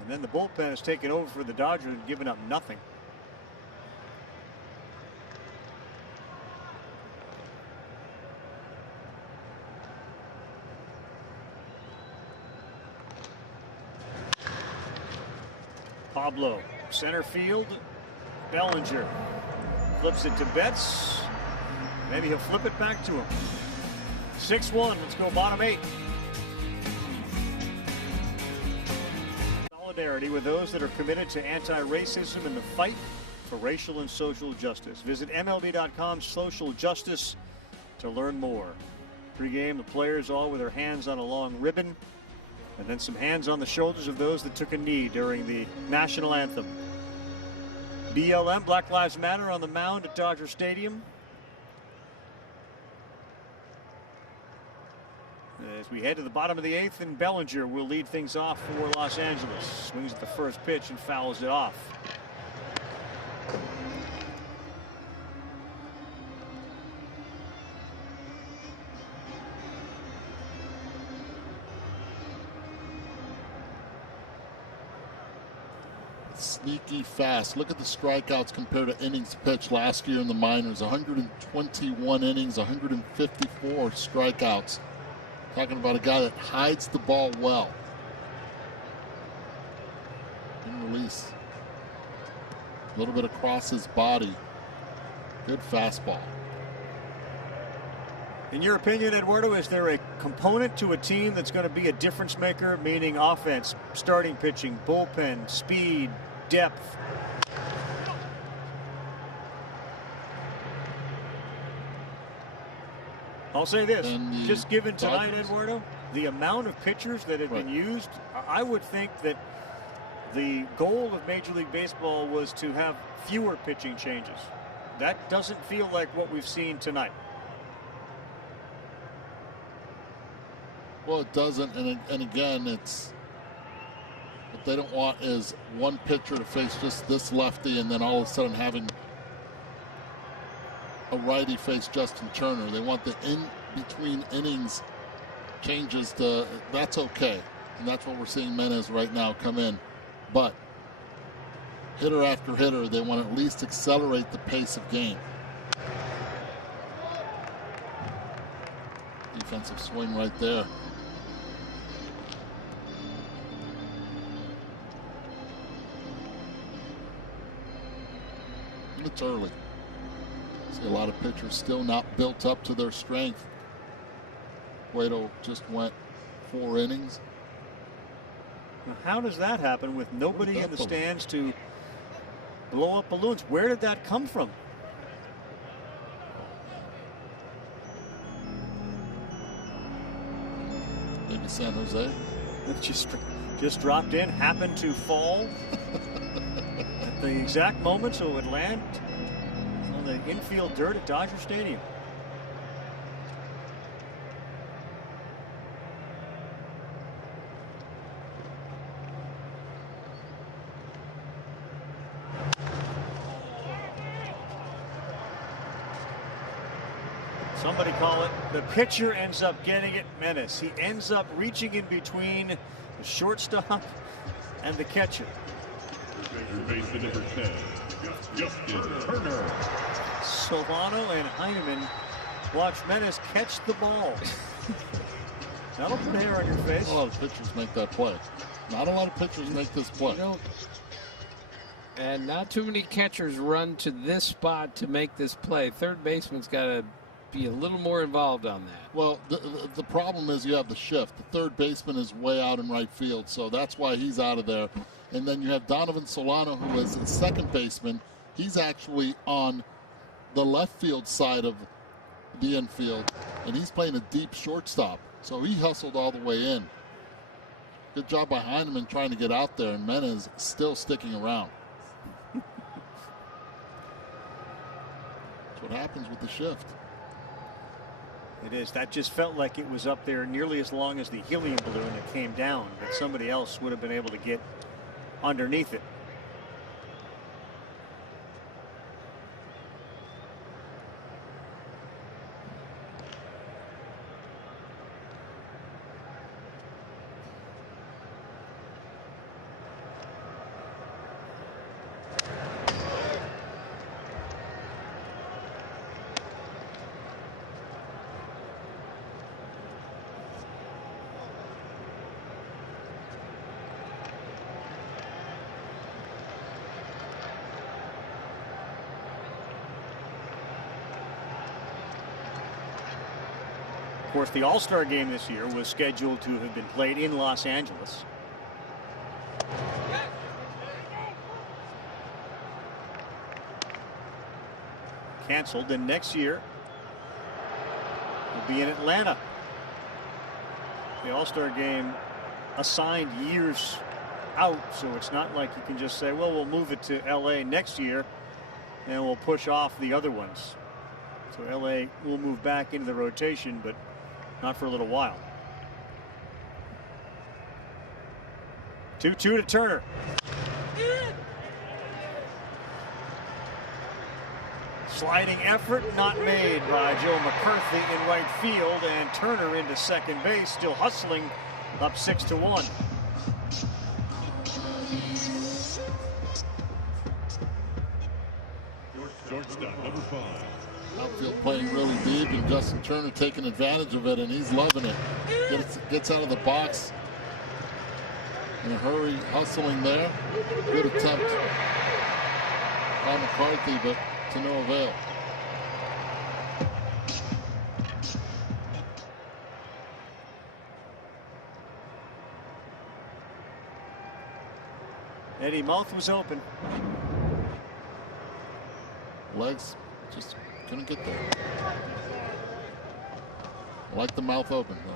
And then the bullpen has taken over for the Dodgers and given up nothing. Pablo, center field. Bellinger flips it to Betts. Maybe he'll flip it back to him. 6-1. Let's go bottom 8. Solidarity with those that are committed to anti-racism and the fight for racial and social justice. Visit MLB.com/social justice to learn more. Pre-game, the players all with their hands on a long ribbon, and then some hands on the shoulders of those that took a knee during the national anthem. BLM, Black Lives Matter, on the mound at Dodger Stadium. As we head to the bottom of the 8th, and Bellinger will lead things off for Los Angeles. Swings at the first pitch and fouls it off. Sneaky fast. Look at the strikeouts compared to innings pitched last year in the minors. 121 innings, 154 strikeouts. Talking about a guy that hides the ball well. Good release. A little bit across his body. Good fastball. In your opinion, Eduardo, is there a component to a team that's going to be a difference maker, meaning offense, starting pitching, bullpen, speed, depth? I'll say this, just given tonight, Eduardo, the amount of pitchers that have been used, I would think that the goal of Major League Baseball was to have fewer pitching changes. That doesn't feel like what we've seen tonight. Well, it doesn't, and again, it's what they don't want is one pitcher to face just this lefty and then all of a sudden having a righty face Justin Turner. They want the in-between innings changes to, that's okay. And that's what we're seeing Menez right now come in. But hitter after hitter, they want to at least accelerate the pace of game. Defensive swing right there. And it's early. See a lot of pitchers still not built up to their strength. Cueto just went 4 innings. How does that happen with nobody in the stands to blow up balloons? Where did that come from? Maybe San Jose. It just dropped in, happened to fall at the exact moment so it would land on the infield dirt at Dodger Stadium. Somebody call it, the pitcher ends up getting it, Menez. He ends up reaching in between the shortstop and the catcher. Base at number 10, Justin Turner. Solano and Heineman watch Menez catch the ball. That'll put hair on your face. A lot of pitchers make that play. Not a lot of pitchers make this play. And not too many catchers run to this spot to make this play. Third baseman's got to be a little more involved on that. Well, the problem is you have the shift. The third baseman is way out in right field, so that's why he's out of there. And then you have Donovan Solano, who is the second baseman. He's actually on the left field side of the infield, and he's playing a deep shortstop. So he hustled all the way in. Good job by Heineman trying to get out there, and Menez still sticking around. That's what happens with the shift. It is. That just felt like it was up there nearly as long as the helium balloon that came down, but somebody else would have been able to get underneath it. course, the All-Star game this year was scheduled to have been played in Los Angeles. Canceled, and next year will be in Atlanta. The All-Star game assigned years out, so it's not like you can just say, well, we'll move it to LA next year and we'll push off the other ones. So LA will move back into the rotation, but not for a little while. 2-2 to Turner. Sliding effort not made by Joe McCarthy in right field, and Turner into second base, still hustling, up 6-1. Shortstop, number 5. Outfield playing really deep, and Justin Turner taking advantage of it, and he's loving it. Gets out of the box in a hurry, hustling there. Good attempt by McCarthy, but to no avail. Eddie mouth was open. Legs just couldn't get there. I like the mouth open though.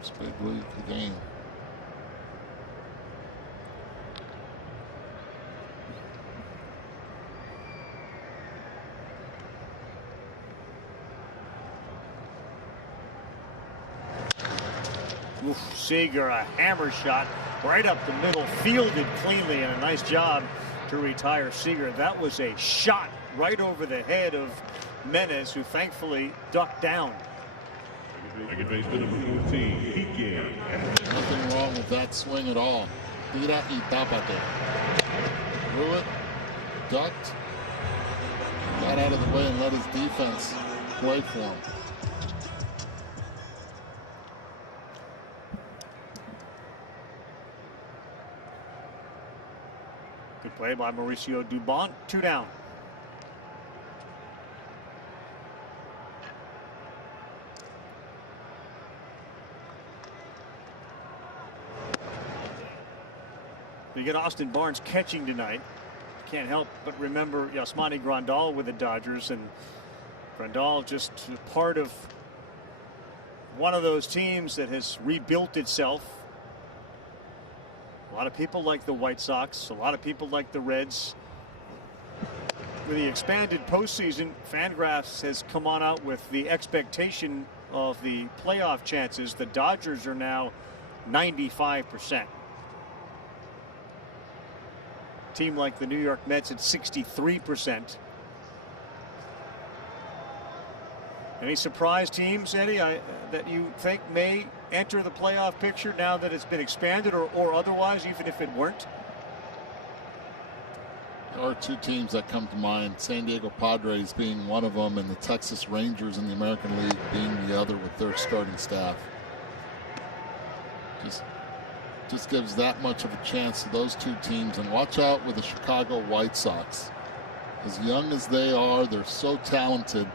It's a big lead for the game. Oof, Seager, a hammer shot right up the middle, fielded cleanly, and a nice job to retire Seager. That was a shot right over the head of Menes, who thankfully ducked down. Second baseman number 14, Kike. Nothing wrong with that swing at all. Tira y tapate. Threw it, ducked, got out of the way and let his defense play for him. Good play by Mauricio Dubon. 2 down. You get Austin Barnes catching tonight. Can't help but remember Yasmani Grandal with the Dodgers, and Grandal just part of one of those teams that has rebuilt itself. A lot of people like the White Sox. A lot of people like the Reds. With the expanded postseason, Fangraphs has come on out with the expectation of the playoff chances. The Dodgers are now 95%. Team like the New York Mets at 63%. Any surprise teams, Eddie, that you think may enter the playoff picture now that it's been expanded, or otherwise, even if it weren't? There are 2 teams that come to mind, San Diego Padres being one of them, and the Texas Rangers in the American League being the other with their starting staff. Just gives that much of a chance to those 2 teams. And watch out with the Chicago White Sox. As young as they are, they're so talented.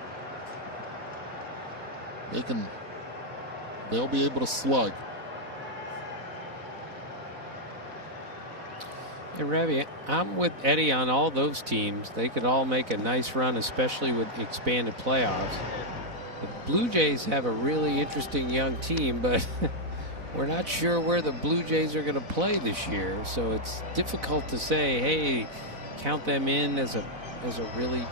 They'll be able to slug. Hey, Ravi, I'm with Eddie on all those teams. They could all make a nice run, especially with the expanded playoffs. The Blue Jays have a really interesting young team, but we're not sure where the Blue Jays are going to play this year. So it's difficult to say, hey, count them in as a really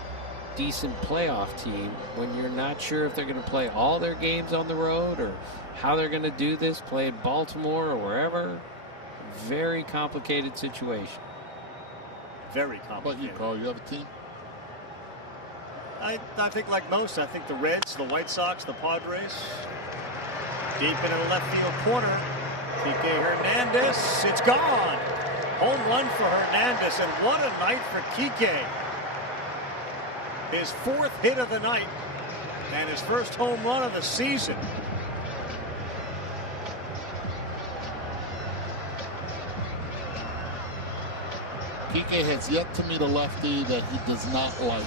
decent playoff team when you're not sure if they're going to play all their games on the road or how they're going to do this, play in Baltimore or wherever. Very complicated situation. Very complicated. How about you, Carl? You have a team? I think like most, I think the Reds, the White Sox, the Padres. Deep into the left field corner. Kike Hernandez. It's gone. Home run for Hernandez, and what a night for Kike. His 4th hit of the night and his first home run of the season. Kike has yet to meet a lefty that he does not like.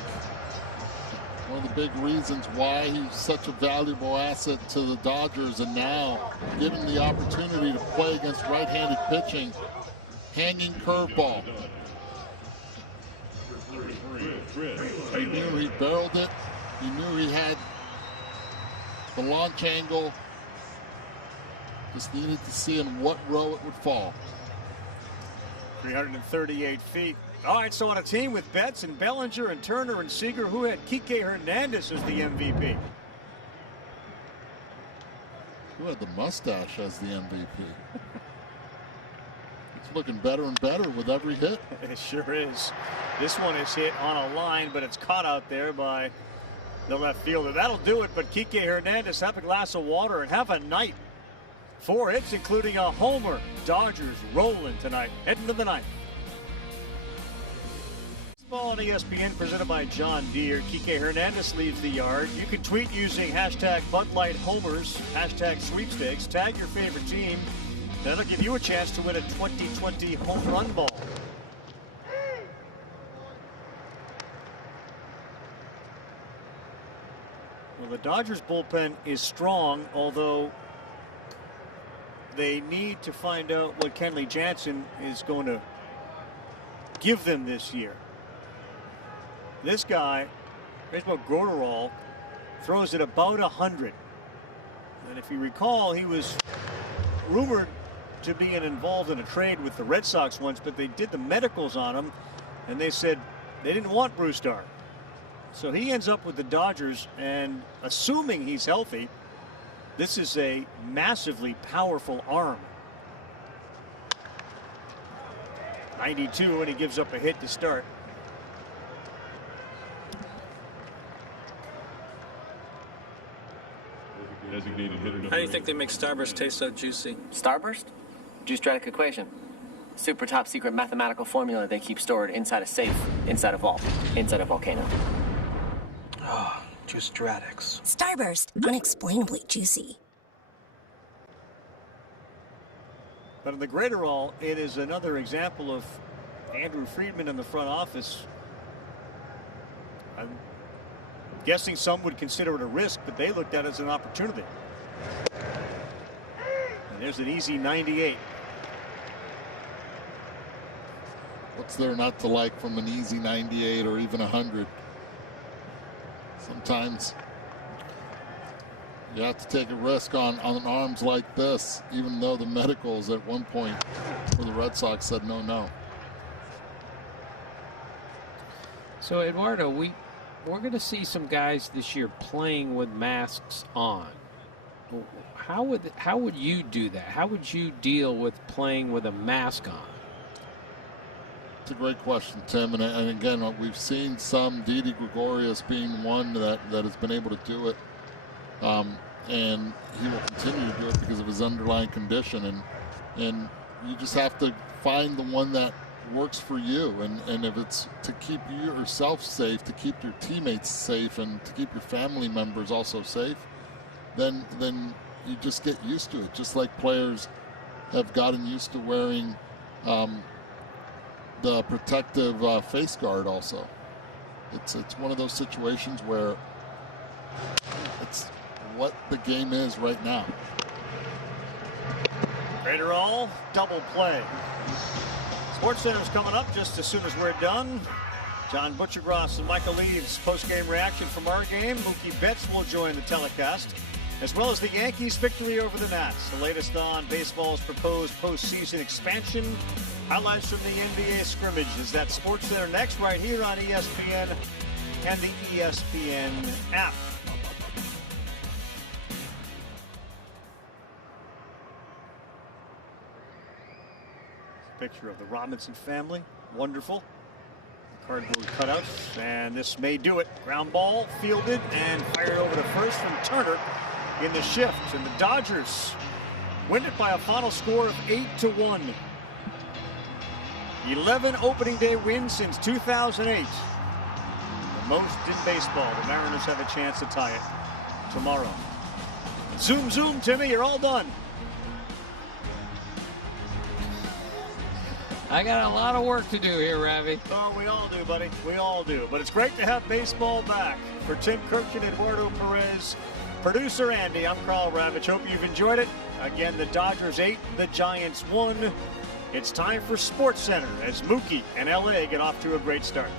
One of the big reasons why he's such a valuable asset to the Dodgers, and now given the opportunity to play against right-handed pitching, hanging curveball. He knew he barreled it. He knew he had the launch angle. Just needed to see in what row it would fall. 338 feet. All right, so on a team with Betts and Bellinger and Turner and Seager, who had Kike Hernandez as the MVP? Who had the mustache as the MVP? It's looking better and better with every hit. It sure is. This one is hit on a line, but it's caught out there by the left fielder. That'll do it, but Kike Hernandez, have a glass of water and have a night. 4 hits, including a homer. Dodgers rolling tonight, heading to the ninth. Baseball on ESPN presented by John Deere. Kike Hernandez leaves the yard. You can tweet using hashtag Bud Light Homers, hashtag sweepstakes. Tag your favorite team. That'll give you a chance to win a 2020 home run ball. Well, the Dodgers bullpen is strong, although they need to find out what Kenley Jansen is going to give them this year. This guy, Raisel Graterol, throws at about 100. And if you recall, he was rumored to be involved in a trade with the Red Sox once, but they did the medicals on him, and they said they didn't want Brusdar. So he ends up with the Dodgers, and assuming he's healthy, this is a massively powerful arm. 92, and he gives up a hit to start. Designated hitter How do you think they make Starburst taste so juicy? Starburst? Juice-Stratic equation. Super top secret mathematical formula they keep stored inside a safe, inside a vault, inside a volcano. Oh, Juice-Stratics. Starburst, unexplainably juicy. But in the Graterol, it is another example of Andrew Friedman in the front office. I'm guessing some would consider it a risk, but they looked at it as an opportunity. And there's an easy 98. What's there not to like from an easy 98 or even 100? Sometimes you have to take a risk on arms like this, even though the medicals at one point for the Red Sox said no. So, Eduardo, we're going to see some guys this year playing with masks on. How would you do that? How would you deal with playing with a mask on? It's a great question, Tim. And again, we've seen some, Didi Gregorius being one that has been able to do it. And he will continue to do it because of his underlying condition. And you just have to find the one that works for you. And if it's to keep yourself safe, to keep your teammates safe, and to keep your family members also safe, then you just get used to it. Just like players have gotten used to wearing the protective face guard also. It's one of those situations where it's what the game is right now. Graterol, double play. SportsCenter's coming up just as soon as we're done. John Butchergross and Michael Leaves post-game reaction from our game. Mookie Betts will join the telecast, as well as the Yankees' victory over the Nats. The latest on baseball's proposed postseason expansion. Highlights from the NBA scrimmage. Is that SportsCenter next right here on ESPN and the ESPN app. Picture of the Robinson family. Wonderful. Cardboard cutouts, and this may do it. Ground ball fielded and fired over to first from Turner in the shift. And the Dodgers win it by a final score of 8-1. 11 opening day wins since 2008. The most in baseball. The Mariners have a chance to tie it tomorrow. Zoom, zoom, Timmy, you're all done. I got a lot of work to do here, Ravi. Oh, we all do, buddy. We all do. But it's great to have baseball back. For Tim Kirk and Eduardo Perez, producer Andy, I'm Carl Ravitch. Hope you've enjoyed it. Again, the Dodgers 8, the Giants 1. It's time for SportsCenter as Mookie and LA get off to a great start.